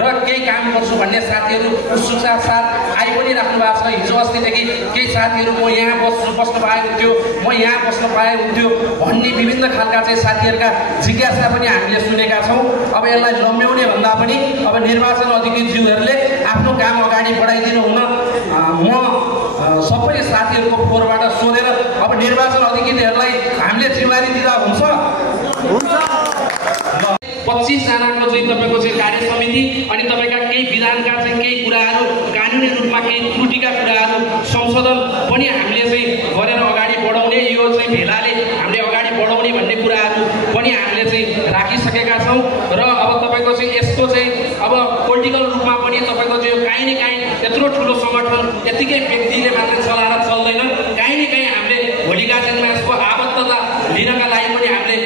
र केही काम गर्छु भन्ने साथीहरू उत्सुकता साथ आइ पनि राख्नु भएको छ। हिजो अस्तिदेखि केही साथीहरू म यहाँ बस्न पाए हुन्थ्यो, म यहाँ बस्न पाए हुन्थ्यो भन्ने विभिन्न खालका चाहिँ साथीहरूका जिज्ञासा पनि हामीले सुनेका छौँ। अब यसलाई लम्ब्याउने भन्दा पनि अब निर्वाचन अधिकृतज्यूहरूले आफ्नो काम अगाडि बढाइदिनु हुन म सबै साथीहरूको फोहोरबाट सोधेर अब निर्वाचन अधिकृतहरूलाई हामीले जिम्मेवारी दिँदा हुन्छ। 25 जनाको चाहिँ तपाईँको चाहिँ कार्य समिति अनि तपाईँका केही विधानका चाहिँ केही कुराहरू कानुनी रूपमा केही त्रुटिका कुराहरू संशोधन पनि हामीले चाहिँ गरेर अगाडि बढाउने, यो चाहिँ भेलाले हामीले अगाडि बढाउने भन्ने कुराहरू पनि हामीले चाहिँ राखिसकेका छौँ। र अब तपाईँको चाहिँ यसको चाहिँ अब पोलिटिकल रूपमा पनि तपाईँको चाहिँ काहीँ न काहीँ यत्रो ठुलो सङ्गठन यतिकै व्यक्तिले मात्रै चलाएर चल्दैन, काहीँ न काहीँ हामीले भोलिका दिनमा यसको आबद्धता लिनका लागि पनि हामीले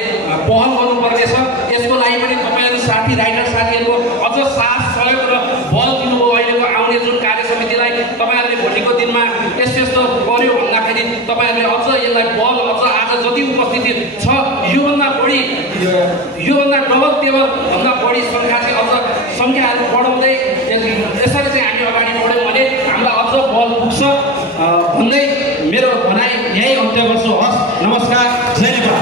पहल गर्नुपर्नेछ। यसको लागि पनि तपाईँहरू साथी राइटर साथीहरूको अझ साथ सहयोग र बल दिनुभयो। अहिलेको आउने जुन कार्य समितिलाई तपाईँहरूले भोलिको दिनमा यस्तो गर्यो भन्दाखेरि तपाईँहरूले अझ यसलाई बल अझ आज जति उपस्थिति छ योभन्दा डबल टेबल भन्दा बढी सङ्ख्या चाहिँ अझ सङ्ख्याहरू बढाउँदै यसरी चाहिँ हामी अगाडि बढ्यौँ भने हामीलाई अझ बल पुग्छ भन्दै मेरो भनाइ यही अन्त्य गर्छु। हस्, नमस्कार, जय नेपाल।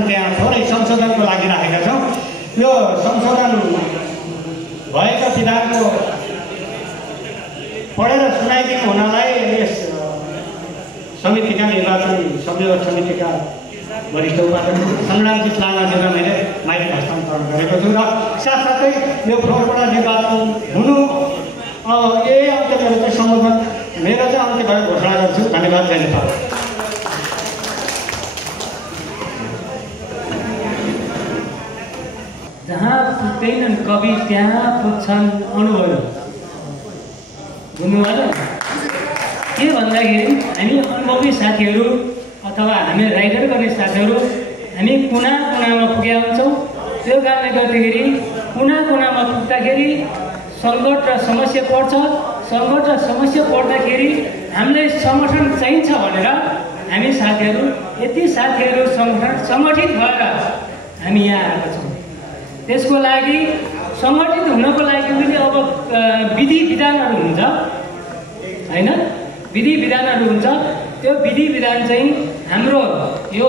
त्यहाँ थोरै संशोधनको लागि राखेका छौँ। यो संशोधन भएका विधानको पढेर सुनाइदिनु हुनलाई यस समितिका निर्वाचन संयोजक समितिका वरिष्ठ उपाध्यक्ष सङ्ग्रामजित लामाज्यूलाई मैले माइक हस्तान्तरण गरेको छु। र साथसाथै यो फ्लोरबाट निर्वाचन हुनु यही अन्त्य मेरो चाहिँ सम्बोधन मेरो चाहिँ अन्त्य भएको घोषणा गर्छु। धन्यवाद, जय नेपाल। पुग्दैनन् कवि त्यहाँ पुग्छन् अनुभव। बुझ्नु भयो के भन्दाखेरि हामी अनुभवी साथीहरू अथवा हामी राइटर गर्ने साथीहरू हामी कुना कुनामा पुगेका हुन्छौँ। त्यो कारणले गर्दाखेरि कुना कुनामा पुग्दाखेरि सङ्कट र समस्या पर्छ। सङ्कट र समस्या पर्दाखेरि हामीलाई सङ्गठन चाहिन्छ भनेर हामी साथीहरू यति साथीहरू सङ्गठित भएर हामी यहाँ आएका छौँ। त्यसको लागि सङ्गठित हुनको लागि पनि अब विधि विधानहरू हुन्छ होइन, विधि विधानहरू हुन्छ। त्यो विधि विधान चाहिँ हाम्रो यो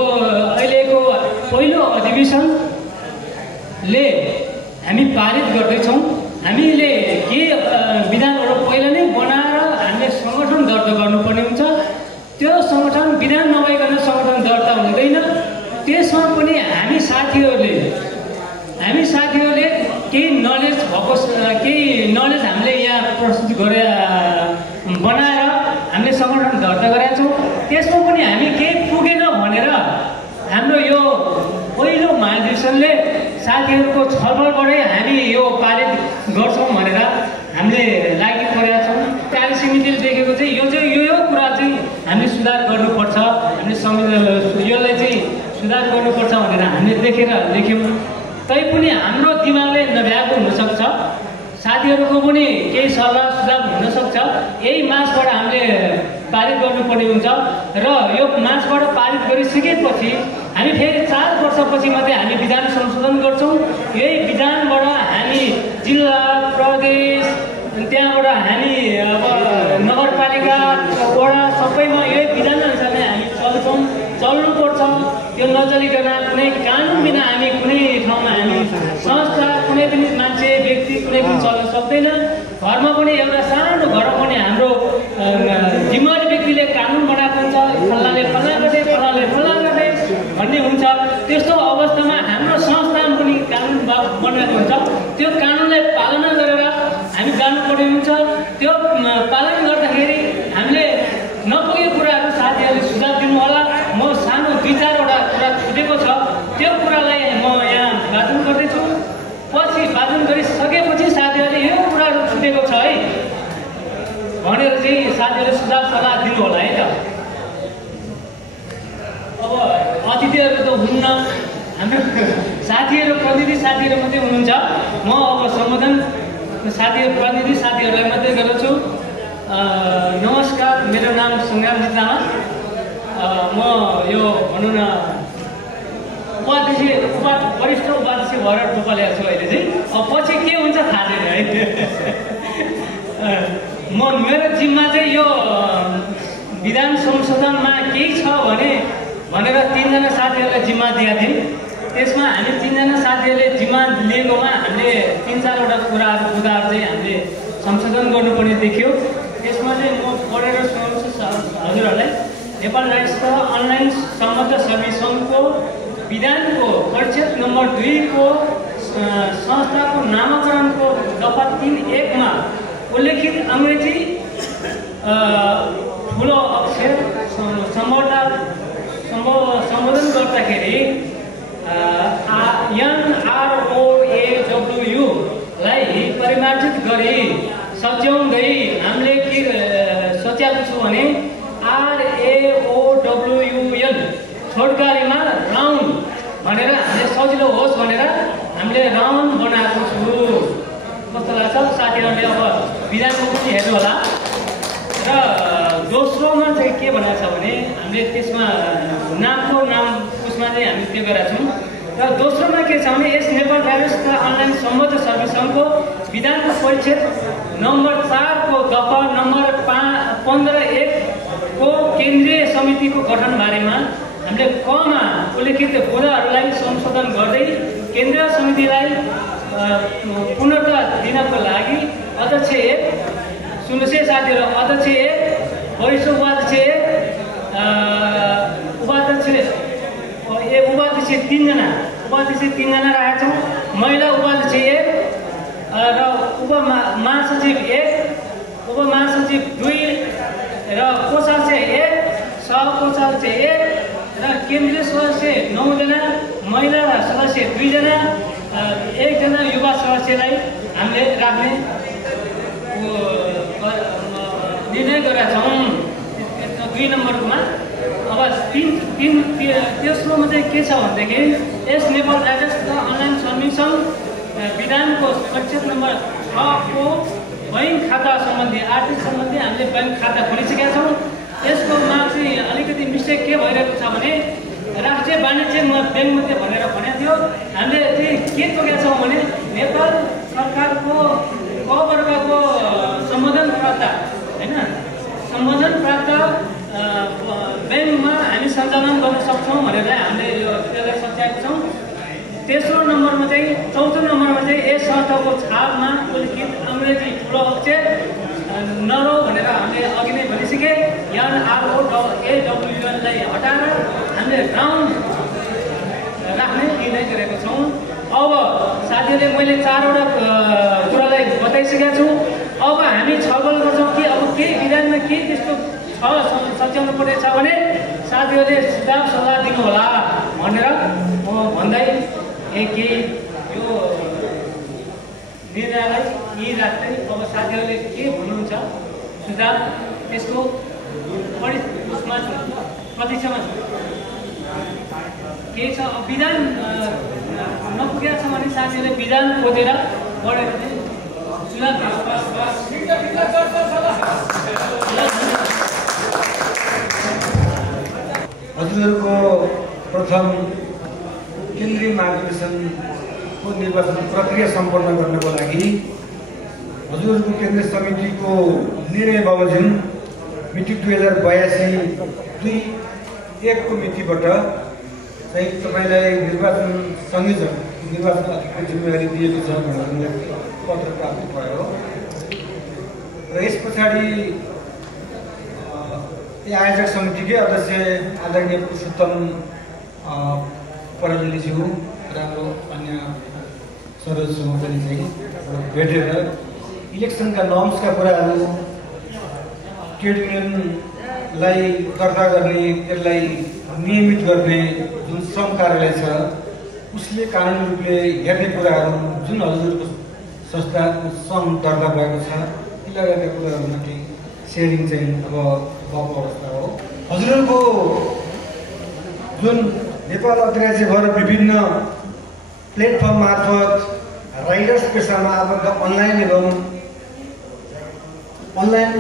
अहिलेको पहिलो अधिवेशनले हामी पारित गर्दैछौँ। हामीले के विधानहरू पहिला नै बनाएर हामीले सङ्गठन दर्ता गर्नुपर्ने हुन्छ। त्यो सङ्गठन विधान नभइकन सङ्गठन दर्ता हुँदैन। त्यसमा पनि हामी साथीहरूले केही नलेज भएको केही नलेज हामीले यहाँ प्रस्तुत गरे बनाएर हामीले सङ्गठन दर्ता गरेका छौँ। त्यसमा पनि हामी केही पुगेन भनेर हाम्रो यो पहिलो महाधिवेशनले साथीहरूको छलफलबाटै हामी यो पारित गर्छौँ भनेर हामीले लागि परेका छौँ। कार्य समितिले देखेको चाहिँ यो कुरा चाहिँ हामीले सुधार गर्नुपर्छ, हामीले यसलाई चाहिँ सुधार गर्नुपर्छ भनेर हामीले लेख्यौँ। तैपनि हाम्रो दिमागले नभ्याएको हुनसक्छ, साथीहरूको पनि केही सल्लाह सुझाव हुनसक्छ। यही मार्चबाट हामीले पारित गर्नुपर्ने हुन्छ र यो मार्चबाट पारित गरिसकेपछि हामी फेरि 4 वर्षपछि मात्रै हामी विधान संशोधन गर्छौँ। यही विधानबाट हामी जिल्ला प्रदेश त्यहाँबाट हामी अब नगरपालिका वडा सबैमा यही विधानअनुसार नै हामी चल्छौँ, चल्नुपर्छ। त्यो नचलिकन कुनै कानुन बिना हामी कुनै ठाउँमा हामी संस्था कुनै पनि मान्छे व्यक्ति कुनै पनि चल्न सक्दैन। घरमा पनि एउटा सानो घरमा पनि हाम्रो जिम्मेवारी व्यक्तिले कानुन बनाएको हुन्छ, फल्लाले फल्ला गर्ने फल्लाले फल्ला गर्ने भन्ने हुन्छ। त्यस्तो अवस्थामा हाम्रो संस्थामा पनि कानुन बनाएको हुन्छ। त्यो कानुनलाई पालना गरेर हामी जानुपर्ने हुन्छ। त्यो पालन गर्दाखेरि हामीले नपुगेको कुराहरू साथीहरूले सुझाव दिनु होला। म सानो 2-4वटा कुरा छुटेको छ, त्यो कुरालाई म यहाँ वाचन गर्दैछु। पछि वाचन गरिसकेपछि साथीहरूले यो कुराहरू छुटेको छ है भनेर चाहिँ साथीहरूले सुझाव सल्लाह दिनु होला है त। अब अतिथिहरू त हुन्न, हाम्रो साथीहरू प्रतिनिधि साथीहरू मात्रै हुनुहुन्छ। म अब सम्बोधन प्रतिनिधि साथीहरूलाई मात्रै गर्छु। नमस्कार, मेरो नाम सङ्ग्रामजी तामाङ। म यो भनौँ न वरिष्ठ उपाध्यक्ष भएर टोपालेको छु अहिले चाहिँ। अब पछि के हुन्छ थाहा छैन है। मेरो जिम्मा चाहिँ यो विधान संशोधनमा केही छ भनेर 3जना साथीहरूलाई जिम्मा दिएका थियौँ। त्यसमा हामी 3जना साथीहरूले जिम्मा लिएकोमा हामीले 3-4वटा कुराहरू मुद्दाहरू चाहिँ हामीले संशोधन गर्नुपर्ने देखियो। त्यसमा चाहिँ म पढेर सुनाउँछु हजुरहरूलाई। नेपाल राष्ट्र अनलाइन सम्बद्ध सर्भिस सङ्घको विधानको परिच्छेद नम्बर 2 को संस्थाको नामाकरणको दफा 3(1) मा उल्लेखित अङ्ग्रेजी ठुलो अक्षर सम्बोधन गर्दाखेरि NROAW लाई परिमार्जित गरी सच्याउँदै हामीले के सोचेको छु भने RAOWL छोटकरीमा राउन्ड भनेर हामीले सजिलो होस् भनेर हामीले राउन्ड बनाएको छु। कस्तो लाग्छ साथीहरूले? अब विधानको पनि हेर्नु होला। र दोस्रोमा चाहिँ के भनेको छ भने हामीले त्यसमा नाम उसमा चाहिँ हामी के गरेका छौँ। र दोस्रोमा के छ भने यस नेपाल राष्ट्र अनलाइन सम्बद्ध सर्भिस सङ्घको विधानको परिच्छेद नम्बर 4 को दफा नम्बर 15(1) को केन्द्रीय समितिको गठन बारेमा हामीले कमा उल्लेखित बुदाहरूलाई संशोधन गर्दै केन्द्रीय समितिलाई पूर्णता दिनको लागि अध्यक्ष 1 सुन्नुहोस् है साथीहरू, अध्यक्ष 1 वरिष्ठ उपाध्यक्ष 1 उपाध्यक्ष 3जना राखेका छौँ। महिला उपाध्यक्ष 1 र उपमहासचिव 1, उपमहासचिव 2 र कोषाध्यक्ष 1, सहकोषाध्यक्ष 1 र केन्द्रीय सदस्य 9 जना, महिला सदस्य 2 जना एकजना युवा सदस्यलाई हामीले राख्ने निर्णय गरेका छौँ 2 नम्बरकोमा। अब तेस्रोमा चाहिँ के छ भनेदेखि यस नेपाल राजस्व अनलाइन सब्मिसन विधानको संक्षेप नम्बर 6 को बैङ्क खाता सम्बन्धी आर्थिक सम्बन्धी हामीले बैङ्क खाता खोलिसकेका छौँ। यसकोमा चाहिँ अलिकति मिस्टेक के भइरहेको छ भने राष्ट्रिय वाणिज्य ब्याङ्क मात्रै भनेर भनेको थियो। हामीले चाहिँ के तोकेका छौँ भने नेपाल सरकारको क वर्गको सम्बोधन प्राप्त होइन सम्बोधन प्राप्त ब्याङ्कमा हामी सञ्चालन गर्न सक्छौँ भनेर हामीले यो त्यसलाई सच्याएका छौँ। तेस्रो नम्बरमा चाहिँ चौथो नम्बरमा चाहिँ यस संस्थाको छापमा उल्लिखित अङ्ग्रेजी ठुलो अक्षर नरौ भनेर हामीले अघि नै भनिसके NROAWNलाई हटाएर हामीले राउन्ड राख्ने निर्णय गरेका छौँ। अब साथीहरूले मैले 4वटा कुरालाई बताइसकेका छु। अब हामी छलफल गर्छौँ कि अब केही विधानमा के त्यस्तो सच्याउनु पर्ने छ भने साथीहरूले सुझाव सल्लाह दिनुहोला भनेर म भन्दै केही यो निर्णयलाई यही राख्दै अब साथीहरूले के भन्नुहुन्छ सुझाव त्यसको बढी उसमा प्रतीक्षामा छ। केही छ विधान नपुगेको छ भने साथीहरूले विधान खोजेर बढेर चाहिँ सुझाव हजुरहरूको प्रथम केन्द्रीय महाधिवेशनको निर्वाचन प्रक्रिया सम्पन्न गर्नको लागि हजुरहरूको केन्द्रीय समितिको निर्णय बमोजिम मिति 2082/2/1 को मितिबाट चाहिँ तपाईँलाई निर्वाचन संयोजक निर्वाचन अधिकारी जिम्मेवारी दिएको छ भनेर पत्र प्राप्त भयो र यस पछाडि आयोजक समितिकै अध्यक्ष आदरणीय पुरुषोत्तम पराजुलीज्यू र हाम्रो अन्य सदस्यसँग पनि चाहिँ भेटेर इलेक्सनका नर्म्सका कुराहरू ट्रेड युनियनलाई दर्ता गर्ने त्यसलाई नियमित गर्ने जुन श्रम कार्यालय छ उसले कानुनी रूपले हेर्ने कुराहरू जुन हजुरको संस्थाको सङ्घ दर्ता भएको छ ती लगायतका कुराहरूमा केही सेयरिङ चाहिँ अब भएको अवस्था हो। हजुरहरूको जुन नेपाल अधिराज्यभर विभिन्न प्लेटफर्म मार्फत राइडर्स पेसामा आबद्ध अनलाइन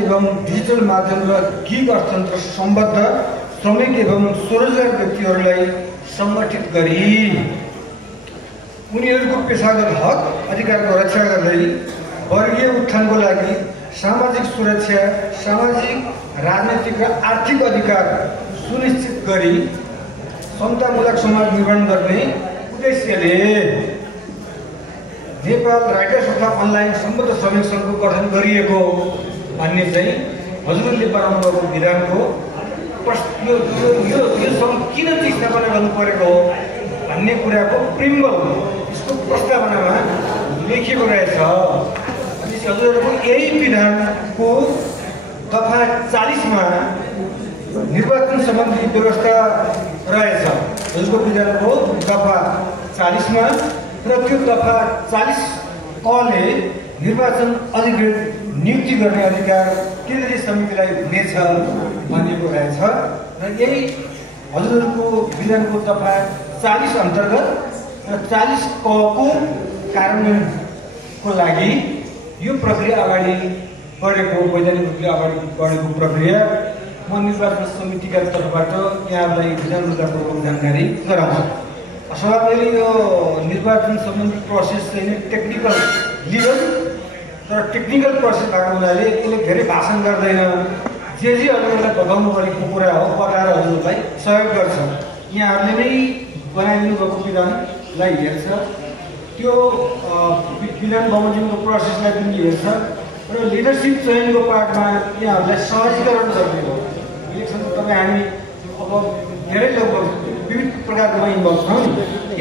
एवं डिजिटल माध्यम र गिग अर्थतन्त्र सम्बद्ध श्रमिक एवं स्वरोजगार व्यक्तिहरूलाई सङ्गठित गरी उनीहरूको पेसागत हक अधिकारको रक्षा गर्दै वर्गीय उत्थानको लागि सामाजिक सुरक्षा, सामाजिक, राजनीतिक र आर्थिक अधिकार सुनिश्चित गरी समतामूलक समाज निर्माण गर्ने उद्देश्यले नेपाल राइटर्स तथा अनलाइन सम्बद्ध श्रमिक सङ्घको गठन गरिएको भन्ने चाहिँ हजुरले बनाउनु भएको विधानको यो सङ्घ किन चाहिँ स्थापना गर्नु परेको हो भन्ने कुराको प्रिम्बल यसको प्रस्तावनामा लेखिएको रहेछ। हजुरहरूको यही विधानको दफा 40मा निर्वाचन सम्बन्धी व्यवस्था रहेछ। हजुरको विधानको दफा 40मा र त्यो दफा 40 कले निर्वाचन अधिकृत नियुक्ति गर्ने अधिकार केन्द्रीय समितिलाई हुनेछ भनिएको रहेछ र यही हजुरहरूको विधानको दफा 40 अन्तर्गत र 40 को कार्यान्वयनको लागि यो प्रक्रिया अगाडि बढेको वैधानिक रूपले अगाडि बढेको प्रक्रिया म निर्वाचन समितिका तर्फबाट यहाँलाई विधानपूर्वक जानकारी गराउँछु। स्वाभाविक यो निर्वाचन सम्बन्धी प्रोसेस चाहिँ टेक्निकल लिगल तर टेक्निकल प्रोसेस भएको हुनाले यसले धेरै भाषण गर्दैन। जे हजुरहरूलाई भगाउनु परेको कुरा हो पकाएर हजुरलाई सहयोग गर्छ। यहाँहरूले नै बनाइदिनु भएको विधानलाई हेर्छ, त्यो विधान बमोजिमको प्रोसेसलाई पनि हेर्छ र लिडरसिप चयनको पार्टमा यहाँहरूलाई सहजीकरण गर्ने हो। इलेक्सन तपाईँ हामी अब धेरै लगभग विविध प्रकारकोमा इन्भल्भ छौँ नि।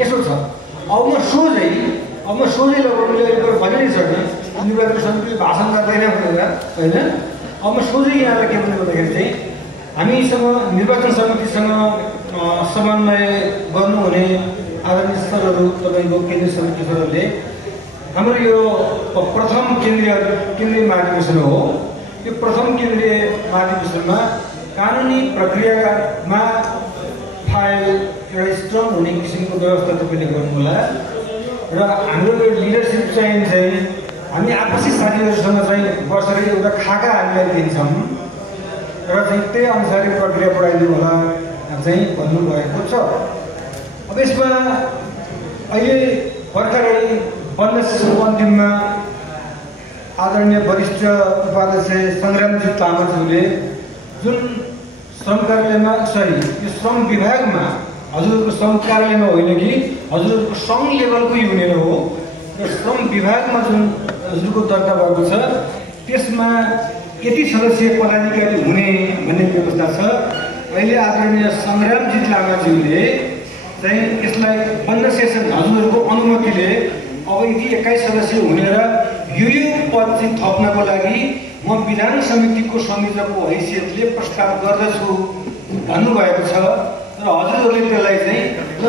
यसो छ अब म सोझै लगभग मैले भने नै छ कि निर्वाचन समितिले भाषण गर्दैन भनेर होइन। अब म सोझै यहाँलाई के भन्नु भन्दाखेरि चाहिँ हामीसँग निर्वाचन समितिसँग समन्वय गर्नुहुने आदरणीय सरहरू, तपाईँको केन्द्रीय समिति सरहरूले हाम्रो यो प्रथम केन्द्रीय महाधिवेशन हो। यो प्रथम केन्द्रीय महाधिवेशनमा कानुनी प्रक्रियामा फाइल एउटा स्ट्रङ हुने किसिमको व्यवस्था तपाईँले गर्नुहोला र हाम्रो यो लिडरसिप चाहिँ हामी आपसी साथीहरूसँग चाहिँ बसेर एउटा खाका हामीलाई दिन्छौँ र चाहिँ त्यही अनुसारले प्रक्रिया बढाइदिनु होला चाहिँ भन्नुभएको छ। अब यसमा अहिले भर्खरै बन्द सेसनको अन्तिममा आदरणीय वरिष्ठ उपाध्यक्ष सङ्ग्रामजी तामाज्यूले जुन श्रम कार्यालयमा यो श्रम विभागमा हजुरहरूको श्रम कार्यालयमा होइन कि हजुरहरूको सङ्घ लेभलको युनियन हो र श्रम विभागमा जुन हजुरको दर्ता भएको छ त्यसमा यति सदस्यीय पदाधिकारी हुने भन्ने व्यवस्था छ। अहिले आदरणीय सङ्ग्रामजी लामाज्यूले चाहिँ यसलाई बन्द सेसन हजुरहरूको अनुमतिले अब यदि 21 सदस्य हुने र यो पद चाहिँ थप्नको लागि म विधान समितिको संयोजकको हैसियतले प्रस्ताव गर्दछु भन्नुभएको छ र हजुरहरूले त्यसलाई चाहिँ र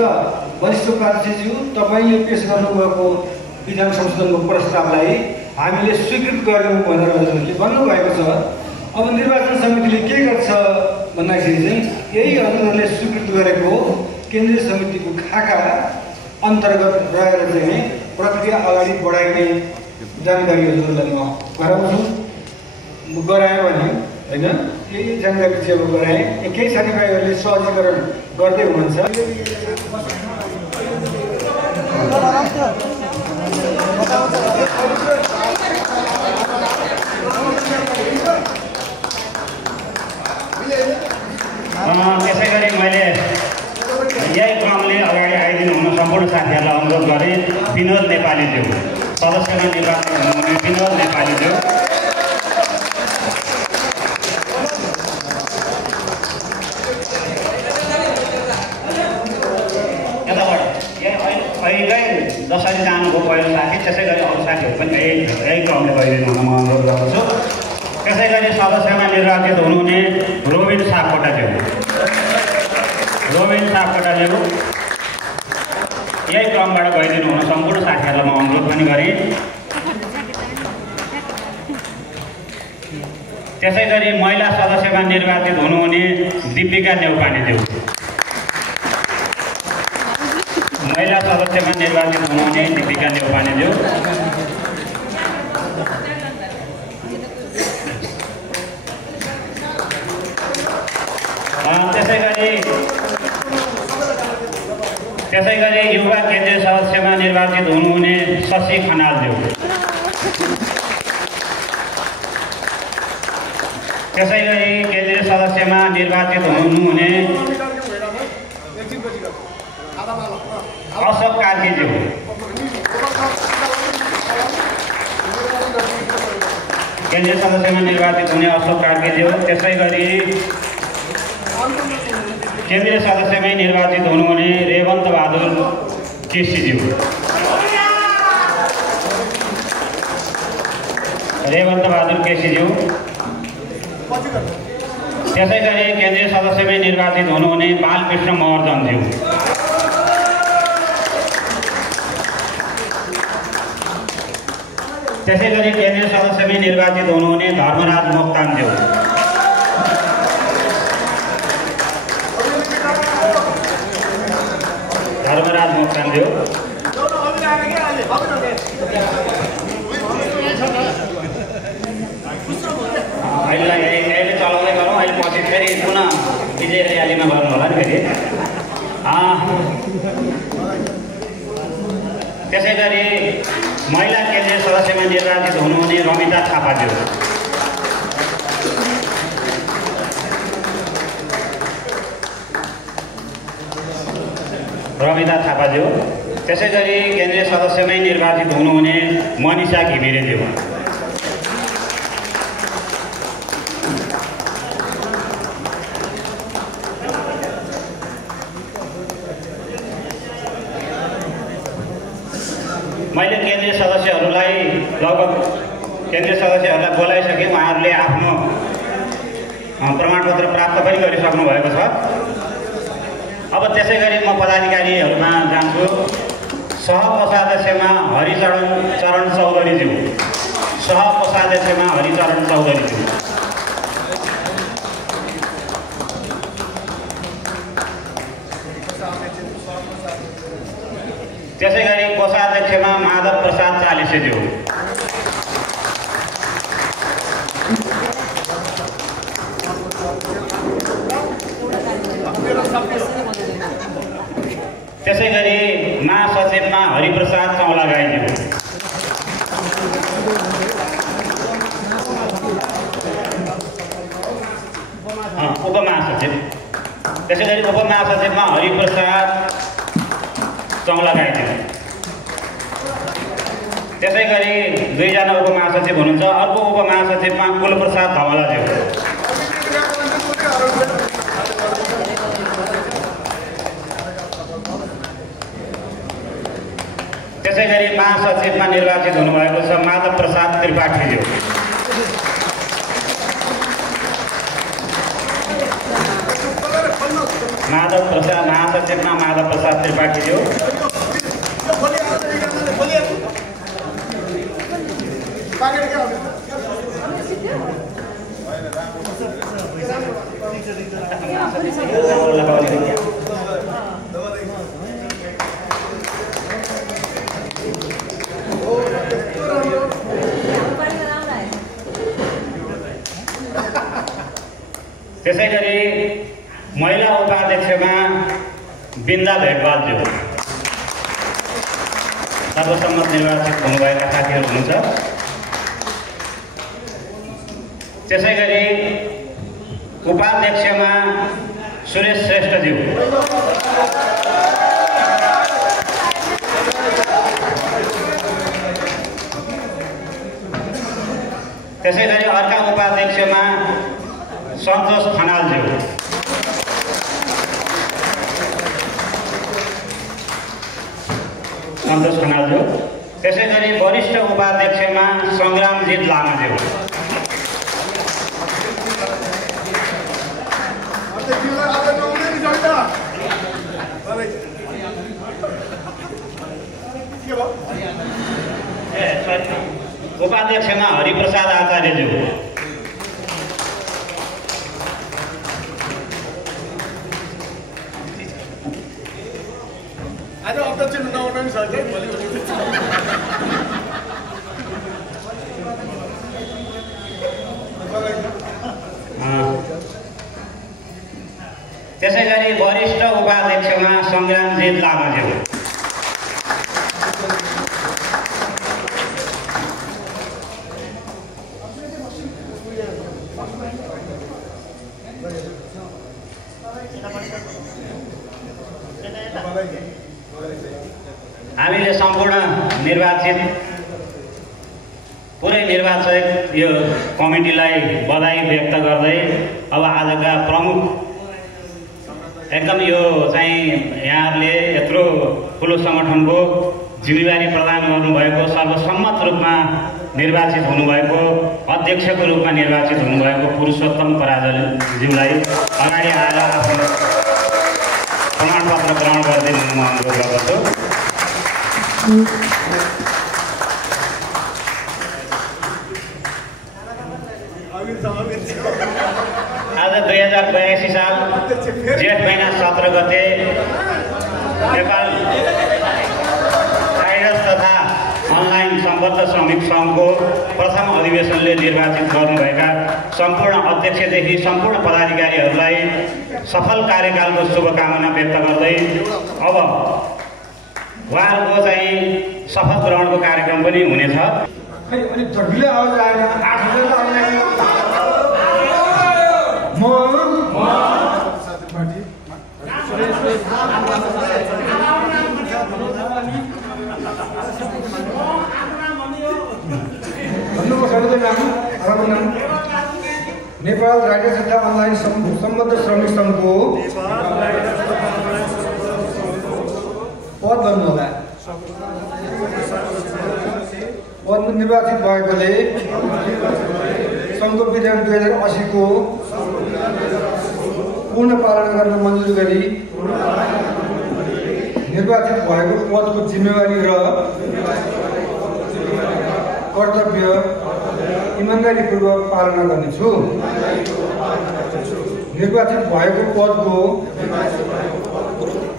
वरिष्ठ उपाध्यक्षज्यू तपाईँले पेश गर्नुभएको विधान संशोधनको प्रस्तावलाई हामीले स्वीकृत गर्यौँ भनेर हजुरहरूले भन्नुभएको छ। अब निर्वाचन समितिले के गर्छ भन्दाखेरि चाहिँ यही हजुरहरूले स्वीकृत गरेको केन्द्रीय समितिको खाका अन्तर्गत रहेर चाहिँ प्रक्रिया अगाडि बढाइने जानकारी हजुरहरूलाई म गराउँछु। गरायो भने होइन यही जानकारी चाहिँ अब गराएँ। केही साथीभाइहरूले सहजीकरण गर्दै हुनुहुन्छ। त्यसै गरी मैले यही क्रमले अगाडि आइदिनु हुन सम्पूर्ण साथीहरूलाई अनुरोध गरेँ। विनोद नेपालीज्यू सदस्यमा निर्वाचित हुनुहुने विनोद नेपालीज्यू पहिलै जसरी जानुभयो पहिलो साथी त्यसै गरी अरू साथीहरू पनि यही क्रमले गरिदिनु हुन म अनुरोध गर्दछु। त्यसै गरी सदस्यमा निर्वाचित हुनुहुने रोबिन सापकोटाज्यू यही क्रमबाट गइदिनु हुन सम्पूर्ण साथीहरूलाई म अनुरोध पनि गरेँ। त्यसै गरी महिला सदस्यमा निर्वाचित हुनुहुने दीपिका नेउपानेज्यू महिला सदस्यमा निर्वाचित हुनुहुने दीपिका नेउपानेज्यू त्यसै गरी युवा केन्द्रीय सदस्यमा निर्वाचित हुनुहुने शशि खनालज्यू त्यसै गरी केन्द्रीय सदस्यमा निर्वाचित हुनुहुने अशोक कार्कीज्यू केन्द्रीय सदस्यमा निर्वाचित हुने अशोक कार्कीज्यू त्यसै गरी केन्द्रीय सदस्यमै निर्वाचित हुनुहुने रेवन्त बहादुर केसीज्यू त्यसै गरी केन्द्रीय सदस्यमै निर्वाचित हुनुहुने बालकृष्ण महर्जनज्यू त्यसै गरी केन्द्रीय सदस्यमै निर्वाचित हुनुहुने धर्मराज मोक्तानज्यू अहिले चलाउँदै गरौँ। अहिले पछि फेरि पुनः विजय र्यालीमा गर्नु होला नि फेरि। त्यसै गरी महिला केन्द्रीय सदस्यमा निर्वाचित हुनुहुने रमिता थापाज्यू त्यसै गरी केन्द्रीय सदस्यमै निर्वाचित हुनुहुने मनिषा घिमिरेज्यू मैले केन्द्रीय सदस्यहरूलाई बोलाइसकेँ। उहाँहरूले आफ्नो प्रमाणपत्र प्राप्त पनि गरिसक्नु भएको छ। अब अब त्यसै गरी म पदाधिकारीहरूमा जान्छु। सहकोषाध्यक्षमा हरिचरण चौधरीज्यू, सहकोषाध्यक्षमा हरिचरण चौधरीज्यू। त्यसै गरी कोषाध्यक्षमा माधव प्रसाद चालिसेज्यू। त्यसै गरी महासचिवमा हरिप्रसाद चौलागाईज्यू। उपमहासचिव, त्यसै गरी उपमहासचिवमा हरिप्रसाद चौलागाईज्यू। त्यसै गरी 2 जना उपमहासचिव हुनुहुन्छ। अर्को उपमहासचिवमा कुलप्रसाद धवलाज्यू। त्यसै गरी महासचिवमा निर्वाचित हुनुभएको छ माधव प्रसाद त्रिपाठीज्यू। माधव प्रसाद महासचिवमा माधव प्रसाद त्रिपाठीज्यू। त्यसै गरी महिला उपाध्यक्षमा बिन्दा भेटवालज्यू। सर्वसम्मत निर्वाचित हुनुभएका साथीहरू हुनुहुन्छ। त्यसै गरी उपाध्यक्षमा सुरेश श्रेष्ठज्यू। त्यसै गरी अर्का उपाध्यक्षमा सन्तोष खनालज्यू। सन्तोष खनालज्यू। त्यसै गरी वरिष्ठ उपाध्यक्षमा सङ्ग्रामजित लामाज्यू। उपाध्यक्षमा हरिप्रसाद आचार्यज्यू। आज अध्यक्ष नहुन नि सक्छ भोलि त्यसै गरी वरिष्ठ उपाध्यक्षमा सङ्ग्रामजित लामाज्यू। हामीले सम्पूर्ण निर्वाचित पुरै निर्वाचक यो कमिटीलाई बधाई व्यक्त गर्दै अब आजका प्रमुख एकदम यो चाहिँ यहाँहरूले यत्रो ठुलो सङ्गठनको जिम्मेवारी प्रदान गर्नुभएको, सर्वसम्मत रूपमा निर्वाचित हुनुभएको, अध्यक्षको रूपमा निर्वाचित हुनुभएको पुरुषोत्तम पराजुलीज्यूलाई अगाडि आएर आफ्नो प्रमाणपत्र ग्रहण गरिदिनु म अनुरोध गर्दछु। आज 2082 साल जेठ महिना 17 गते नेपाल राइडर्स तथा अनलाइन सम्बद्ध श्रमिक सङ्घको प्रथम अधिवेशनले निर्वाचित गर्नुभएका सम्पूर्ण अध्यक्षदेखि सम्पूर्ण पदाधिकारीहरूलाई सफल कार्यकालको शुभकामना व्यक्त गर्दै अब उहाँहरूको चाहिँ शपथ ग्रहणको कार्यक्रम पनि हुनेछ। अनि धर्मीले आवाज आएन 8000 अनलाइन नेपाल राइडर्स तथा अनलाइन सम्बद्ध श्रमिक सङ्घको पद गर्नुहोला। पद निर्वाचित भएकोले सङ्घको विधान 2080 को पूर्ण पालना गर्न मन्जुर गरी निर्वाचित भएको पदको जिम्मेवारी र कर्तव्य इमान्दारीपूर्वक पालना गर्नेछु। निर्वाचित भएको पदको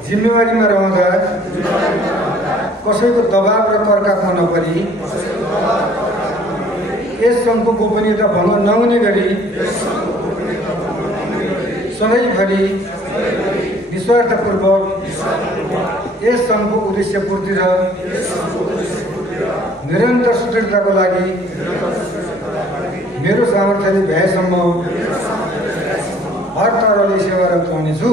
जिम्मेवारीमा रहँदा कसैको दबाव र कर्कापमा नपरी यस सङ्घको गोपनीयता भङ्ग नहुने गरी सधैँभरि निस्वार्थपूर्वक यस सङ्घको उद्देश्य पूर्ति र निरन्तर सुदृढताको लागि मेरो सामर्थ्यले भ्याएसम्म हर तरहले सेवारत रहनेछु।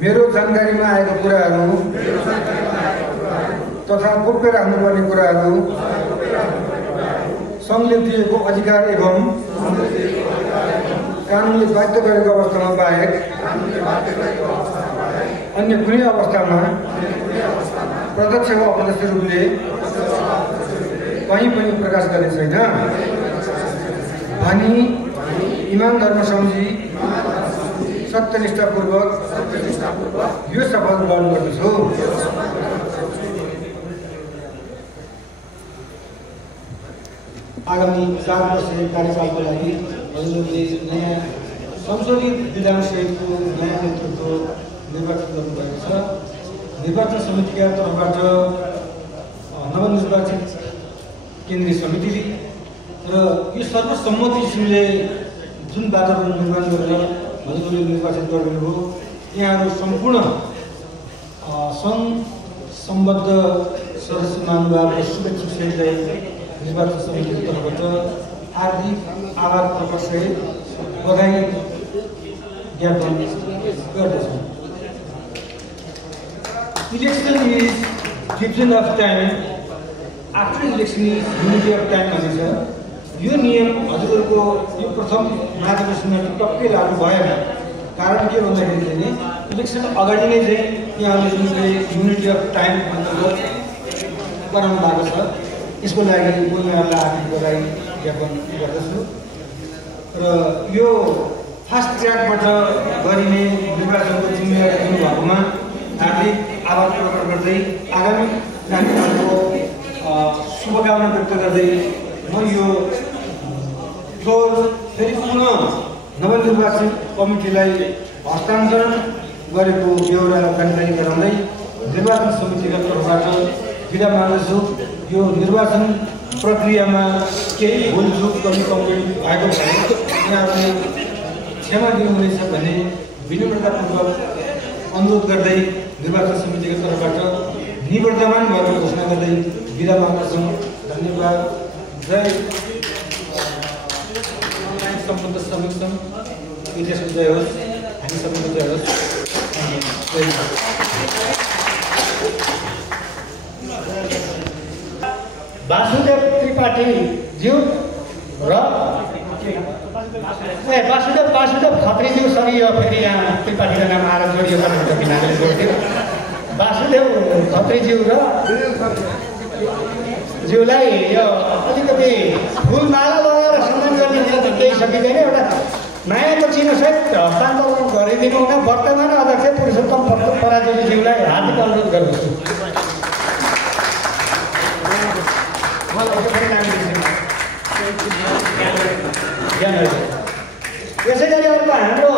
मेरो जानकारीमा आएका कुराहरू तथा गोप्य राख्नुपर्ने कुराहरू सङ्घले दिएको अधिकार एवं कानुनले बाध्य गरेको अवस्थामा बाहेक अन्य कुनै अवस्थामा प्रत्यक्ष वा अप्रत्यक्ष रूपले कहीँ पनि प्रकाश गर्ने छैन भनी इमान धर्म सम्झी सत्यनिष्ठापूर्वक यो शपथ ग्रहण गर्दछु। आगामी 4 वर्ष कार्यकालको लागि हजुरहरूले नयाँ संशोधित विधानसहितको नयाँ नेतृत्व निर्वाचन गर्नुभएको छ। निर्वाचन समितिका तर्फबाट नवनिर्वाचित केन्द्रीय समितिले र यो सर्वसम्मतिले जुन वातावरण निर्माण गरेर हजुरहरूले निर्वाचन गर्नुभयो यहाँहरू सम्पूर्ण सङ्घ सम्बद्ध सदस्य महानुभावको शुभेच्छुकसहितलाई निर्वाचन समितिको तर्फबाट हार्दिक आभार प्रकटसहित बधाई ज्ञापन गर्दछौँ। Election is division of time, after election is unity of time भनिन्छ। यो नियम हजुरहरूको यो प्रथम महाधिवेशनमा टक्कै लागू भएन। कारण के भन्दाखेरि चाहिँ इलेक्सन अगाडि नै चाहिँ यहाँहरूले जुन चाहिँ युनिटी अफ टाइम अन्तर्गत गराउनु भएको छ यसको लागि म यहाँहरूलाई हार्दिक बधाई ज्ञापन गर्दछु। र यो फास्ट ट्र्याकबाट गरिने निर्वाचनको जिम्मेवारी दिनुभएकोमा हार्दिक आभार प्रकट गर्दै आगामी कार्यकालको शुभकामना व्यक्त गर्दै म यो फ्लोर फेरि पुनः नवनिर्वाचित कमिटीलाई हस्तान्तरण गरेको बेहोरा जानकारी गराउँदै निर्वाचन समितिका तर्फबाट बिदा माग्दछु। यो निर्वाचन प्रक्रियामा केही भुलचुक कमी कमजोरी भएको भए यहाँहरूले क्षमा दिनुहुनेछ भन्ने विनम्रतापूर्वक अनुरोध गर्दै निर्वाचन समितिको तर्फबाट निवर्तमान भएको घोषणा गर्दै बिदा माग्दछौँ। धन्यवाद। जय सम्बन्ध समीक्षण विदेशको जय होस्, हामी सबैको जय होस्। वासुदेव त्रिपाठी ज्यू र वासुदेव खत्रीज्यू सबै यो फेरि यहाँ त्रिपाठीको नाम आएर जोडिएको किनारले जोडिदियो। वासुदेव खत्रीज्यू र ज्यूलाई यो अलिकति फुलमाला लगाएर सम्मान गर्ने त केही सकिँदैन। एउटा नयाँको चिन्हसहित हस्तान्तरण गरिदिनु हुन वर्तमान अध्यक्ष पुरुषोत्तम पराजुलीज्यूलाई हार्दिक अनुरोध गर्दछु। यसै गरी अर्को हाम्रो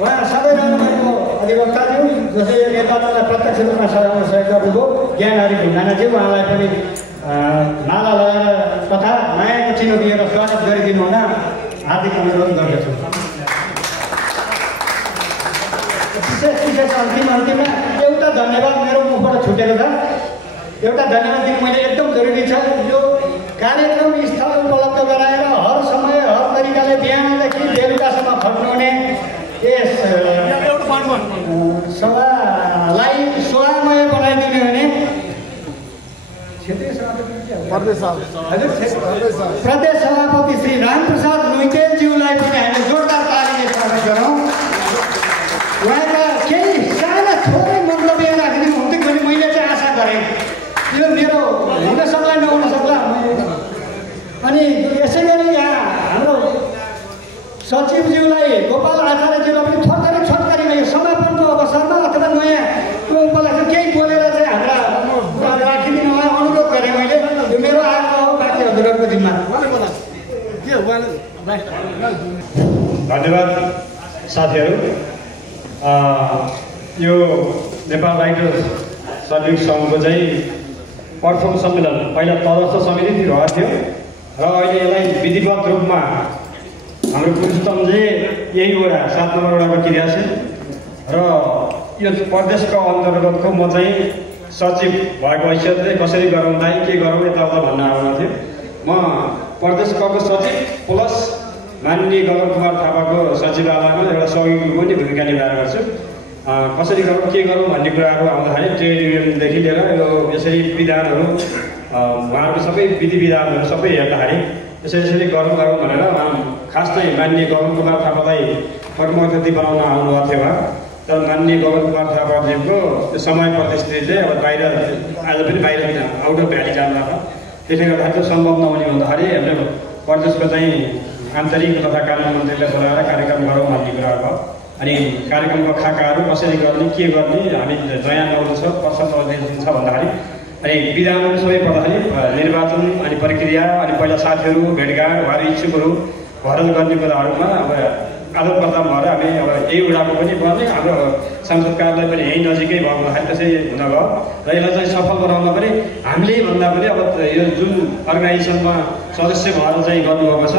उहाँ सबै रहनुभएको अधिवक्ताज्यू जसले निर्वाचनलाई प्रत्यक्ष रूपमा सघाउन सहयोग गर्नुभयो ज्ञानहरि ढुङ्गानाज्यू, उहाँलाई पनि माला लगाएर तथा नयाँको चिन्ह दिएर स्वागत गरिदिनु हुन हार्दिक अनुरोध गर्दछु। विशेष अन्तिममा एउटा धन्यवाद मेरो मुखबाट छुटेको छ। एउटा धन्यवाद दिनु मैले एकदम जरुरी छ। यो कार्यक्रम स्थल उपलब्ध गराएर हर समय हर तरिकाले बिहानदेखि बेलुकासम्म खट्नुहुने यस सभालाई शोभामय बनाइदिनु हुने प्रदेश सभापति श्री रामप्रसाद लुइटेलज्यूलाई पनि हामीले जोरदार तालीले स्वागत गरौँ। उहाँका केही साना थोरै मन्तव्य राखिदिनु हुन्थ्यो भने मैले चाहिँ आशा गरेँ। यो मेरो हुन सक्ला नहुन सक्ला। अनि यसै गरी यहाँ हाम्रो सचिवज्यूलाई गोपाल आचार्य धन्यवाद साथीहरू। यो नेपाल राइटर्स संयुक्त सङ्घको चाहिँ प्रथम सम्मेलन पहिला तटस्थ समिति भएको थियो र अहिले यसलाई विधिवत रूपमा हाम्रो पुरुषोत्तमले यही वडा 7 नम्बर वडाको क्रिया छ र यो प्रदेशको अन्तर्गतको म चाहिँ सचिव भएको हैसियतले कसरी गराउँदा के गरौँ यताउता भन्न आउनु थियो। म प्रदेशको सचिव प्लस माननीय गगन कुमार थापाको सचिवालयमा एउटा सहयोगीको पनि भूमिका निभाएर गर्छु। कसरी गरौँ के गरौँ भन्ने कुराहरू आउँदाखेरि ट्रेड युनियनदेखि लिएर यो यसरी विधानहरू उहाँहरूको सबै विधि विधानहरू सबै हेर्दाखेरि यसरी गरौँ भनेर खास चाहिँ माननीय गगन कुमार थापालाई प्रमुख अतिथि बनाउन आउनुभएको थियो। तर माननीय गगन कुमार थापाजीको समय परिस्थितिले अब बाहिर आज पनि बाहिर आउट अफ भ्याली जानुभएको त्यसले गर्दाखेरि त्यो सम्भव नहुने हुँदाखेरि हाम्रो प्रदेशको चाहिँ आन्तरिक तथा कानुन मन्त्रीले बोलाएर कार्यक्रम गरौँ भन्ने कुरा भयो। अनि कार्यक्रमको खाकाहरू कसरी गर्ने के गर्ने हामी नयाँ ल्याउँदैछ प्रश्न छ भन्दाखेरि अनि विधानहरू सबै पढ्दाखेरि निर्वाचन अनि प्रक्रिया अनि पहिला साथीहरू भेटघाट उहाँहरू इच्छुकहरू भएर गर्ने कुराहरूमा अब आदान प्रदान भएर हामी अब यही वडाको पनि गर्ने हाम्रो सांसद कार्यालय पनि यहीँ नजिकै भएको हुँदाखेरि त्यसै हुन गयो र यसलाई चाहिँ सफल बनाउन पनि हामीले भन्दा पनि अब यो जुन अर्गनाइजेसनमा सदस्य भएर चाहिँ गर्नुभएको छ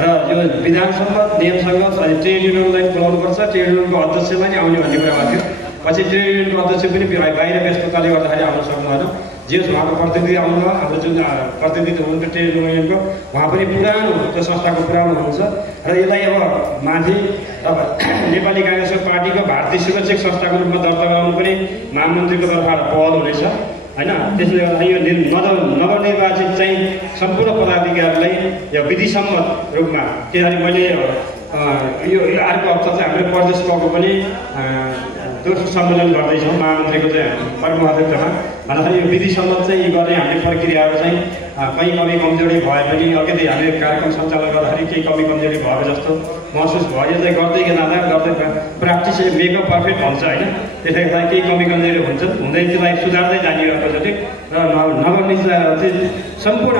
र यो विधानसभा नियमसँग ट्रेड युनियनलाई बोलाउनुपर्छ, ट्रेड युनियनको अध्यक्षलाई नै आउने भन्ने कुरा भएको थियो। पछि ट्रेड युनियनको अध्यक्ष पनि बाहिर व्यस्तताले गर्दाखेरि आउन सक्नु भएन। जे उहाँको प्रतिनिधि आउनुभयो, हाम्रो जुन प्रतिनिधि हुनुहुन्छ ट्रेड युनियनको उहाँ पनि पुरानो त्यो संस्थाको पुरानो हुनुहुन्छ र यसलाई अब माथि अब नेपाली काङ्ग्रेस पार्टीको भारतीय सुरक्षक संस्थाको रूपमा दर्ता गराउनु पनि महामन्त्रीको तर्फबाट पहल हुनेछ होइन। त्यसले गर्दा यो नवनिर्वाचित चाहिँ सम्पूर्ण पदाधिकारीलाई यो विधिसम्मत रूपमा किनभने मैले यो अर्को हप्ता चाहिँ हाम्रो प्रदेशको पनि दोस्रो सम्मेलन गर्दैछौँ महामन्त्रीको चाहिँ प्रमुख अध्यक्षमा भन्दाखेरि यो विधिसम्मत चाहिँ गर्ने हामीले प्रक्रियाहरू चाहिँ कहीँ कमी कमजोरी भए पनि अलिकति हामीले कार्यक्रम सञ्चालन गर्दाखेरि केही कमी कमजोरी भएको जस्तो महसुस भयो। यो चाहिँ गर्दै जाँदा गर्दै प्र्याक्टिस मेकअप पर्फेक्ट भन्छ होइन। त्यसले गर्दा केही कमी कमजोरी हुन्छ हुँदै त्यसलाई सुधार्दै जाने अर्कोचोटि र नवनिर्वाचित सम्पूर्ण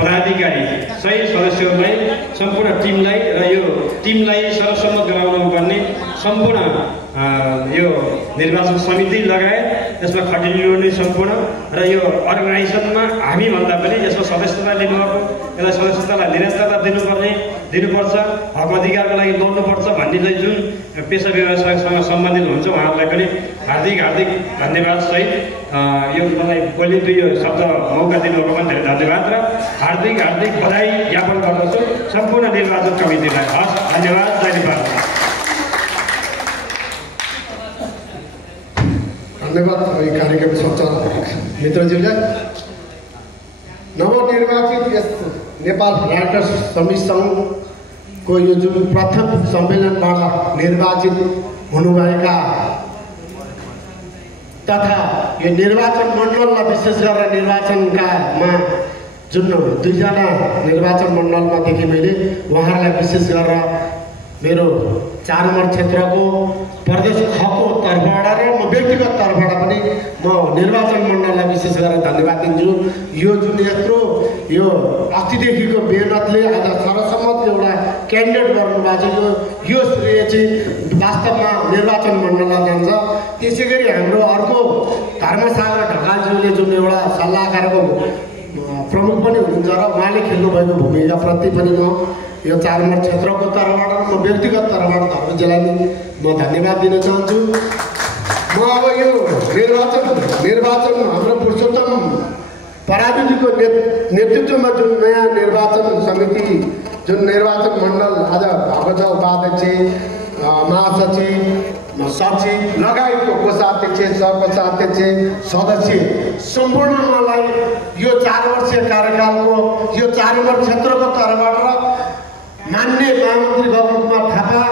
पदाधिकारी सही सदस्यहरूलाई सम्पूर्ण टिमलाई र यो टिमलाई सर्वसम्मत गराउनुपर्ने सम्पूर्ण यो निर्वाचन समिति लगायत यसमा खटिने सम्पूर्ण र यो अर्गनाइजेसनमा हामीभन्दा पनि यसको सदस्यता लिनुभएको यसलाई सदस्यतालाई निरन्तरता दिनुपर्छ, हक अधिकारको लागि लड्नुपर्छ भन्ने चाहिँ जुन पेसा व्यवसायसँग सम्बन्धित हुन्छ उहाँहरूलाई पनि हार्दिक धन्यवाद सहित यो मलाई बोल्ने यो शब्द मौका दिनुभएकोमा धेरै धन्यवाद र हार्दिक बधाई ज्ञापन गर्दछु सम्पूर्ण निर्वाचन कमिटीलाई। हस्, धन्यवाद, जय नेपाल। धन्यवाद कार्यक्रम सञ्चालक मित्रज्यूलाई। नवनिर्वाचित यस नेपाल राइटर्स समिति सङ्घको यो जुन प्रथम सम्मेलनबाट निर्वाचित हुनुभएका तथा यो निर्वाचन मण्डलमा विशेष गरेर निर्वाचनकामा जुन 2 जना निर्वाचन मण्डलमादेखि मैले उहाँहरूलाई विशेष गरेर मेरो 4 नम्बर क्षेत्रको प्रदेश खको तर्फबाट र म व्यक्तिगत तर्फबाट पनि म निर्वाचन मण्डललाई विशेष गरेर धन्यवाद दिन्छु। यो जुन यत्रो यो अस्तिदेखिको मेहनतले आज सर्वसम्मत एउटा क्यान्डिडेट गर्नुभएको छ यो श्रेय चाहिँ वास्तवमा निर्वाचन मण्डललाई जान्छ। त्यसै गरी हाम्रो अर्को धर्मसागर ढकालज्यूले जुन एउटा सल्लाहकारको प्रमुख पनि हुनुहुन्छ र उहाँले खेल्नुभएको भूमिकाप्रति पनि म यो 4 नम्बर क्षेत्रको तर्फबाट म व्यक्तिगत तर्फबाट धर्मज्यूलाई म धन्यवाद दिन चाहन्छु। म अब यो निर्वाचन हाम्रो पुरुषोत्तम पराजुलीको नेतृत्वमा जुन नयाँ निर्वाचन समिति जुन निर्वाचन मण्डल आज भएको छ उपाध्यक्ष महासचिव सचिव लगायतको कोषाध्यक्ष सहकोषाध्यक्ष सदस्य सम्पूर्णलाई यो 4 वर्षीय कार्यकालको यो 4 नम्बर क्षेत्रको तर्फबाट मान्य महामन्त्री गगन कुमार थापा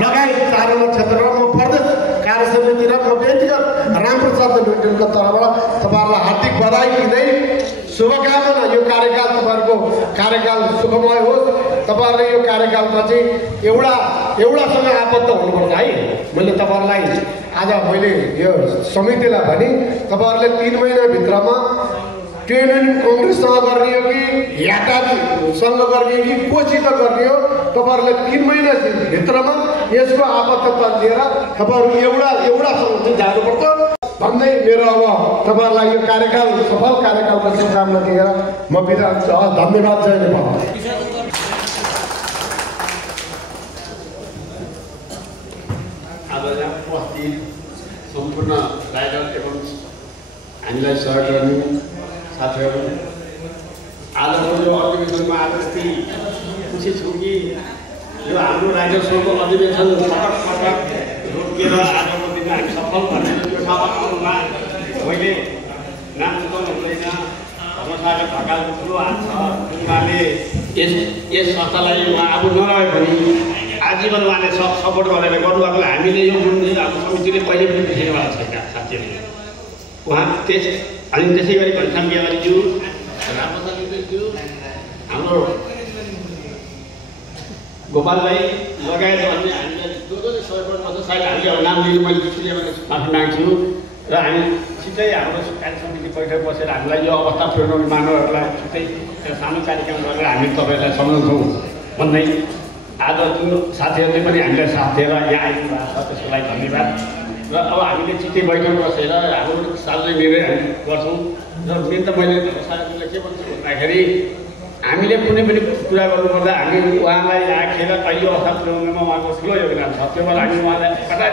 लगायत 4 नम्बर क्षेत्रमा म प्रदेश कार्य समिति र म व्यक्तिगत रामप्रसाद लुइटेलको तर्फबाट तपाईँहरूलाई हार्दिक बधाई दिँदै शुभकामना। यो कार्यकाल तपाईँहरूको कार्यकाल सुखमय होस्। तपाईँहरूले यो कार्यकालमा चाहिँ एउटासँग आबद्ध हुनुपर्छ है। मैले तपाईँहरूलाई आज मैले यो समितिलाई भने तपाईँहरूले 3 महिनाभित्रमा ट्रेड युनियन कङ्ग्रेससँग गर्ने हो कि यातालीसँग गर्ने हो कि कोसित गर्ने हो, तपाईँहरूले 3 महिनाभित्रमा यसको आपत्तता लिएर तपाईँहरू एउटासँग चाहिँ जानुपर्छ भन्दै मेरो अब तपाईँहरूलाई यो कार्यकाल सफल कार्यकालको शुभकामना दिएर म बिदा हुन्छु। धन्यवाद। जय नेपाल। आज यहाँ उपस्थित सम्पूर्ण राइडर एवं हामीलाई सहयोग गर्ने साथीहरू, आजको यो अधिवेशनमा आज यति खुसी छु कि यो हाम्रो राइडर सङ्घको अधिवेशन पटक रोकिएर आजको दिन हामी सफल भन्ने यो ठाउँमा आउनुमा मैले नाम चुकाउनु हुँदैन। धर्मसागर ढकालको ठुलो हात छ। उहाँले यस संस्थालाई उहाँ आफू नरहे पनि आजीवन उहाँले सपोर्ट गरेर गर्नुभएको हामीले यो जुन हाम्रो समितिले पहिले पनि बिर्सिनेवाला छैन साथीहरूले। उहाँ अनि त्यसै गरी घनश्याम बिहारीज्यू, रामप्रसादज्यू, हाम्रो गोपाल भाइ लगायत अन्य हामीले जसले सहयोग गर्नुपर्छ सायद हामीले अब नाम लिनु मैले बिर्सिने माफी माग्छु र हामी छिट्टै हाम्रो कार्य समिति बैठक बसेर हामीलाई यो अवस्था पुर्याउने मानवहरूलाई छिट्टै सानो कार्यक्रम गरेर हामी तपाईँहरूलाई सम्झाउँछौँ भन्दै आज जुन साथीहरूले पनि हामीलाई साथ दिएर यहाँ आइदिनु भएको छ त्यसको लागि धन्यवाद। र अब हामीले छिट्टै बैठक बसेर हाम्रो सार्वजनिक निर्णय हामी गर्छौँ। र मेन त मैले साथीहरूलाई के भन्छु भन्दाखेरि हामीले कुनै पनि कुरा गर्नुपर्दा हामी उहाँलाई राखेर यो अवस्था पुर्याउनुमा उहाँको ठुलो योगदान छ। त्यो बेला हामी उहाँलाई कता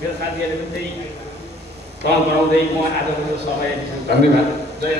मेरो साथीहरूले पनि त्यही कल गराउँदै म आजको यो समय धन्यवाद। जय